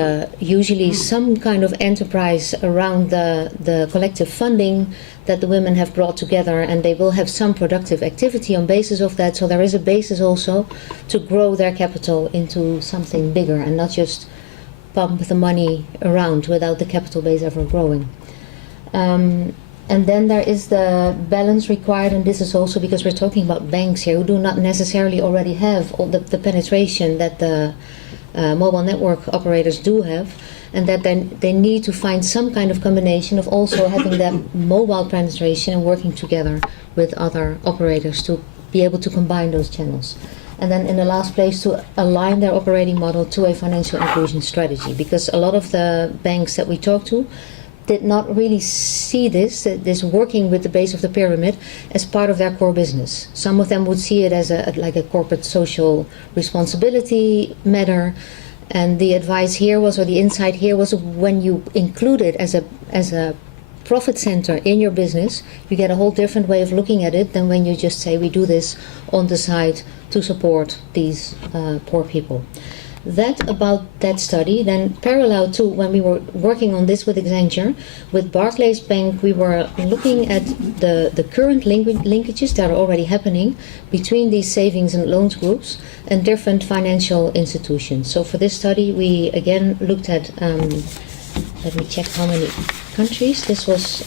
usually some kind of enterprise around the collective funding that the women have brought together, and they will have some productive activity on basis of that. So there is a basis also to grow their capital into something bigger and not just pump the money around without the capital base ever growing. And then there is the balance required, and this is also because we're talking about banks here who do not necessarily already have all the penetration that the mobile network operators do have, and that then they need to find some kind of combination of also having that mobile penetration and working together with other operators to be able to combine those channels. And then in the last place, to align their operating model to a financial inclusion strategy, because a lot of the banks that we talk to did not really see this working with the base of the pyramid as part of their core business. Some of them would see it as like a corporate social responsibility matter, and the advice here was, or the insight here was, when you include it as a profit center in your business, you get a whole different way of looking at it than when you just say we do this on the side to support these poor people. That about that study. Then parallel to when we were working on this with Accenture, with Barclays Bank, we were looking at the current linkages that are already happening between these savings and loans groups and different financial institutions. So for this study, we again looked at, let me check how many countries. This was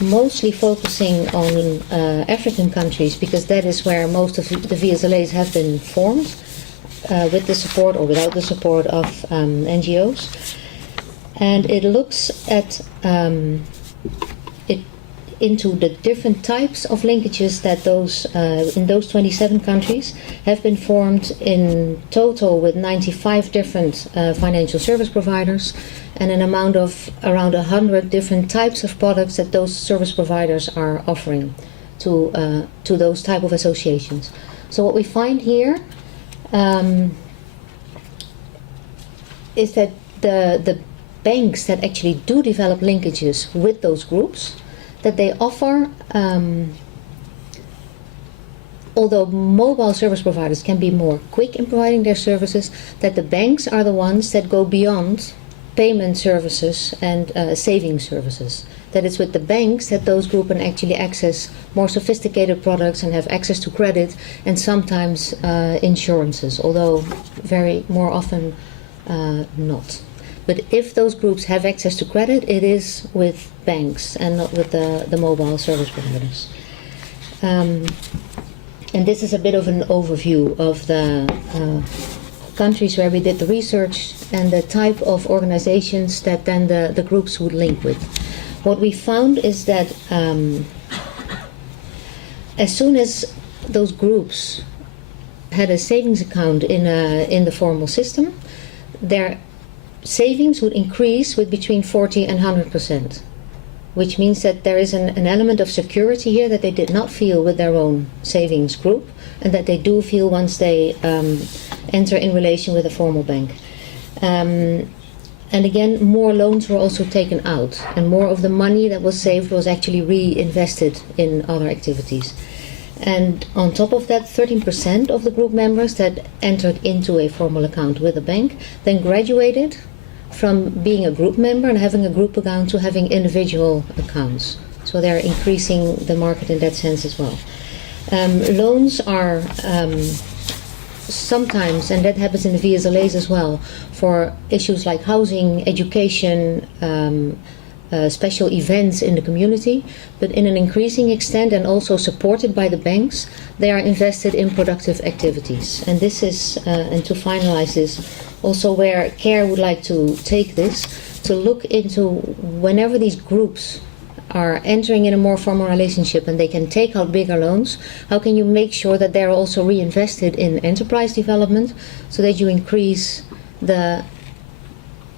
mostly focusing on African countries, because that is where most of the VSLAs have been formed. With the support or without the support of NGOs, and it looks at into the different types of linkages that those in those 27 countries have been formed in total with 95 different financial service providers, and an amount of around 100 different types of products that those service providers are offering to those type of associations. So what we find here is that the banks that actually do develop linkages with those groups, that they offer, although mobile service providers can be more quick in providing their services, that the banks are the ones that go beyond payment services and saving services. That it's with the banks that those groups can actually access more sophisticated products and have access to credit and sometimes insurances, although very more often not. But if those groups have access to credit, it is with banks and not with the mobile service providers. And this is a bit of an overview of the countries where we did the research and the type of organizations that then the groups would link with. What we found is that as soon as those groups had a savings account in the formal system, their savings would increase with between 40 and 100%, which means that there is an element of security here that they did not feel with their own savings group, and that they do feel once they enter in relation with a formal bank. And again, more loans were also taken out, and more of the money that was saved was actually reinvested in other activities. And on top of that, 13% of the group members that entered into a formal account with a bank then graduated from being a group member and having a group account to having individual accounts. So they're increasing the market in that sense as well. Loans are sometimes, and that happens in the VSLAs as well, for issues like housing, education, special events in the community, but in an increasing extent, and also supported by the banks, they are invested in productive activities. And this is, and to finalize this, also where CARE would like to take this, to look into whenever these groups are entering in a more formal relationship and they can take out bigger loans, how can you make sure that they're also reinvested in enterprise development so that you increase the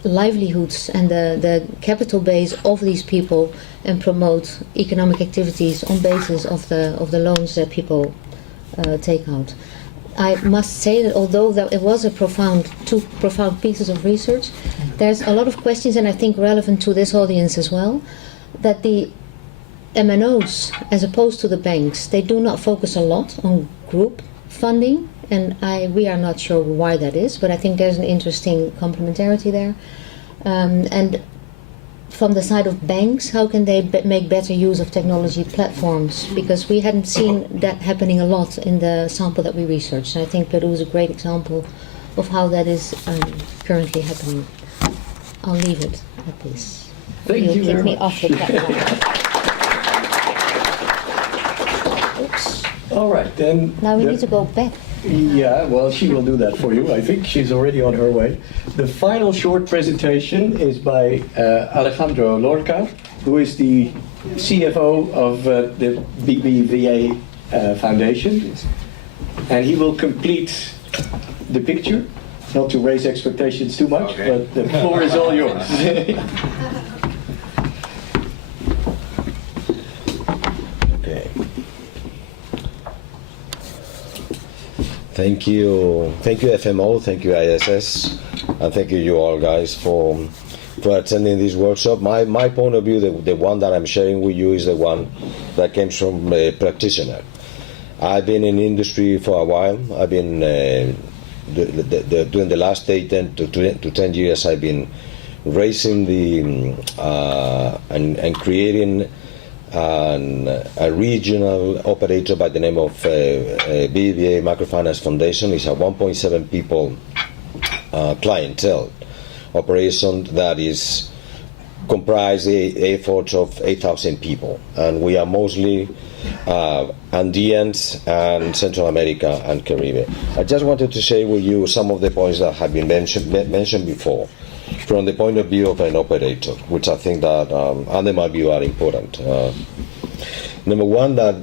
livelihoods and the capital base of these people and promote economic activities on basis of the loans that people take out. I must say that although that it was two profound pieces of research, there's a lot of questions, and I think relevant to this audience as well, that the MNOs, as opposed to the banks, they do not focus a lot on group funding, and we are not sure why that is, but I think there's an interesting complementarity there. And from the side of banks, how can they make better use of technology platforms? Because we hadn't seen that happening a lot in the sample that we researched. And I think Peru is a great example of how that is currently happening. I'll leave it at this. Thank you You'll very kick me much. off the platform. Oops. All right, then. Now we need to go back. Yeah, well, she will do that for you. I think she's already on her way. The final short presentation is by Alejandro Lorca, who is the CFO of the BBVA Foundation. And he will complete the picture, not to raise expectations too much, but the floor is all yours. Okay. Thank you FMO, thank you ISS, and thank you all guys for attending this workshop. My point of view, the one that I'm sharing with you is the one that comes from a practitioner. I've been in industry for a while. I've been during the last 8 to 10 years. I've been raising and creating a regional operator by the name of BBVA Microfinance Foundation. It's a 1.7 people clientele operation that is comprised efforts of 8,000 people, and we are mostly Andeans and Central America and Caribbean. I just wanted to share with you some of the points that have been mentioned before, from the point of view of an operator, which I think that, under my view, are important. Number one, that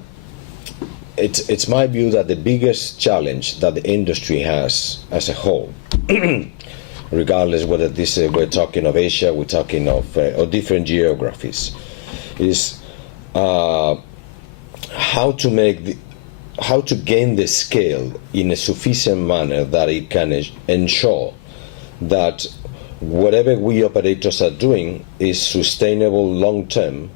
it's my view that the biggest challenge that the industry has as a whole, regardless whether we're talking of Asia, we're talking of different geographies, is how to gain the scale in a sufficient manner that it can ensure that whatever we operators are doing is sustainable long term,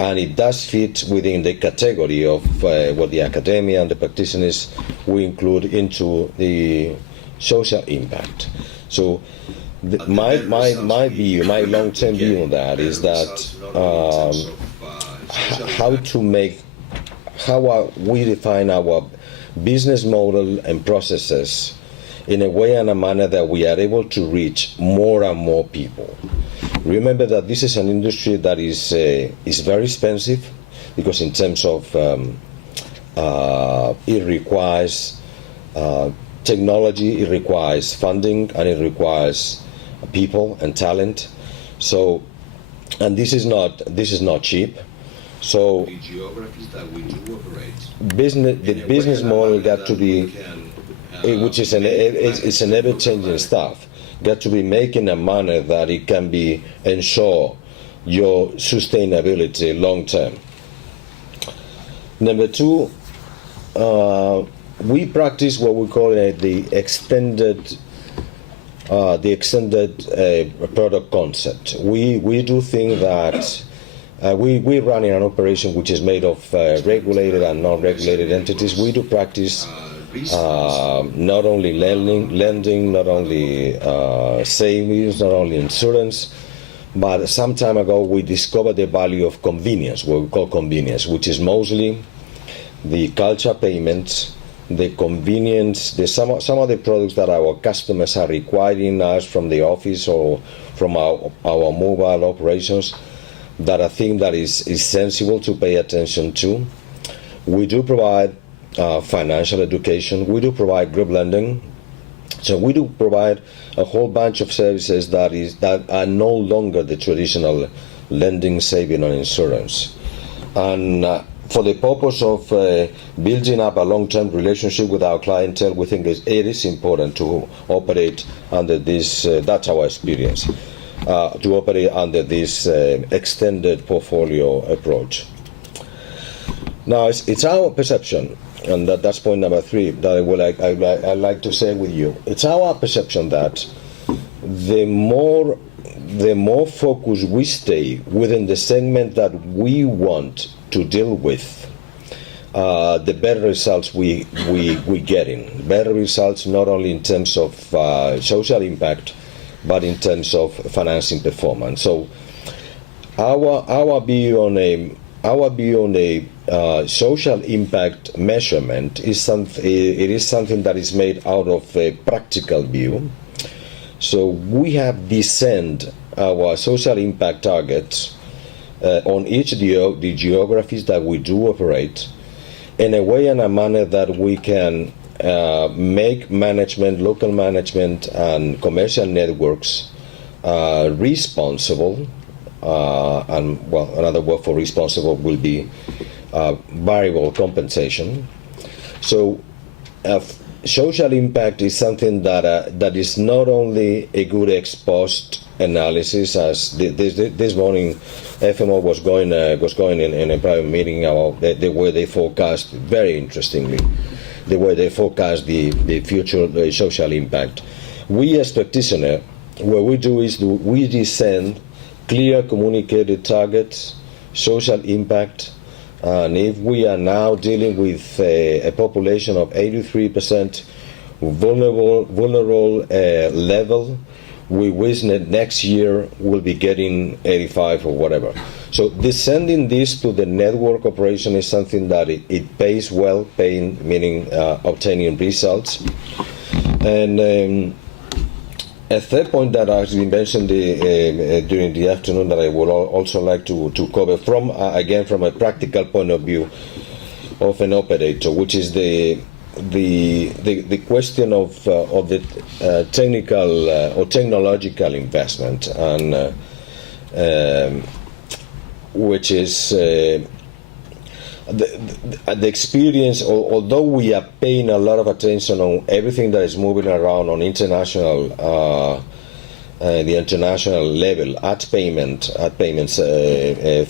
and it does fit within the category of what the academia and the practitioners we include into the social impact. So my view, my long-term view on that is that how we define our business model and processes in a way and a manner that we are able to reach more and more people. Remember that this is an industry that is very expensive, because in terms of it requires technology, it requires funding, and it requires people and talent. So, and this is not cheap. So, the geographies that we do operate, the business model got to be, which is it's an ever-changing stuff, got to be making in a manner that it can be ensure your sustainability long term. Number two, we practice what we call the extended product concept. We do think that we run in an operation which is made of regulated and non-regulated entities. We do practice not only lending, not only savings, not only insurance, but some time ago we discovered the value of convenience, what we call convenience, which is mostly the culture payments, the convenience, some of the products that our customers are requiring us from the office or from our mobile operations, that I think that is sensible to pay attention to. We do provide financial education. We do provide group lending. So we do provide a whole bunch of services that are no longer the traditional lending, saving, or insurance. And for the purpose of building up a long-term relationship with our clientele, we think it is important to operate under this, that's our experience, to operate under this extended portfolio approach. Now, it's our perception and that's point number 3 that I like to share with you. It's our perception that the more focused we stay within the segment that we want to deal with, the better results we get in. Better results not only in terms of social impact, but in terms of financing performance. So our view on a social impact measurement is something that is made out of a practical view. So we have designed our social impact targets on each of the geographies that we do operate in a way and a manner that we can make management, local management, and commercial networks responsible. And well, another word for responsible will be variable compensation. So social impact is something that is not only a good ex post analysis, as this morning FMO was going in a private meeting about the way they forecast, very interestingly, the way they forecast the future social impact. We as practitioners, what we do is we design clear communicated targets, social impact, and if we are now dealing with a population of 83% vulnerable level, we wish that next year we'll be getting 85 or whatever. So descending this to the network operation is something that it pays well, meaning obtaining results. And a third point that has been mentioned during the afternoon that I would also like to cover from a practical point of view of an operator, which is the question of the technical or technological investment, and which is the experience. Although we are paying a lot of attention on everything that is moving around on international, the international level at payments,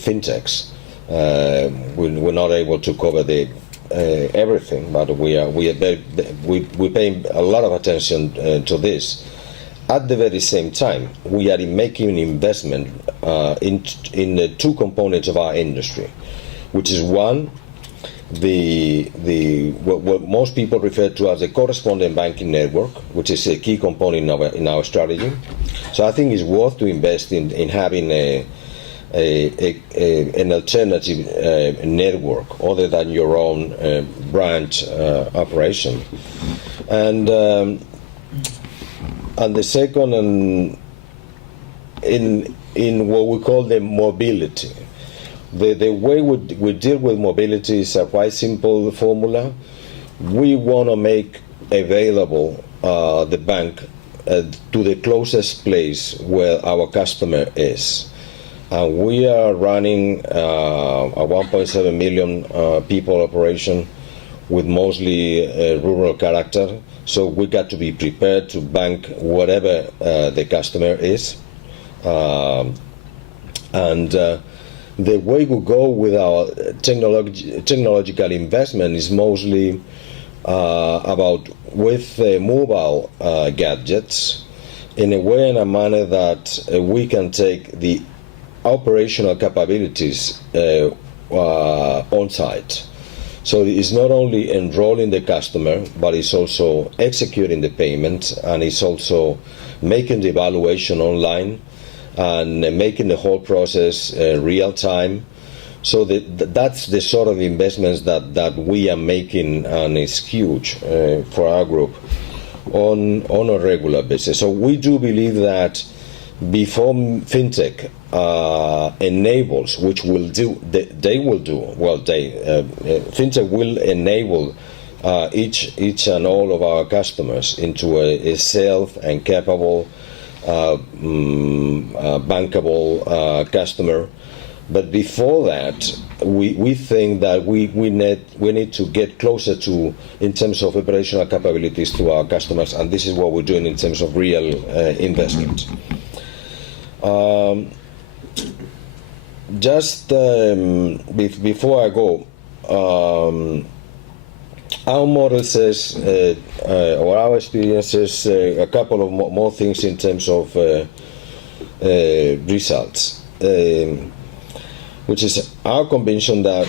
fintechs, we're not able to cover everything, but we pay a lot of attention to this. At the very same time, we are making an investment in the two components of our industry, which is one, what most people refer to as the correspondent banking network, which is a key component in our strategy. So I think it's worth to invest in having an alternative network other than your own branch operation. And the second, in what we call the mobility. The way we deal with mobility is a quite simple formula. We want to make available the bank to the closest place where our customer is. And we are running a 1.7 million people operation with mostly rural character. So we got to be prepared to bank whatever the customer is. The way we go with our technological investment is mostly about with mobile gadgets in a way and a manner that we can take the operational capabilities on site. So it's not only enrolling the customer, but it's also executing the payment, and it's also making the evaluation online and making the whole process real time. So that's the sort of investments that we are making, and it's huge for our group on a regular basis. So we do believe that before fintech enables, which will do, fintech will enable each and all of our customers into a self and capable bankable customer. But before that, we think that we need to get closer to, in terms of operational capabilities, to our customers, and this is what we're doing in terms of real investment. Just before I go, our model says, or our experience says, a couple of more things in terms of results, which is our conviction that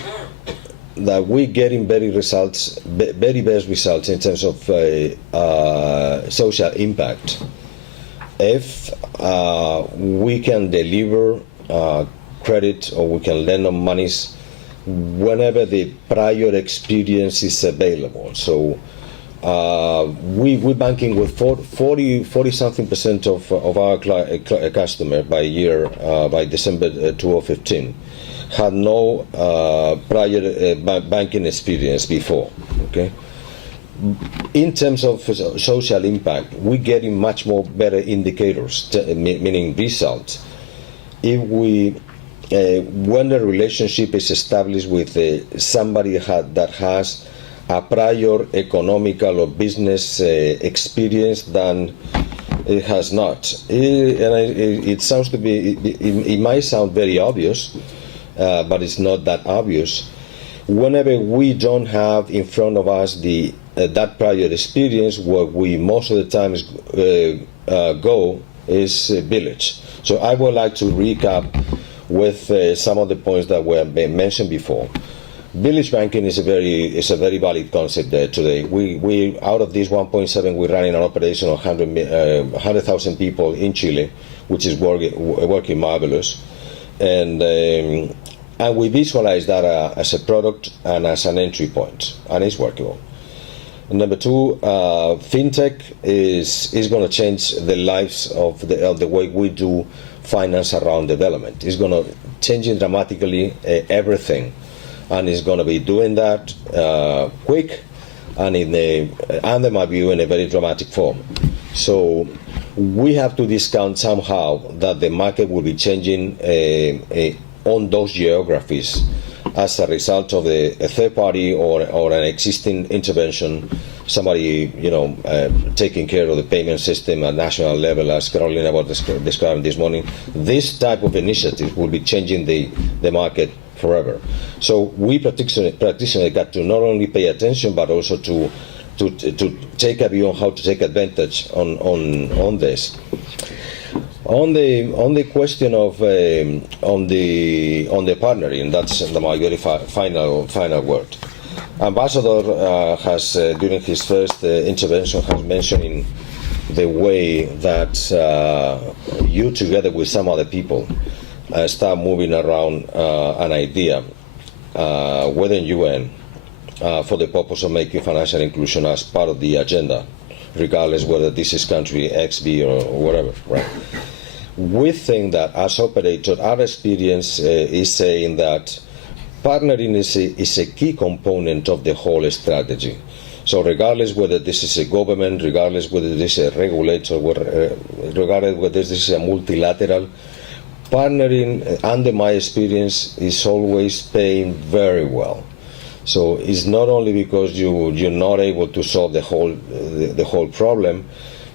we're getting very best results in terms of social impact if we can deliver credit or we can lend on monies whenever the prior experience is available. So we're banking with 40-something% of our customers by December 2015 had no prior banking experience before. Okay. In terms of social impact, we're getting much more better indicators, meaning results, if we when the relationship is established with somebody that has a prior economical or business experience than it has not. It sounds to be, it might sound very obvious, but it's not that obvious. Whenever we don't have in front of us that prior experience, where we most of the time go is village. So I would like to recap with some of the points that were mentioned before. Village banking is a very valid concept today. We out of this 1.7, we're running an operation of 100,000 people in Chile, which is working marvelous, and we visualize that as a product and as an entry point, and it's workable. Number two, fintech is going to change the lives of the way we do finance around development. It's going to change dramatically everything, and it's going to be doing that quick and under my view, in a very dramatic form. So we have to discount somehow that the market will be changing on those geographies as a result of a third party or an existing intervention, somebody taking care of the payment system at national level, as Carolina was describing this morning. This type of initiative will be changing the market forever. So we practitioners got to not only pay attention but also to take a view on how to take advantage on this. On the question of on the partnering, that's my very final word. Ambassador has during his first intervention has mentioned the way that you together with some other people start moving around an idea within UN for the purpose of making financial inclusion as part of the agenda, regardless whether this is country X, B, or whatever, right? We think that as operators, our experience is saying that partnering is a key component of the whole strategy. So regardless whether this is a government, regardless whether this is a regulator, regardless whether this is a multilateral, partnering, under my experience, is always paying very well. So it's not only because you're not able to solve the whole problem,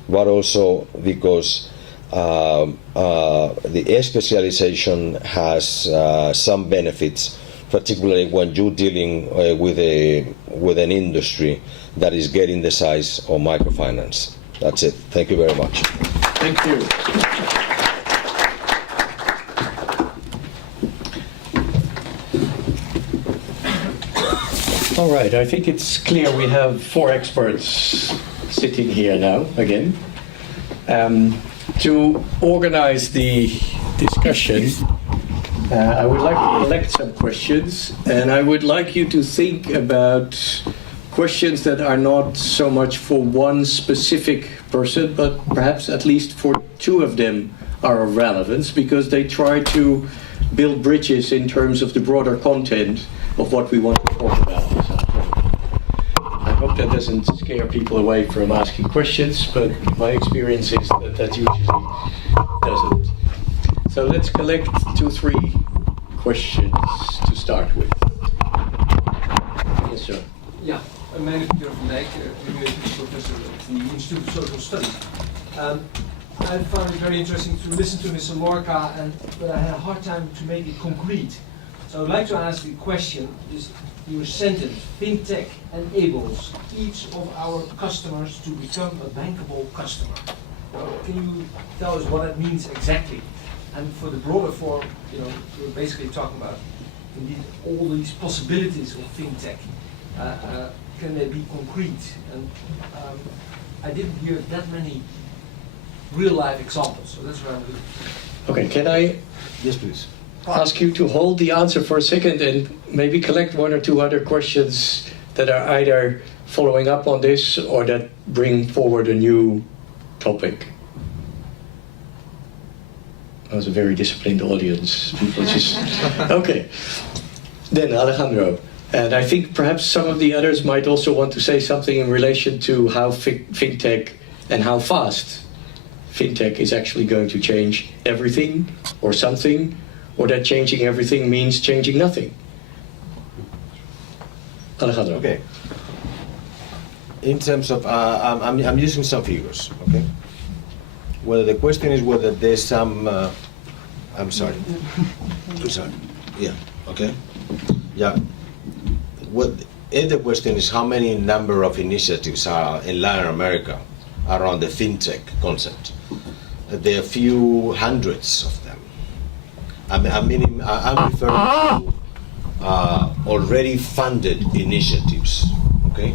but also because the specialization has some benefits, particularly when you're dealing with an industry that is getting the size of microfinance. That's it. Thank you very much. Thank you. All right, I think it's clear we have 4 experts sitting here now again. To organize the discussion, I would like to collect some questions, and I would like you to think about questions that are not so much for one specific person, but perhaps at least for 2 of them are of relevance, because they try to build bridges in terms of the broader content of what we want to talk about this afternoon. I hope that doesn't scare people away from asking questions, but my experience is that usually doesn't. So let's collect 2-3 questions to start with. Yes, sir. Yeah, my name is Björn van Dijk, University Professor at the Institute of Social Studies. I found it very interesting to listen to Mr. Lorca, but I had a hard time to make it concrete. So I would like to ask the question, is your sentence, FinTech enables each of our customers to become a bankable customer. Can you tell us what that means exactly? And for the broader form, we're basically talking about indeed all these possibilities of FinTech. Can they be concrete? And I didn't hear that many real life examples, so that's what I'm doing. Okay, can I ask you to hold the answer for a second and maybe collect one or two other questions that are either following up on this or that bring forward a new topic? That was a very disciplined audience. People just okay. Then Alejandro, and I think perhaps some of the others might also want to say something in relation to how FinTech and how fast FinTech is actually going to change everything or something, or that changing everything means changing nothing. Alejandro. Okay. In terms of, I'm using some figures, okay? Well, the question is whether there's some, I'm sorry. Yeah, okay? Yeah. If the question is how many number of initiatives are in Latin America around the FinTech concept, there are a few hundreds of them. I'm referring to already funded initiatives, okay?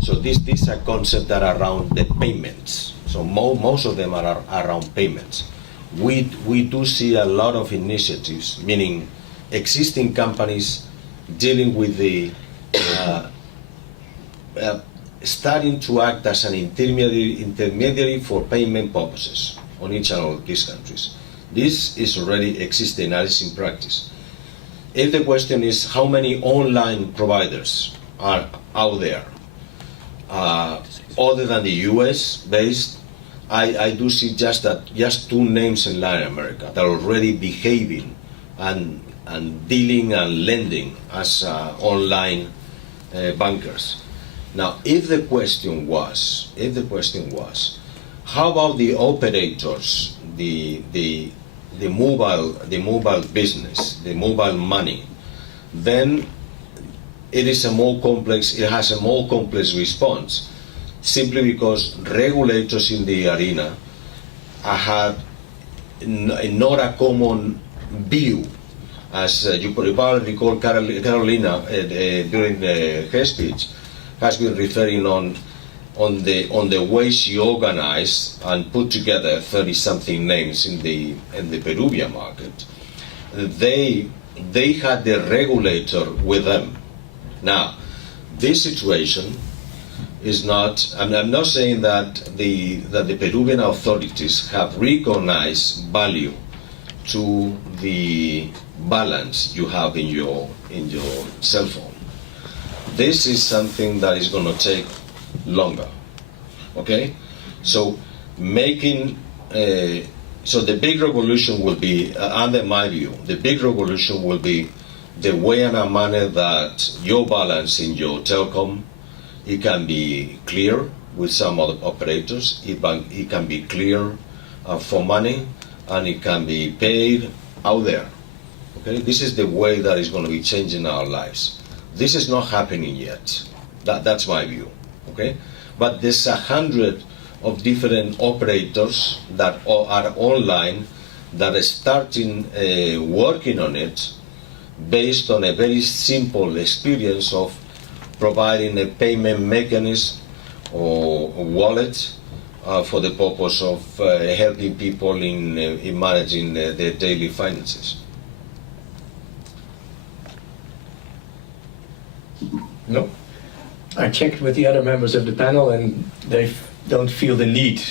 So these are concepts that are around the payments. So most of them are around payments. We do see a lot of initiatives, meaning existing companies dealing with the starting to act as an intermediary for payment purposes on each and all of these countries. This is already existing and is in practice. If the question is how many online providers are out there, other than the US based, I do see just two names in Latin America that are already behaving and dealing and lending as online bankers. Now, if the question was, how about the operators, the mobile business, the mobile money, then it has a more complex response, simply because regulators in the arena have not a common view. As you probably recall, Carolina during her speech has been referring on the way she organized and put together 30-something names in the Peruvian market. They had the regulator with them. Now, this situation is not. I'm not saying that the Peruvian authorities have recognized value to the balance you have in your cell phone. This is something that is going to take longer. Okay, so so the big revolution will be, under my view, the big revolution will be the way and a manner that your balance in your telecom, it can be clear with some other operators. It can be clear for money, and it can be paid out there. Okay, this is the way that is going to be changing our lives. This is not happening yet. That's my view. Okay, but there's 100 of different operators that are online that are starting working on it based on a very simple experience of providing a payment mechanism or a wallet for the purpose of helping people in managing their daily finances. No. I checked with the other members of the panel, and they don't feel the need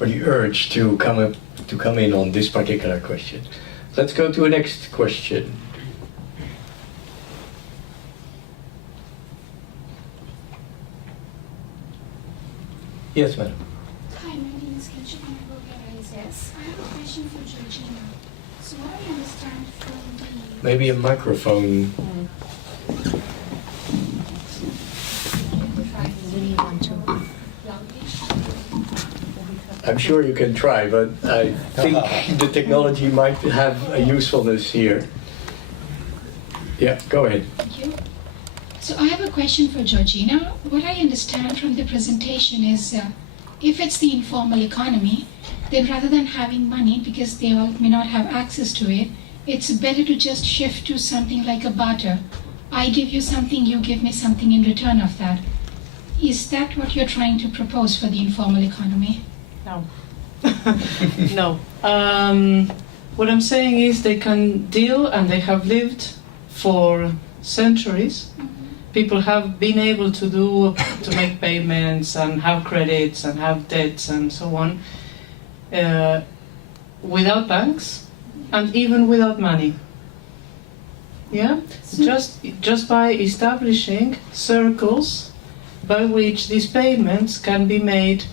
or the urge to come in on this particular question. Let's go to a next question. Yes, madam. Hi, my name is Katrina Bulgarizes. I have a question for Georgina. So what I understand from the... Maybe a microphone. I'm sure you can try, but I think the technology might have a usefulness here. Yeah, go ahead. Thank you. So I have a question for Georgina. What I understand from the presentation is if it's the informal economy, then rather than having money, because they all may not have access to it, it's better to just shift to something like a barter. I give you something, you give me something in return of that. Is that what you're trying to propose for the informal economy? No. No. What I'm saying is they can deal, and they have lived for centuries. People have been able to make payments and have credits and have debts and so on without banks and even without money. Yeah, just by establishing circles by which these payments can be made,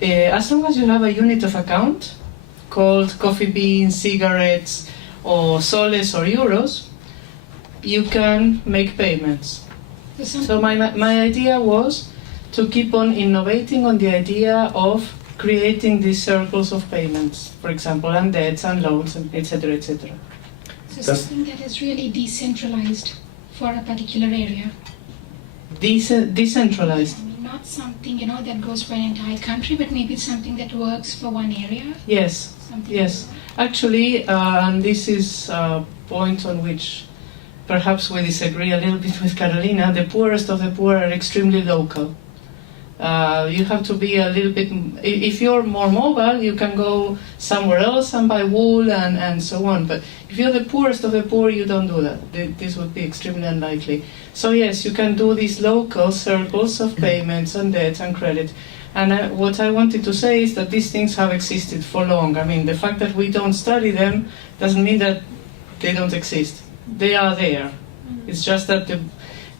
as long as you have a unit of account called coffee beans, cigarettes, or soles or euros, you can make payments. So my idea was to keep on innovating on the idea of creating these circles of payments, for example, and debts and loans, etc., etc. So something that is really decentralized for a particular area. Decentralized. Not something, that goes for an entire country, but maybe something that works for one area. Yes, yes. Actually, and this is a point on which perhaps we disagree a little bit with Carolina, the poorest of the poor are extremely local. You have to be a little bit, if you're more mobile, you can go somewhere else and buy wool and so on. But if you're the poorest of the poor, you don't do that. This would be extremely unlikely. So yes, you can do these local circles of payments and debt and credit. And what I wanted to say is that these things have existed for long. I mean, the fact that we don't study them doesn't mean that they don't exist. They are there. It's just that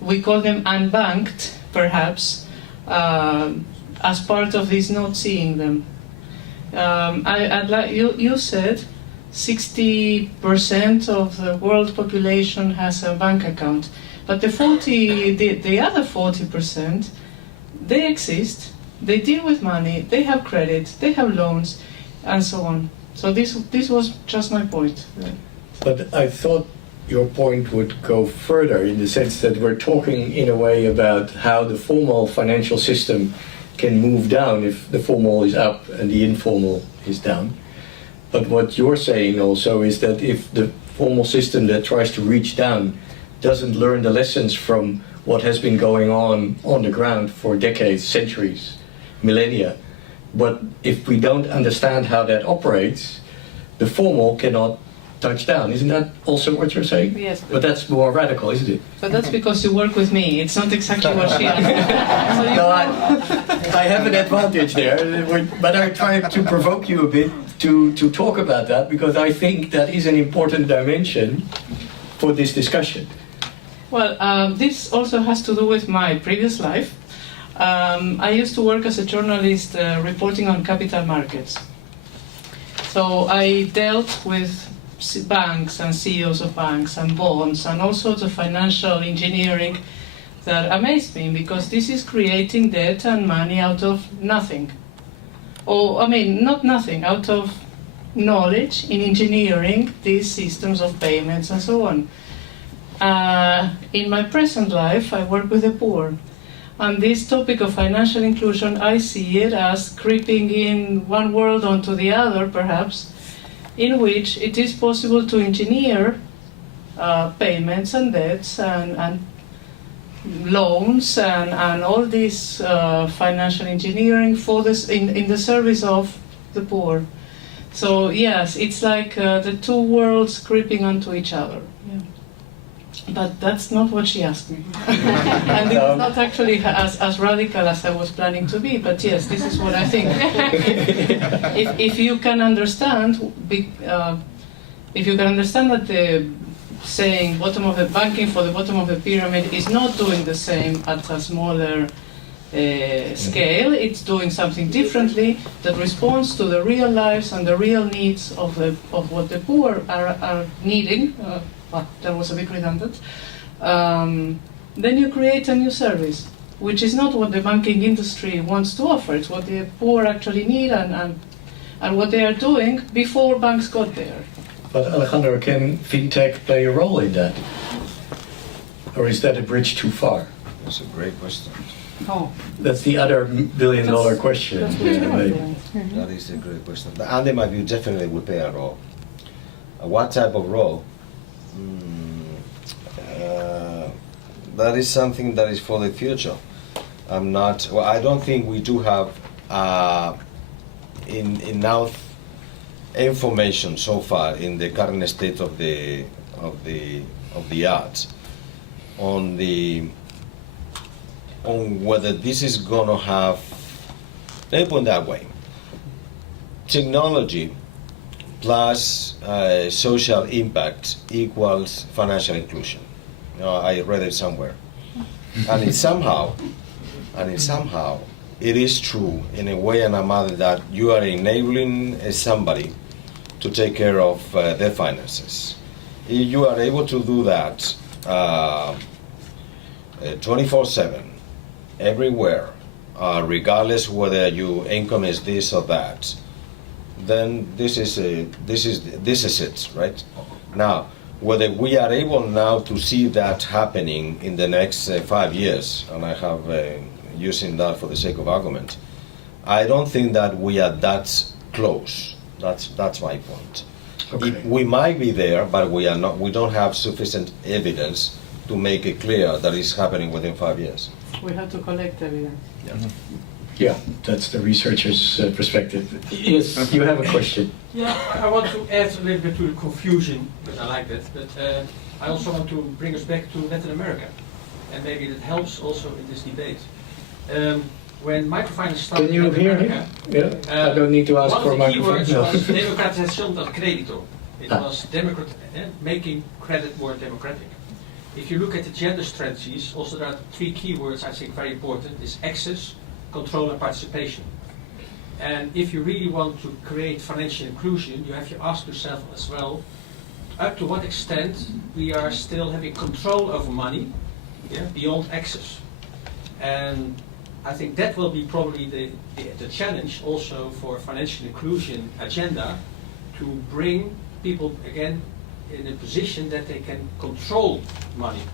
we call them unbanked, perhaps, as part of this not seeing them. I'd like you said 60% of the world population has a bank account, but the other 40%, they exist. They deal with money. They have credit. They have loans, and so on. So this was just my point. But I thought your point would go further in the sense that we're talking in a way about how the formal financial system can move down if the formal is up and the informal is down. But what you're saying also is that if the formal system that tries to reach down doesn't learn the lessons from what has been going on the ground for decades, centuries, millennia, but if we don't understand how that operates, the formal cannot touch down. Isn't that also what you're saying? Yes. But that's more radical, isn't it? But that's because you work with me. It's not exactly what she asked. So No, I have an advantage there, but I try to provoke you a bit to talk about that, because I think that is an important dimension for this discussion. Well, this also has to do with my previous life. I used to work as a journalist reporting on capital markets. So I dealt with banks and CEOs of banks and bonds and all sorts of financial engineering that amazed me, because this is creating debt and money out of nothing. Or, I mean, not nothing, out of knowledge in engineering these systems of payments and so on. In my present life, I work with the poor. And this topic of financial inclusion, I see it as creeping in one world onto the other, perhaps, in which it is possible to engineer payments and debts and loans and all this financial engineering for this in the service of the poor. So yes, it's like the two worlds creeping onto each other. Yeah. But that's not what she asked me. And this is not actually as radical as I was planning to be, but yes, this is what I think. If you can understand, that the saying bottom of the banking for the bottom of the pyramid is not doing the same at a smaller scale, it's doing something differently that responds to the real lives and the real needs of what the poor are needing. That was a bit redundant. Then you create a new service, which is not what the banking industry wants to offer. It's what the poor actually need and what they are doing before banks got there. But Alejandro, can fintech play a role in that? Or is that a bridge too far? That's a great question. Oh. That's the other billion-dollar question. Maybe. That is a great question. And my view definitely will play a role. What type of role? That is something that is for the future. I don't think we do have enough information so far in the current state of the art on whether this is going to have, let me put it that way, technology plus social impact equals financial inclusion. I read it somewhere. And it somehow, it is true in a way and another that you are enabling somebody to take care of their finances. If you are able to do that 24/7, everywhere, regardless whether your income is this or that, then this is it, right? Now, whether we are able now to see that happening in the next 5 years, and I have using that for the sake of argument, I don't think that we are that close. That's my point. Okay. We might be there, but we are not. We don't have sufficient evidence to make it clear that it's happening within 5 years. We have to collect evidence. Yeah, that's the researcher's perspective. Yes, you have a question. Yeah, I want to add a little bit to the confusion, but I like that. But I also want to bring us back to Latin America, and maybe that helps also in this debate. When microfinance started Can you in Latin hear America, me? Yeah, I don't need to ask for a one of the microphone. keywords No. was democratization del crédito. It was making credit more democratic. If you look at the gender strategies, also there are 3 keywords I think very important: is access, control, and participation. And if you really want to create financial inclusion, you have to ask yourself as well, up to what extent we are still having control over money, beyond access. And I think that will be probably the challenge also for financial inclusion agenda, to bring people again in a position that they can control money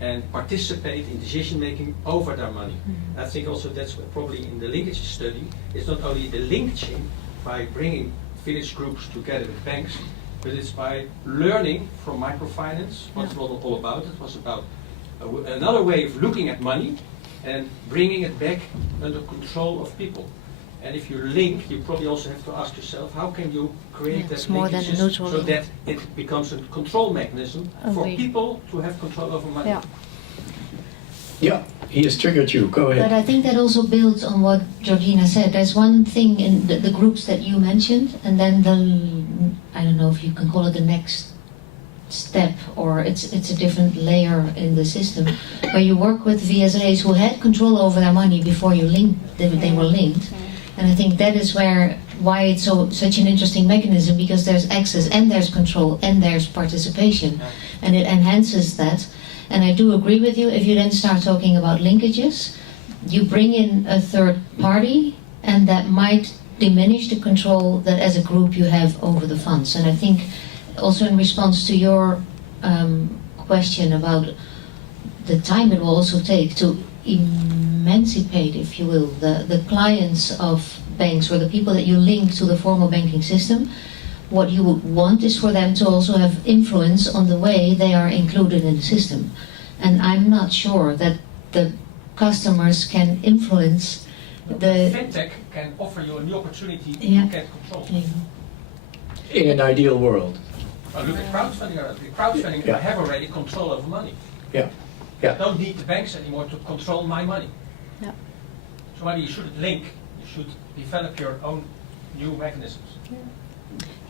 and participate in decision making over their money. I think also that's probably in the linkage study, it's not only the linkaging by bringing village groups together with banks, but it's by learning from microfinance what it's all about. It was about another way of looking at money and bringing it back under control of people. And if you link, you probably also have to ask yourself, how can you create that linkages so that it becomes a control mechanism for people to have control over money. Yeah, he has triggered you. Go ahead. But I think that also builds on what Georgina said. There's one thing in the groups that you mentioned, and then I don't know if you can call it the next step, or it's a different layer in the system, where you work with VSAs who had control over their money before you they were linked. And I think that is why it's such an interesting mechanism, because there's access and there's control and there's participation, and it enhances that. And I do agree with you, if you then start talking about linkages, you bring in a third party, and that might diminish the control that as a group you have over the funds. And I think also in response to your question about the time it will also take to emancipate, if you will, the clients of banks, or the people that you link to the formal banking system, what you would want is for them to also have influence on the way they are included in the system. And I'm not sure that the customers can influence the... FinTech can offer you a new opportunity to get control. In an ideal world. Look at crowdfunding. Crowdfunding, I have already control over money. Yeah. I don't need the banks anymore to control my money. Yeah. So maybe you shouldn't link, you should develop your own new mechanisms.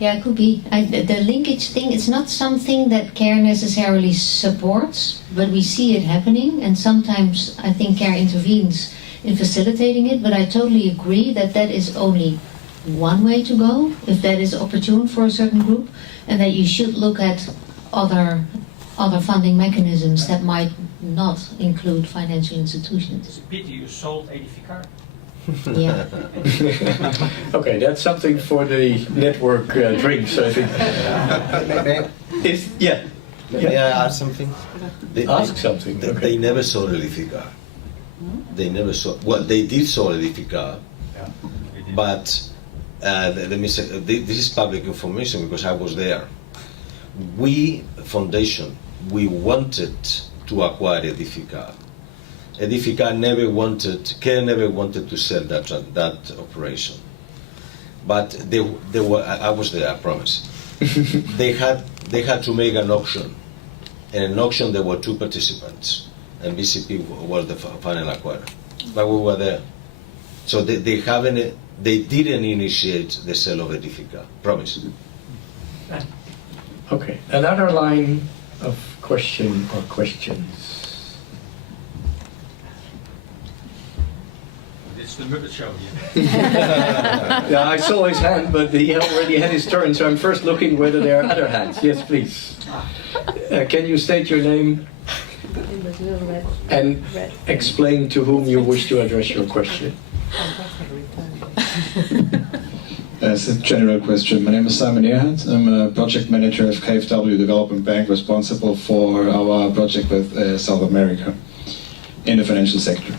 Yeah, it could be. The linkage thing, it's not something that CARE necessarily supports, but we see it happening, and sometimes I think CARE intervenes in facilitating it, but I totally agree that that is only one way to go, if that is opportune for a certain group, and that you should look at other funding mechanisms that might not include financial institutions. It's a pity you sold Edificar. Yeah. Okay, that's something for the network drinks, I think. Yeah. May I ask something? Ask something. They, Okay. they never saw Edifica. They never saw. Well, they did saw Edifica, but let me say this is public information because I was there. We foundation, we wanted to acquire Edifica. Edifica never wanted, Care never wanted to sell that operation. But they were. I was there. I promise. they had to make an auction. In an auction, there were two participants, and BCP was the final acquirer. But we were there, so they didn't initiate the sale of Edifica. Promise. Okay, another line of question or questions. It's the Muppet Show here. Yeah, I saw his hand, but he already had his turn, so I'm first looking whether there are other hands. Yes, please. Can you state your name and explain to whom you wish to address your question? It's a general question. My name is Simon Ehrhardt. I'm a project manager of KfW Development Bank, responsible for our project with South America in the financial sector.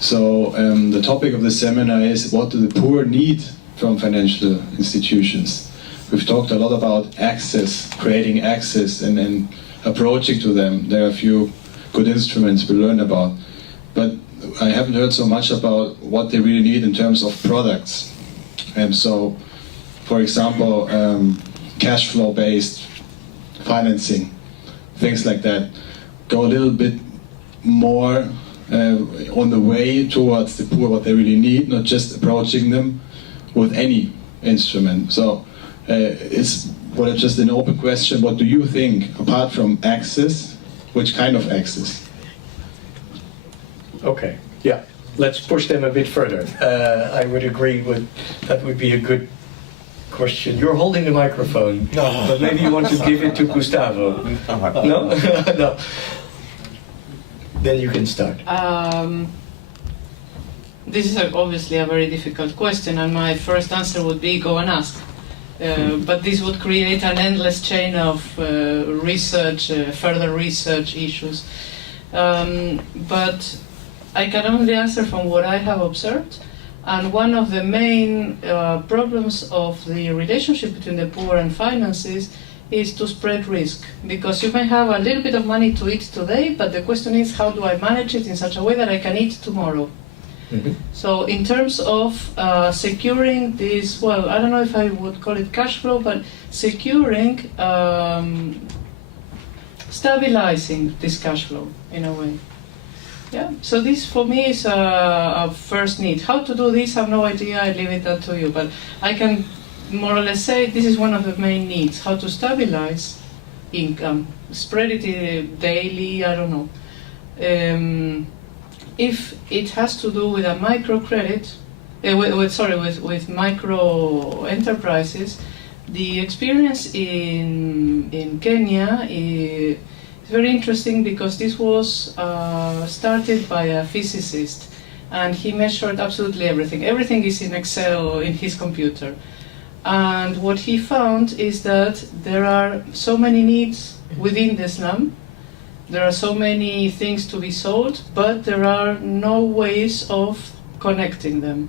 So the topic of the seminar is, what do the poor need from financial institutions? We've talked a lot about access, creating access and approaching to them. There are a few good instruments we learned about, but I haven't heard so much about what they really need in terms of products. And so, for example, cash flow based financing, things like that, go a little bit more on the way towards the poor, what they really need, not just approaching them with any instrument. So it's just an open question. What do you think, apart from access, which kind of access? Okay, yeah, let's push them a bit further. I would agree with that would be a good question. You're holding the microphone, but maybe you want to give it to Gustavo. No? No. Then you can start. This is obviously a very difficult question, and my first answer would be go and ask. But this would create an endless chain of research, further research issues. But I can only answer from what I have observed. And one of the main problems of the relationship between the poor and finances is to spread risk. Because you may have a little bit of money to eat today, but the question is, how do I manage it in such a way that I can eat tomorrow? Mm-hmm. So in terms of securing this, well, I don't know if I would call it cash flow, but securing, stabilizing this cash flow in a way. Yeah, so this for me is a first need. How to do this, I have no idea, I leave it up to you. But I can more or less say this is one of the main needs, how to stabilize income, spread it daily, I don't know. If it has to do with a microcredit, with micro enterprises, the experience in Kenya is very interesting because this was started by a physicist, and he measured absolutely everything. Everything is in Excel in his computer. And what he found is that there are so many needs within the slum. There are so many things to be sold, but there are no ways of connecting them.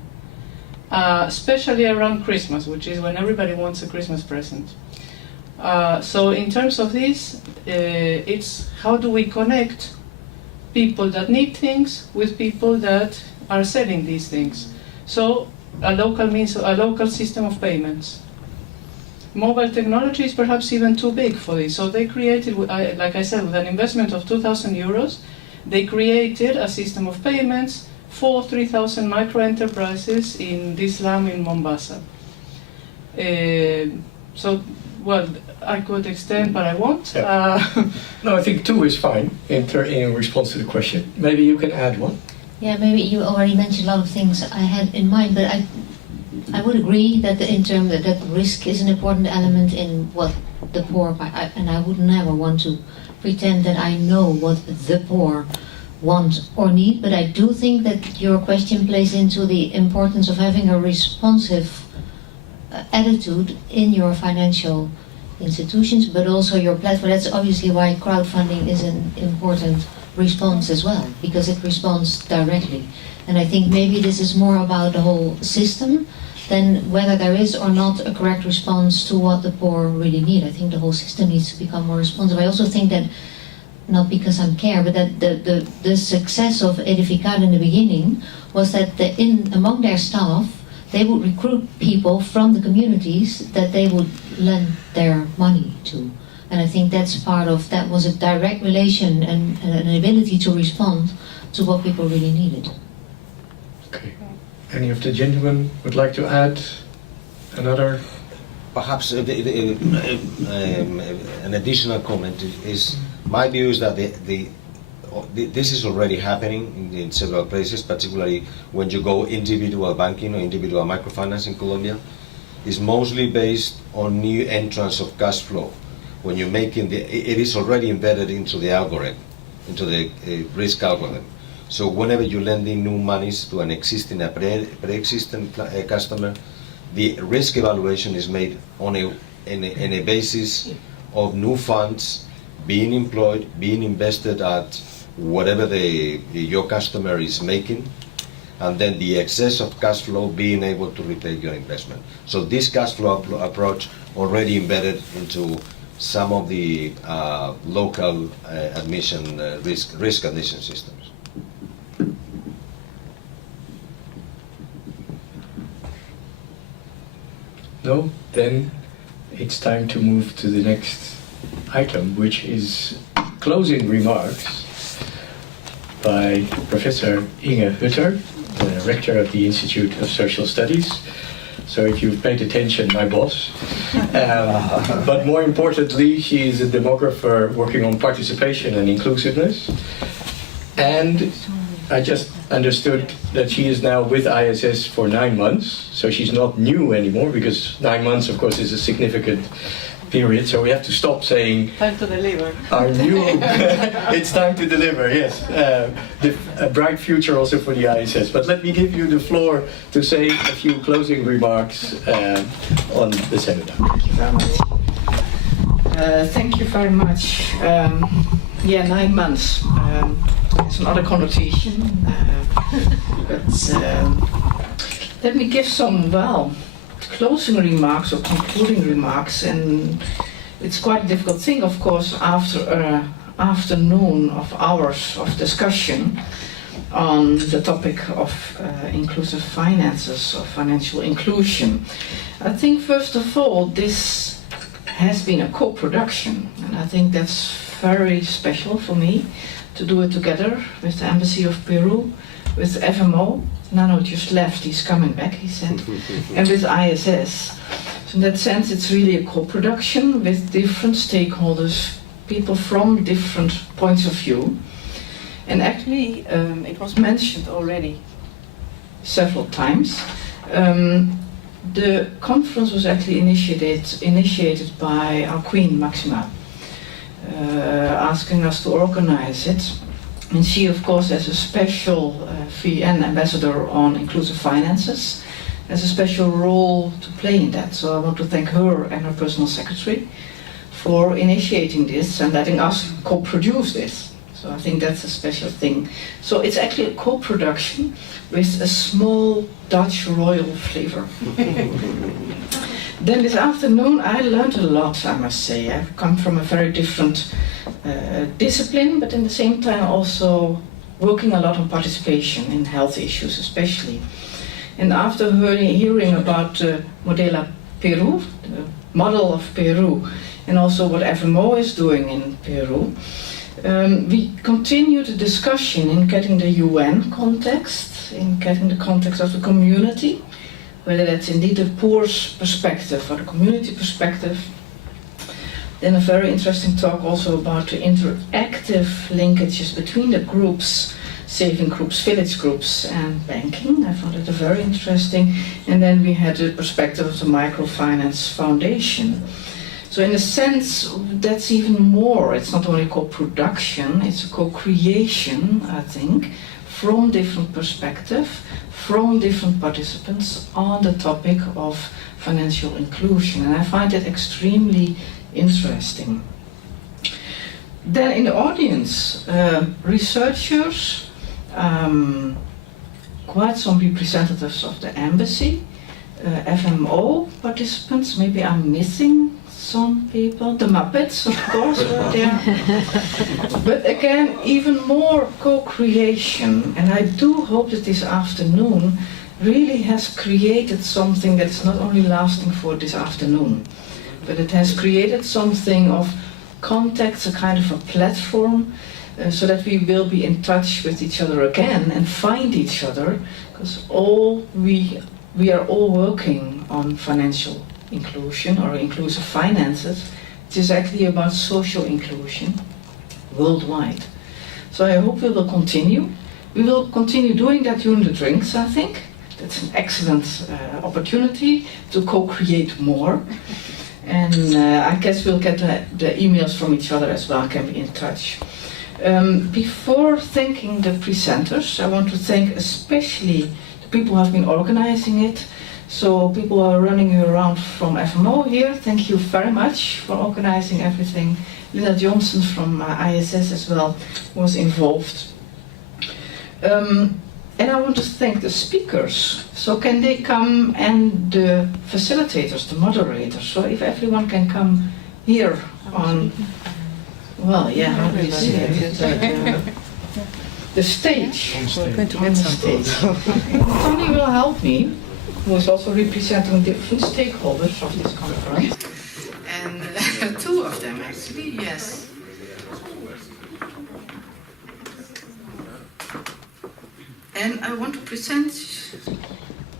Especially around Christmas, which is when everybody wants a Christmas present. So in terms of this, it's how do we connect people that need things with people that are selling these things. So a local system of payments. Mobile technology is perhaps even too big for this. So they created, like I said, with an investment of 2,000 euros, they created a system of payments for 3,000 micro-enterprises in this slum in Mombasa. Well, I could extend, but I won't. Yeah. No, I think 2 is fine in response to the question. Maybe you can add one. Yeah, maybe you already mentioned a lot of things I had in mind, but I would agree that that risk is an important element in what the poor, and I would never want to pretend that I know what the poor want or need, but I do think that your question plays into the importance of having a responsive attitude in your financial institutions, but also your platform. That's obviously why crowdfunding is an important response as well, because it responds directly. And I think maybe this is more about the whole system than whether there is or not a correct response to what the poor really need. I think the whole system needs to become more responsive. I also think that, not because I'm care, but that the success of Edificar in the beginning was that among their staff, they would recruit people from the communities that they would lend their money to. And I think that was a direct relation and an ability to respond to what people really needed. Okay. Any of the gentlemen would like to add another? Perhaps an additional comment is, my view is that this is already happening in several places, particularly when you go individual banking or individual microfinance in Colombia. It's mostly based on new entrance of cash flow. When you're making it is already embedded into the algorithm, into the risk algorithm. So whenever you're lending new monies to an existing, pre-existing customer, the risk evaluation is made on a basis of new funds being employed, being invested at whatever your customer is making, and then the excess of cash flow being able to repay your investment. So this cash flow approach already embedded into some of the local admission risk admission systems. No? Then it's time to move to the next item, which is closing remarks by Professor Inge Hutter, the Rector of the Institute of Social Studies. So if you've paid attention, my boss. But more importantly, she is a demographer working on participation and inclusiveness. And I just understood that she is now with ISS for 9 months, so she's not new anymore, because 9 months, of course, is a significant period, so we have to stop saying time to deliver. Our new, it's time to deliver, yes. A bright future also for the ISS. But let me give you the floor to say a few closing remarks on the seminar. Thank you very much. Thank you very much. 9 months. It's another connotation. But let me give some, closing remarks or concluding remarks. And it's quite a difficult thing, of course, after an afternoon of hours of discussion on the topic of inclusive finances or financial inclusion. I think, first of all, this has been a co-production, and I think that's very special for me to do it together with the Embassy of Peru, with FMO. Nano just left, he's coming back, he said, and with ISS. So in that sense, it's really a co-production with different stakeholders, people from different points of view. And actually, it was mentioned already several times. The conference was actually initiated by our Queen, Maxima, asking us to organize it. And she, of course, as a special VN ambassador on inclusive finances, has a special role to play in that. So I want to thank her and her personal secretary for initiating this and letting us co-produce this. So I think that's a special thing. So it's actually a co-production with a small Dutch royal flavor. Then this afternoon I learned a lot, I must say. I've come from a very different discipline, but in the same time also working a lot on participation in health issues especially. And after hearing about Modela Peru, the model of Peru, and also what FMO is doing in Peru, we continue the discussion in getting the UN context, in getting the context of the community, whether that's indeed the poor's perspective or the community perspective. Then a very interesting talk also about the interactive linkages between the groups, saving groups, village groups, and banking. I found it very interesting. And then we had the perspective of the Microfinance Foundation. So in a sense, that's even more. It's not only co-production, it's a co-creation, I think, from different perspectives, from different participants on the topic of financial inclusion. And I find it extremely interesting. Then in the audience, researchers, quite some representatives of the embassy, FMO participants, maybe I'm missing some people, the Muppets of course were there, but again even more co-creation, and I do hope that this afternoon really has created something that is not only lasting for this afternoon, but it has created something of contacts, a kind of a platform, so that we will be in touch with each other again and find each other, because we are all working on financial inclusion or inclusive finances. It is actually about social inclusion worldwide. So I hope we will continue. We will continue doing that during the drinks, I think. That's an excellent opportunity to co-create more. And I guess we'll get the emails from each other as well, can be in touch. Before thanking the presenters, I want to thank especially the people who have been organizing it. So people who are running around from FMO here, thank you very much for organizing everything. Linda Johnson from ISS as well was involved. And I want to thank the speakers. So can they come, and the facilitators, the moderators. So if everyone can come here on, well, yeah, how do you say it? The stage. We're going to get some. Tony will help me, who is also representing different stakeholders of this conference. And two of them actually, yes. And I want to present.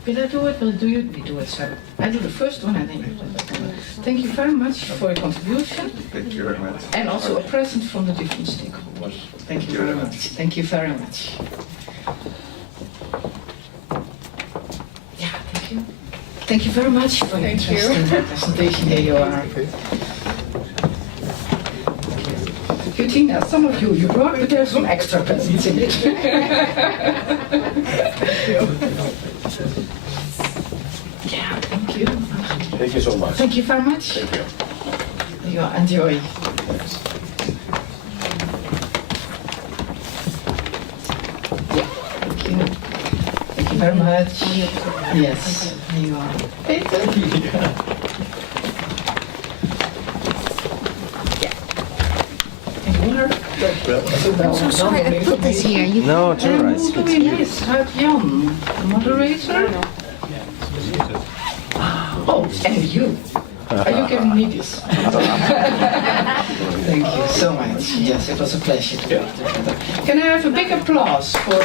Will I do it? Will do you? We do it. So I do the first one, and then you do the second one. Thank you very much for your contribution. Thank you very much. And also a present from the different stakeholders. Thank you very much. Thank you very much. Yeah, thank you. Thank you very much for your interesting presentation. Here you are. Eugenia, some of you brought, but there's some extra presents in it. Yeah, thank you. Thank you so much. Thank you very much. Thank you. You enjoy. Thank you. Thank you very much. Yes, here you are. Peter. I'm so sorry I put this here. No, it's all right. Who do we miss? Jan, the moderator? Oh, and you. Are you giving me this? Thank you so much. Yes, it was a pleasure to be together. Can I have a big applause for